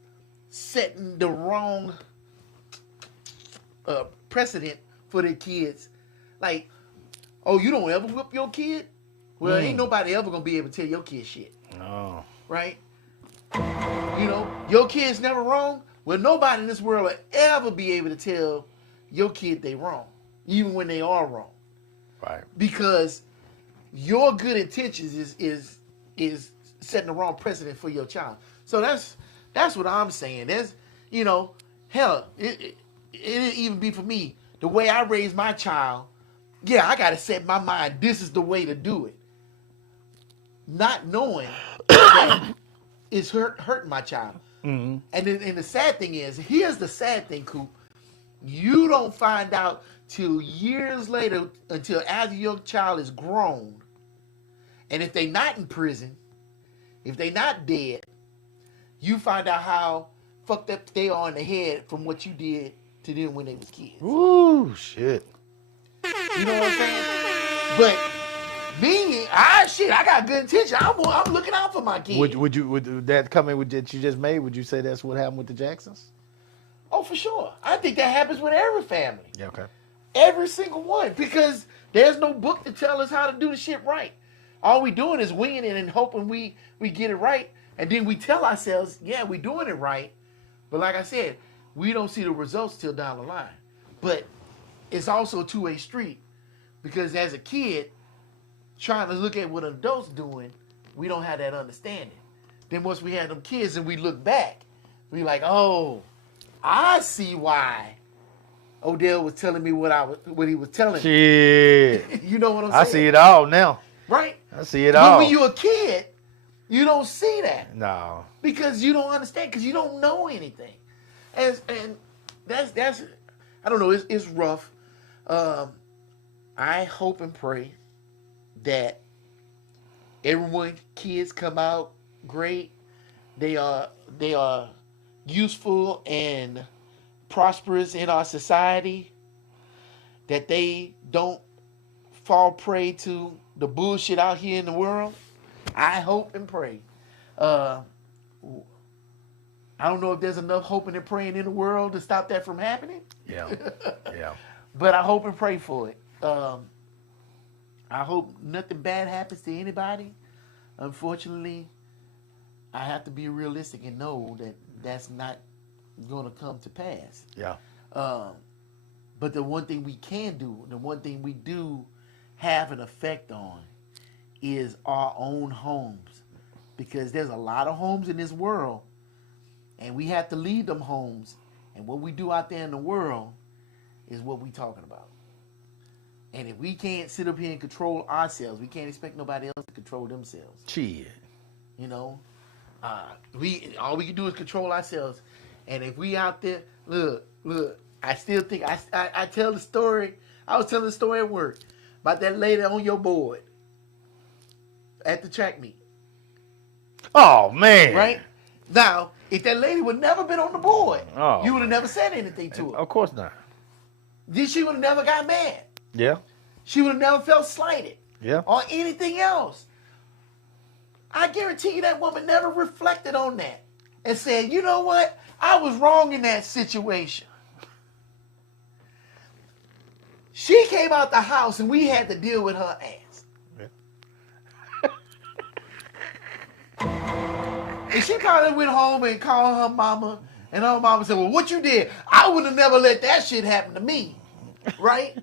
setting the wrong precedent for their kids. Like, oh, you don't ever whip your kid? Well, ain't nobody ever gonna be able to tell your kid shit. Oh. Right? You know, your kid's never wrong. Well, nobody in this world will ever be able to tell your kid they wrong, even when they are wrong. Right. Because your good intentions is setting the wrong precedent for your child. So that's what I'm saying. There's, hell, it even be for me. The way I raise my child, yeah, I got to set my mind, this is the way to do it. Not knowing that it's hurting my child. And the sad thing is, here's the sad thing, Coop. You don't find out till years later, until after your child is grown. And if they not in prison, if they not dead, you find out how fucked up they are in the head from what you did to them when they was kids. Ooh, shit. You know what I'm saying? But me, I got good intention. I'm looking out for my kids. Would that comment that you just made? Would you say that's what happened with the Jacksons? Oh, for sure. I think that happens with every family. Yeah. Okay. Every single one. Because there's no book to tell us how to do the shit right. All we doing is winging it and hoping we get it right. And then we tell ourselves, yeah, we doing it right. But like I said, we don't see the results till down the line. But it's also a two-way street. Because as a kid, trying to look at what adults doing, we don't have that understanding. Then once we have them kids and we look back, we like, oh, I see why Odell was telling me what he was telling me. Shit. You know what I'm saying? I see it all now. Right? I see it But all. when you're a kid, you don't see that. No. Because you don't understand, because you don't know anything. And that's I don't know, it's rough. I hope and pray that kids come out great. They are useful and prosperous in our society. That they don't fall prey to the bullshit out here in the world. I hope and pray. I don't know if there's enough hoping and praying in the world to stop that from happening, Yeah. Yeah. but I hope and pray for it. I hope nothing bad happens to anybody. Unfortunately, I have to be realistic and know that that's not going to come to pass. Yeah. But the one thing we can do, the one thing we do have an effect on, is our own homes. Because there's a lot of homes in this world, and we have to lead them homes. And what we do out there in the world is what we talking about. And if we can't sit up here and control ourselves, we can't expect nobody else to control themselves. Shit. You know, all we can do is control ourselves. And if we out there, look, I still think I tell the story. I was telling the story at work about that lady on your board at the track meet. Oh man. Right now, if that lady would never been on the board, Oh, you would have never said anything to her. Of course not. Then she would have never got mad. Yeah. She would have never felt slighted. Yeah. Or anything else. I guarantee you that woman never reflected on that and said, you know what? I was wrong in that situation. She came out the house and we had to deal with her ass. Yeah. And she probably went home and called her mama, and her mama said, well, what you did? I would have never let that shit happen to me. Right?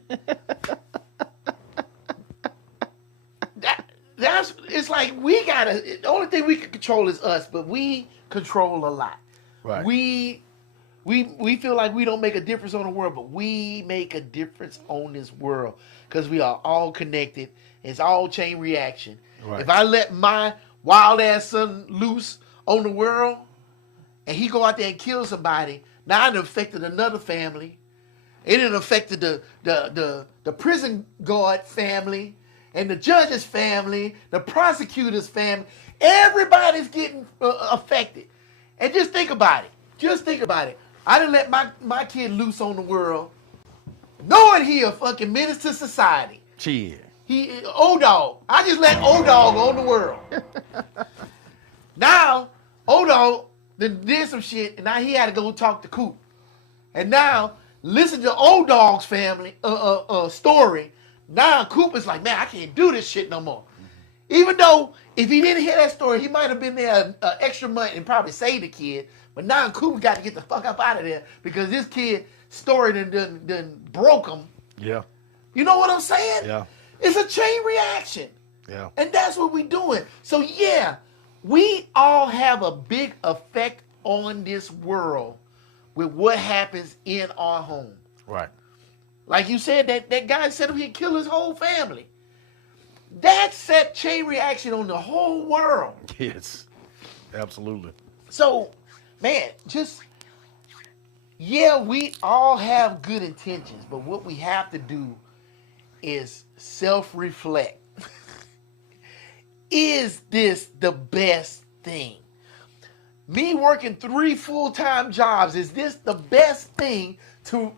It's like we gotta, the only thing we can control is us, but we control a lot. Right. We feel like we don't make a difference on the world, but we make a difference on this world because we are all connected. It's all chain reaction. Right. If I let my wild ass son loose on the world and he go out there and kill somebody, now it affected another family. It done affected the prison guard family and the judge's family, the prosecutor's family. Everybody's getting affected. And just think about it. Just think about it. I done let my kid loose on the world, knowing he a fucking menace to society. Shit. He old dog. I just let old dog on the world. Now old dog did some shit, and now he had to go talk to Coop. And now listen to old dog's family story. Now Coop is like, man, I can't do this shit no more. Even though if he didn't hear that story, he might have been there an extra month and probably saved the kid. But now Cooper got to get the fuck up out of there because this kid's story done broke him. Yeah. You know what I'm saying? Yeah. It's a chain reaction. Yeah. And that's what we're doing. So yeah, we all have a big effect on this world with what happens in our home. Right. Like you said, that guy said he'd kill his whole family. That set chain reaction on the whole world. Yes. Absolutely. So, man, we all have good intentions, but what we have to do is self-reflect. Is this the best thing? Me working 3 full-time jobs, is this the best thing to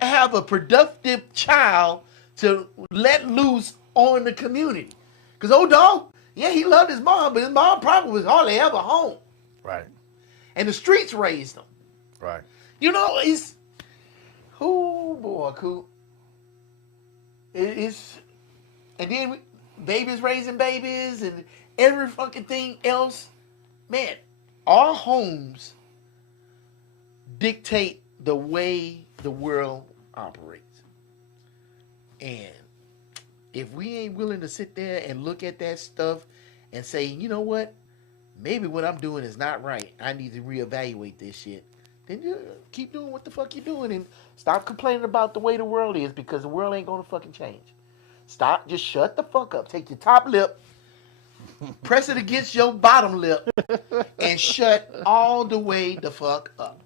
have a productive child to let loose on the community? Because old dog, yeah, he loved his mom, but his mom probably was hardly ever home. Right. And the streets raised him. Right. You know, oh boy, Coop. And then babies raising babies and every fucking thing else. Man, our homes dictate the way the world operates. And if we ain't willing to sit there and look at that stuff and say, you know what? Maybe what I'm doing is not right. I need to reevaluate this shit. Then you keep doing what the fuck you're doing and stop complaining about the way the world is because the world ain't gonna fucking change. Stop. Just shut the fuck up. Take your top lip, press it against your bottom lip, and shut all the way the fuck up.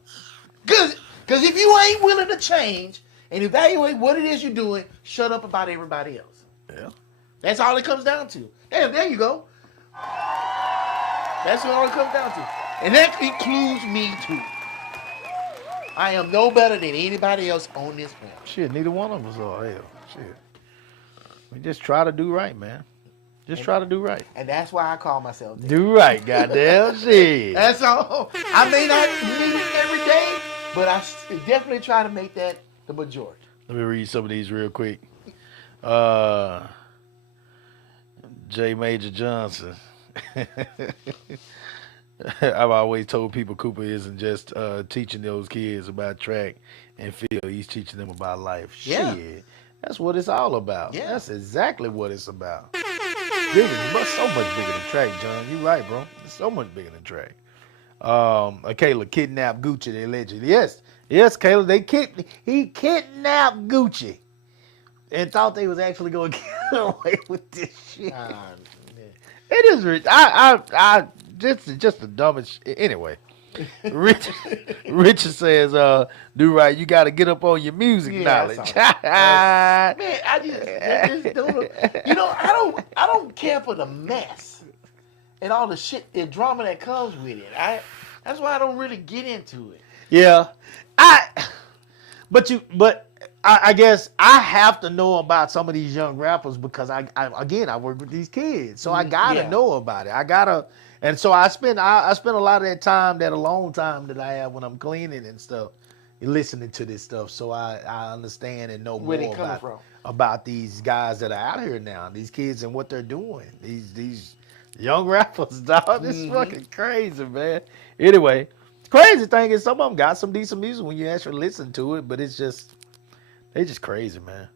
Because if you ain't willing to change and evaluate what it is you're doing, shut up about everybody else. Yeah. That's all it comes down to. There you go. That's what all it comes down to. And that includes me too. I am no better than anybody else on this planet. Shit, neither one of us are. Hell, shit. We just try to do right, man. Just try to do right. And that's why I call myself that. Do right, goddamn shit. That's all. I may not meet it every day, but I definitely try to make that the majority. Let me read some of these real quick. J. Major Johnson. I've always told people Cooper isn't just teaching those kids about track and field. He's teaching them about life. Yeah. Shit. That's what it's all about. Yeah. That's exactly what it's about. This is so much bigger than track, John. You're right, bro. It's so much bigger than track. Kayla kidnapped Gucci, they allegedly. Yes, Kayla, he kidnapped Gucci and thought they was actually going to get away with this shit. It is rich. Just the dumbest. Anyway, Richard says, "Do right. You got to get up on your music knowledge." Man, I just don't. You know, I don't care for the mess and all the shit, the drama that comes with it. That's why I don't really get into it. Yeah, but I guess I have to know about some of these young rappers because I work with these kids, so I gotta know about it. And so I spend a lot of that time, that alone time that I have when I'm cleaning and stuff, listening to this stuff, so I understand and know Where more they coming about these guys that are out here now, these kids and what they're doing. These young rappers, dog. This is fucking crazy, man. Anyway, crazy thing is some of them got some decent music when you actually listen to it, but they're just crazy, man.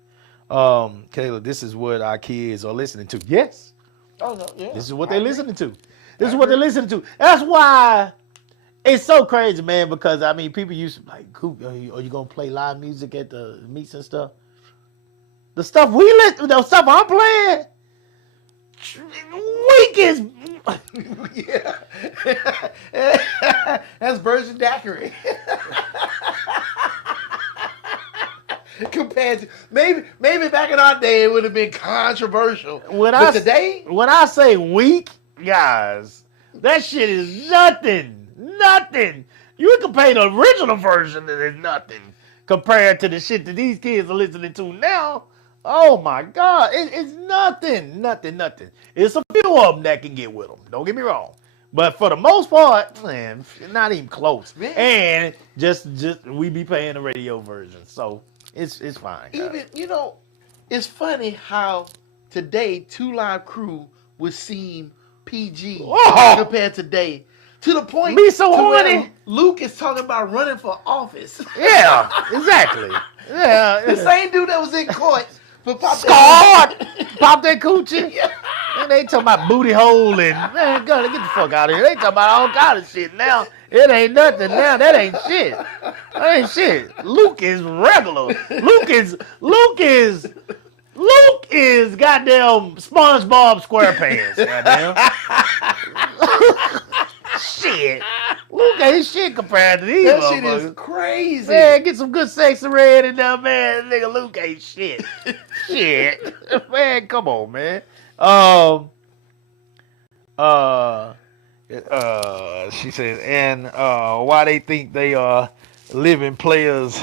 Caleb, this is what our kids are listening to. Yes. Oh no, yeah. This is what they're listening to. This is what they're listening to. That's why it's so crazy, man, because I mean people used to like, Coop, are you gonna play live music at the meets and stuff? The stuff the stuff I'm playing, weak as yeah. That's Virgin Daiquiri. Compared to maybe back in our day it would have been controversial. But today, when I say weak, guys, that shit is nothing. Nothing. You can play the original version and it's nothing compared to the shit that these kids are listening to now. Oh my God, it's nothing. It's a few of them that can get with them. Don't get me wrong. But for the most part, man, not even close. Man. And just we be playing the radio version, so it's fine. Guys. Even it's funny how today 2 Live Crew would seem PG compared to today. To the point be so horny. Luke is talking about running for office. Yeah, exactly. Yeah, the same dude that was in court for pop that coochie. Yeah. And they talking about booty hole and man, God, get the fuck out of here. They talking about all kind of shit now. It ain't nothing now. That ain't shit. That ain't shit. Luke is regular. Luke is goddamn SpongeBob SquarePants. Goddamn. Shit. Luke ain't shit compared to these. That shit is crazy. Man, get some good sexy red in there, man. Nigga, Luke ain't shit. Shit. Man, come on, man. She says, and why they think they are living players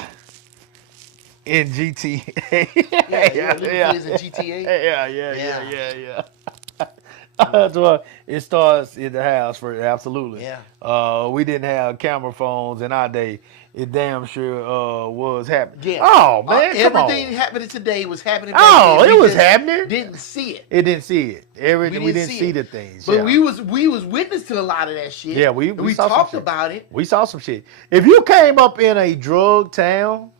in GTA. Players in GTA. Yeah. That's why it starts in the house for absolutely. Yeah. We didn't have camera phones in our day. It damn sure was happening. Yeah. Oh man, everything happening today was happening. Back then. It was happening. Didn't see it. It didn't see it. Everything we didn't see the things. But we was witness to a lot of that shit. Yeah, we talked about it. We saw some shit. If you came up in a drug town,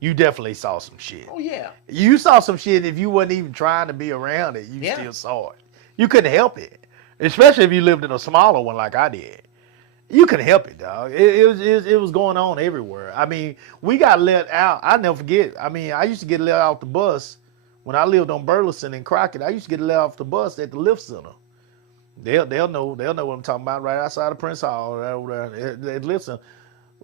you definitely saw some shit. Oh yeah. You saw some shit if you wasn't even trying to be around it. You still saw it. You couldn't help it, especially if you lived in a smaller one like I did. You couldn't help it, dog. It was going on everywhere. I mean, we got let out. I never forget. I mean, I used to get let off the bus when I lived on Burleson and Crockett. I used to get let off the bus at the Lift Center. They'll know what I'm talking about. Right outside of Prince Hall, right over there at Lift Center.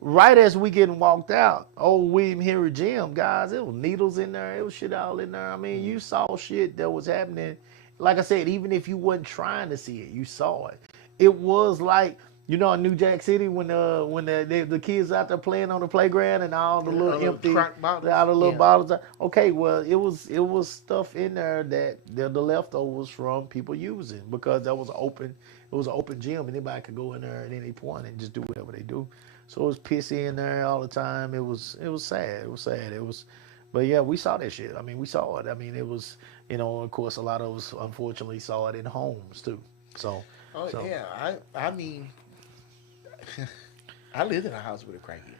Right as we getting walked out, old William Henry Gym, guys, it was needles in there. It was shit all in there. I mean, you saw shit that was happening. Like I said, even if you wasn't trying to see it, you saw it. It was like You know, in New Jack City, when the kids out there playing on the playground and all the little empty, crack bottles. all the little Yeah. bottles. Okay, well, it was stuff in there that the leftovers from people using because that was open. It was an open gym. Anybody could go in there at any point and just do whatever they do. So it was pissy in there all the time. It was sad. It was sad. But yeah, we saw that shit. I mean, we saw it. I mean, it was, of course, a lot of us unfortunately saw it in homes too. So. Oh So- yeah, I mean, I lived in a house with a crackhead.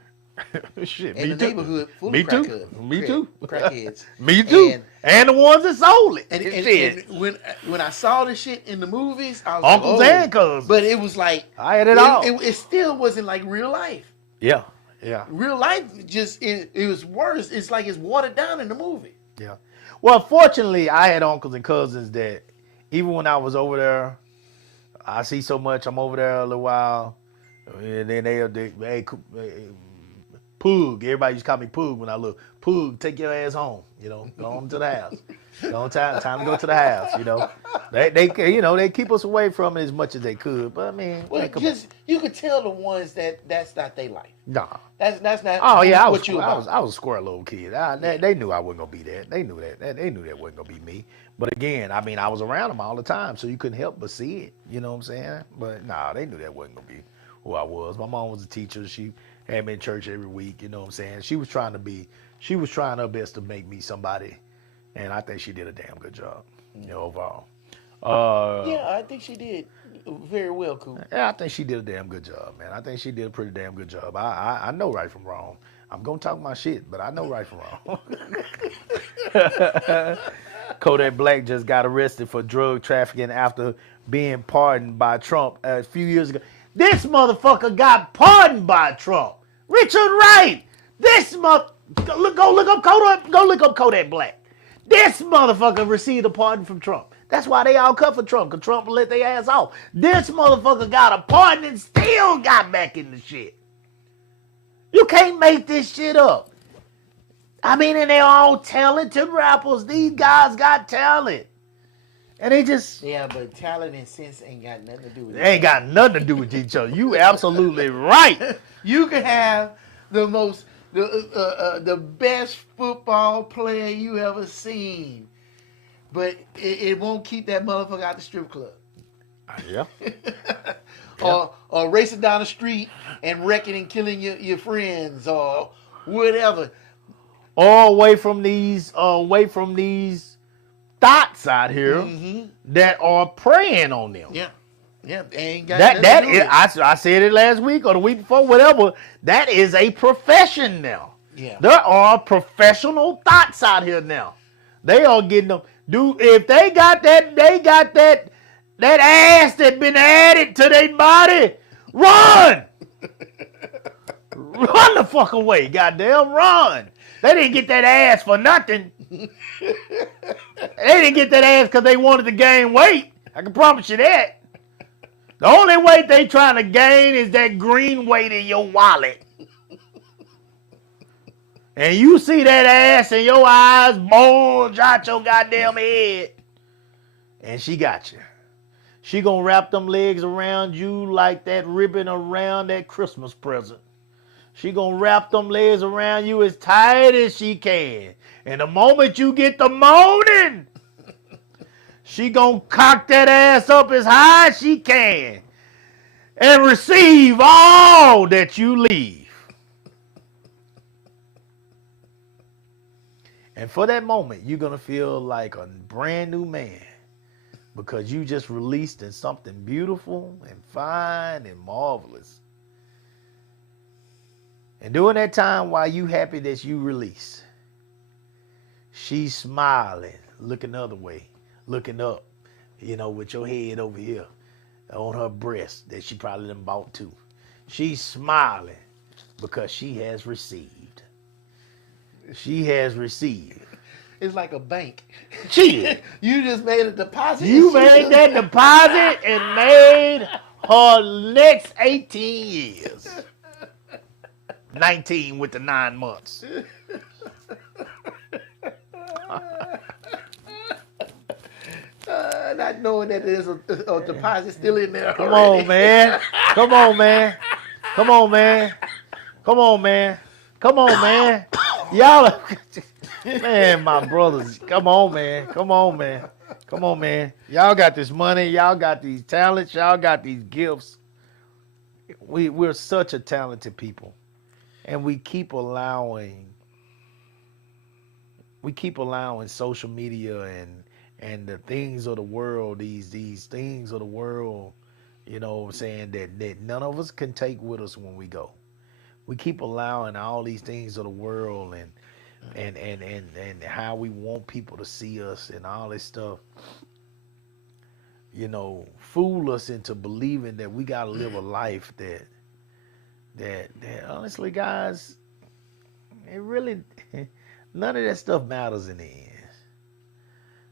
Shit, In me the too. neighborhood full Me of too. crackheads. Me too. Crackheads. Me too. And the ones that sold it. And, Shit. and when I saw this shit in the movies, I was Uncles like, and cousins. But it was like I had it all. It still wasn't like real life. Yeah. Yeah. Real life just it was worse. It's like it's watered down in the movie. Yeah. Well, fortunately, I had uncles and cousins that even when I was over there, I see so much. I'm over there a little while, and then they hey, Poog. Everybody used to call me Poog when I look. Poog, take your ass home. Go on to the house. Time to go to the house. They keep us away from it as much as they could. But I mean, Well, you could tell the ones that's not their life. nah. That's not. Oh yeah, I was what you about. I was a square little kid. They knew I wasn't gonna be that. They knew that. They knew that wasn't gonna be me. But again, I mean, I was around them all the time, so you couldn't help but see it. You know what I'm saying? But nah, they knew that wasn't gonna be who I was. My mom was a teacher. She had me in church every week. You know what I'm saying? She was trying her best to make me somebody, and I think she did a damn good job. Overall. Yeah, I think she did very well, cool. Yeah, I think she did a damn good job, man. I think she did a pretty damn good job. I know right from wrong. I'm gonna talk my shit, but I know right from wrong. Kodak Black just got arrested for drug trafficking after being pardoned by Trump a few years ago. This motherfucker got pardoned by Trump. Richard Wright. Go look up Kodak Black. This motherfucker received a pardon from Trump. That's why they all cut for Trump, because Trump let their ass off. This motherfucker got a pardon and still got back in the shit. You can't make this shit up. I mean, and they're all talented rappers. These guys got talent. And they just... Yeah, but talent and sense ain't got nothing to do with it. They ain't got nothing to do with each other. You absolutely right. You can have the best football player you ever seen, but it won't keep that motherfucker out the strip club. Yeah. Or racing down the street and wrecking and killing your friends or whatever. Or away from these thoughts out here that are preying on them. Yeah. Yeah, they ain't got That nothing to do is, with it. I said it last week or the week before, whatever. That is a profession now. Yeah. There are professional thoughts out here now. They are getting them. Dude, if they got that ass that been added to their body, run! Run the fuck away, goddamn, run! They didn't get that ass for nothing. They didn't get that ass because they wanted to gain weight. I can promise you that. The only weight they trying to gain is that green weight in your wallet. And you see that ass and your eyes bulge out your goddamn head. And she got you. She gonna wrap them legs around you like that ribbon around that Christmas present. She gonna wrap them legs around you as tight as she can. And the moment you get the moaning, she gonna cock that ass up as high as she can and receive all that you leave. And for that moment, you're gonna feel like a brand new man because you just released in something beautiful and fine and marvelous. And during that time, while you happy that you release, she's smiling, looking the other way, looking up, with your head over here on her breast that she probably done bought too. She's smiling because she has received. She has received. It's like a bank. Shit. You just made a deposit. You made that deposit and made her next 18 years. 19 with the 9 months. Not knowing that there's a deposit still in there. Come on, man. Come on, man. Come on, man. Come on, man. Come on, man. Y'all are, man, my brothers. Come on, man. Come on, man. Come on, man. Y'all got this money. Y'all got these talents. Y'all got these gifts. We're such a talented people. And we keep allowing social media and the things of the world, these things of the world, you know what I'm saying, that none of us can take with us when we go. We keep allowing all these things of the world and how we want people to see us and all this stuff, you know, fool us into believing that we gotta live a life that honestly, guys, it really none of that stuff matters in the end.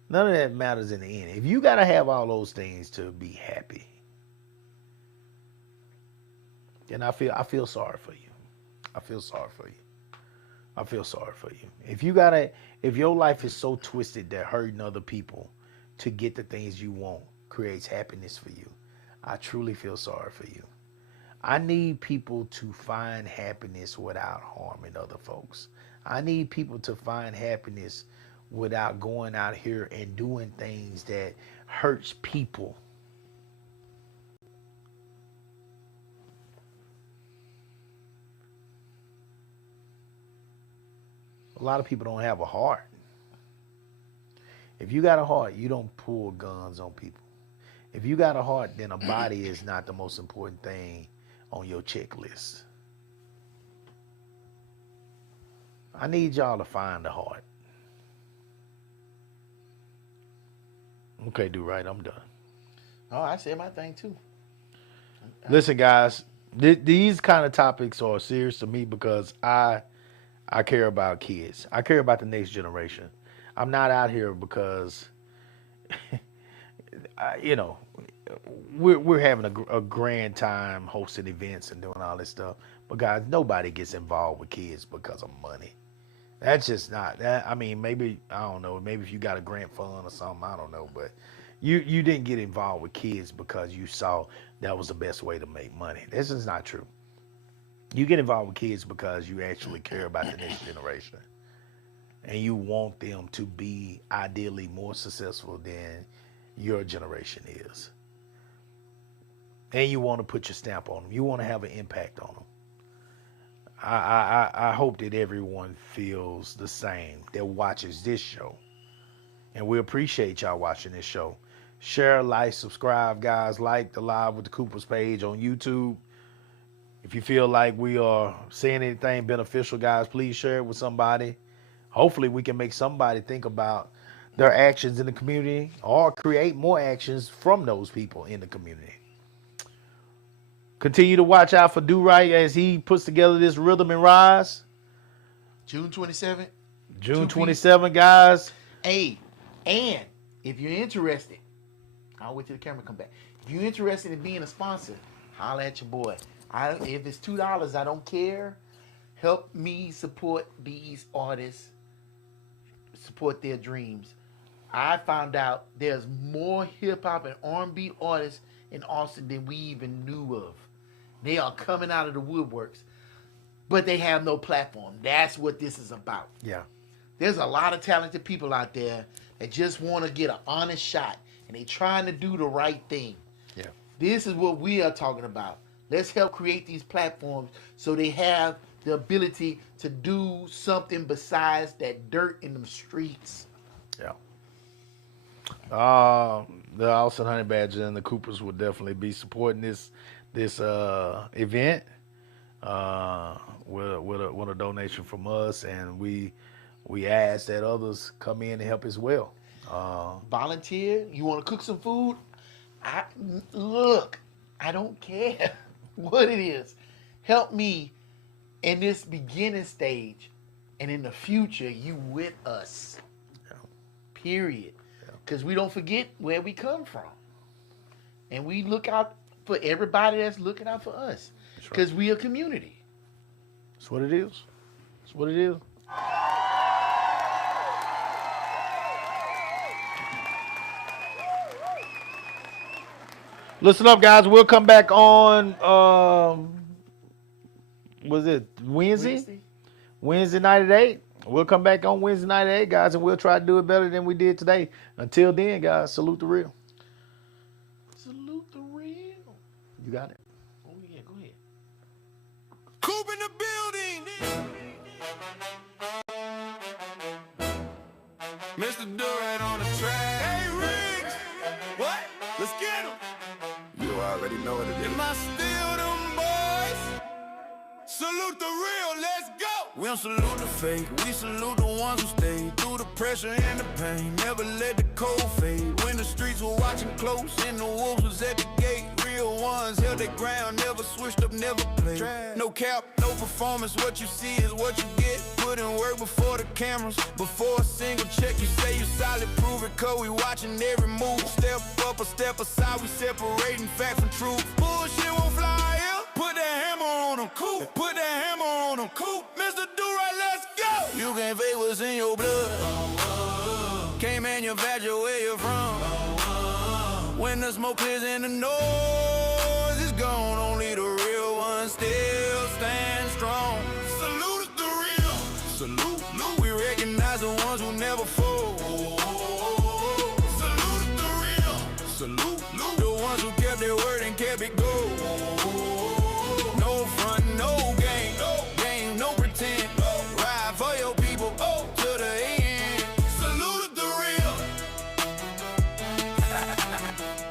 None of that matters in the end. If you gotta have all those things to be happy, then I feel sorry for you. I feel sorry for you. I feel sorry for you. If your life is so twisted that hurting other people to get the things you want creates happiness for you, I truly feel sorry for you. I need people to find happiness without harming other folks. I need people to find happiness without going out here and doing things that hurts people. A lot of people don't have a heart. If you got a heart, you don't pull guns on people. If you got a heart, then a body is not the most important thing on your checklist. I need y'all to find the heart. Okay, do right. I'm done. Oh, I said my thing too. Listen, guys, these kind of topics are serious to me because I care about kids. I care about the next generation. I'm not out here because, you know, we're having a grand time hosting events and doing all this stuff. But guys, nobody gets involved with kids because of money. That's just not that. I mean, maybe, I don't know, maybe if you got a grant fund or something, I don't know. But you didn't get involved with kids because you saw that was the best way to make money. This is not true. You get involved with kids because you actually care about the next generation. And you want them to be ideally more successful than your generation is. And you want to put your stamp on them. You want to have an impact on them. I hope that everyone feels the same that watches this show. And we appreciate y'all watching this show. Share, like, subscribe, guys. Like the Live with the Coopers page on YouTube. If you feel like we are saying anything beneficial, guys, please share it with somebody. Hopefully we can make somebody think about their actions in the community or create more actions from those people in the community. Continue to watch out for Do Right as he puts together this Rhythm and Rise. June 27th. June 27th, guys. Hey, and if you're interested, I'll wait till the camera come back. If you're interested in being a sponsor, holla at your boy. If it's $2, I don't care. Help me support these artists, support their dreams. I found out there's more hip hop and R&B artists in Austin than we even knew of. They are coming out of the woodworks, but they have no platform. That's what this is about. Yeah. There's a lot of talented people out there that just want to get an honest shot, and they trying to do the right thing. Yeah. This is what we are talking about. Let's help create these platforms so they have the ability to do something besides that dirt in the streets. Yeah. The Austin Honey Badger and the Coopers will definitely be supporting this event with a donation from us, and we ask that others come in and help as well. Volunteer. You want to cook some food? I don't care what it is. Help me in this beginning stage, and in the future, you with us. Yeah. Period. Because we don't forget where we come from, and we look out for everybody that's looking out for us. Because we a community. That's what it is. That's what it is. Listen up, guys. We'll come back on. Was it Wednesday? Wednesday night at 8. We'll come back on Wednesday night at 8, guys, and we'll try to do it better than we did today. Until then, guys, salute the real. Salute the real. You got it. Oh yeah, go ahead. Coop in the building. Mr. Durant on the track. Hey, Riggs. What? Let's get him. You already know what it is. Am I still them boys? Salute the real, let's go. We don't salute the fake, we salute the ones who stay through the pressure and the pain. Never let the cold fade. When the streets were watching close and the wolves was at the gate. Real ones held their ground, never switched up, never played. No cap, no performance, what you see is what you get. Put in work before the cameras, before a single check. You say you solid, prove it, cause we watching every move. Step up or step aside, we separating fact from truth. Bullshit won't fly here. Put that hammer on them, Coop. Put that hammer on them, Coop. Mr. Do-Right, let's go. You can't fake what's in your blood. Can't manufacture where you're from. When the smoke clears and the noise is gone, only the real ones still stand strong. Salute the real. Salute. We recognize the ones who never fold. Salute the real. Salute. The ones who kept their word and kept it gold. No front, no game, no pretend. Ride for your people to the end. Salute the real.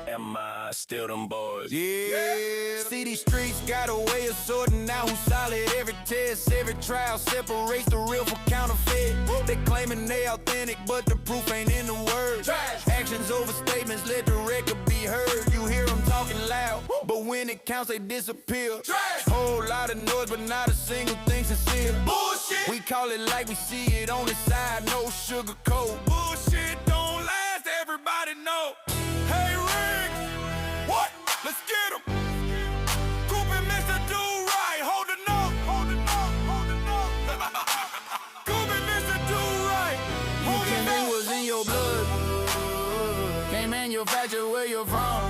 Am I still them boys? Yeah. See, these streets got a way of sorting out who's solid. Every test, every trial separates the real from counterfeit. They claiming they authentic, but the proof ain't in the words. Actions over statements, let the record be heard. You hear them talking loud, but when it counts, they disappear. Whole lot of noise, but not a single thing sincere. Bullshit. We call it like we see it on the side, no sugar coat. Bullshit don't last, everybody know. Hey, Rick, what? Let's get him. Coop and Mr. Do-Right, hold the note, hold the note, hold the note. Coop and Mr. Do-Right, hold the note. Was in your blood. Can't manufacture where you're from.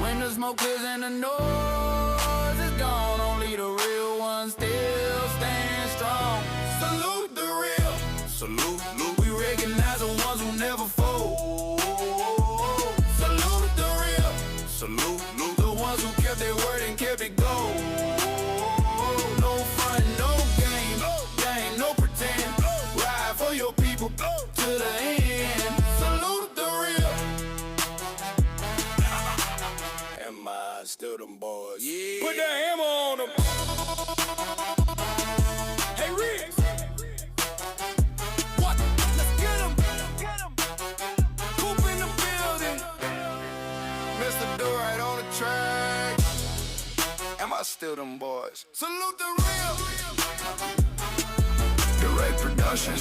When the smoke clears and the noise is gone, only the real ones still stand strong. Salute the real. Salute. We recognize the ones who never fold. Salute the real. Salute. The ones who kept their word and kept it gold. No front, no game, no pretend. Ride for your people to the end. Salute the real. Am I still them boys? Yeah. Put that hammer on them. Hey, Riggs. What? Let's get him. Coop in the building. Mr. Do-Right on the track. Am I still them boys? Salute the real. Direct production.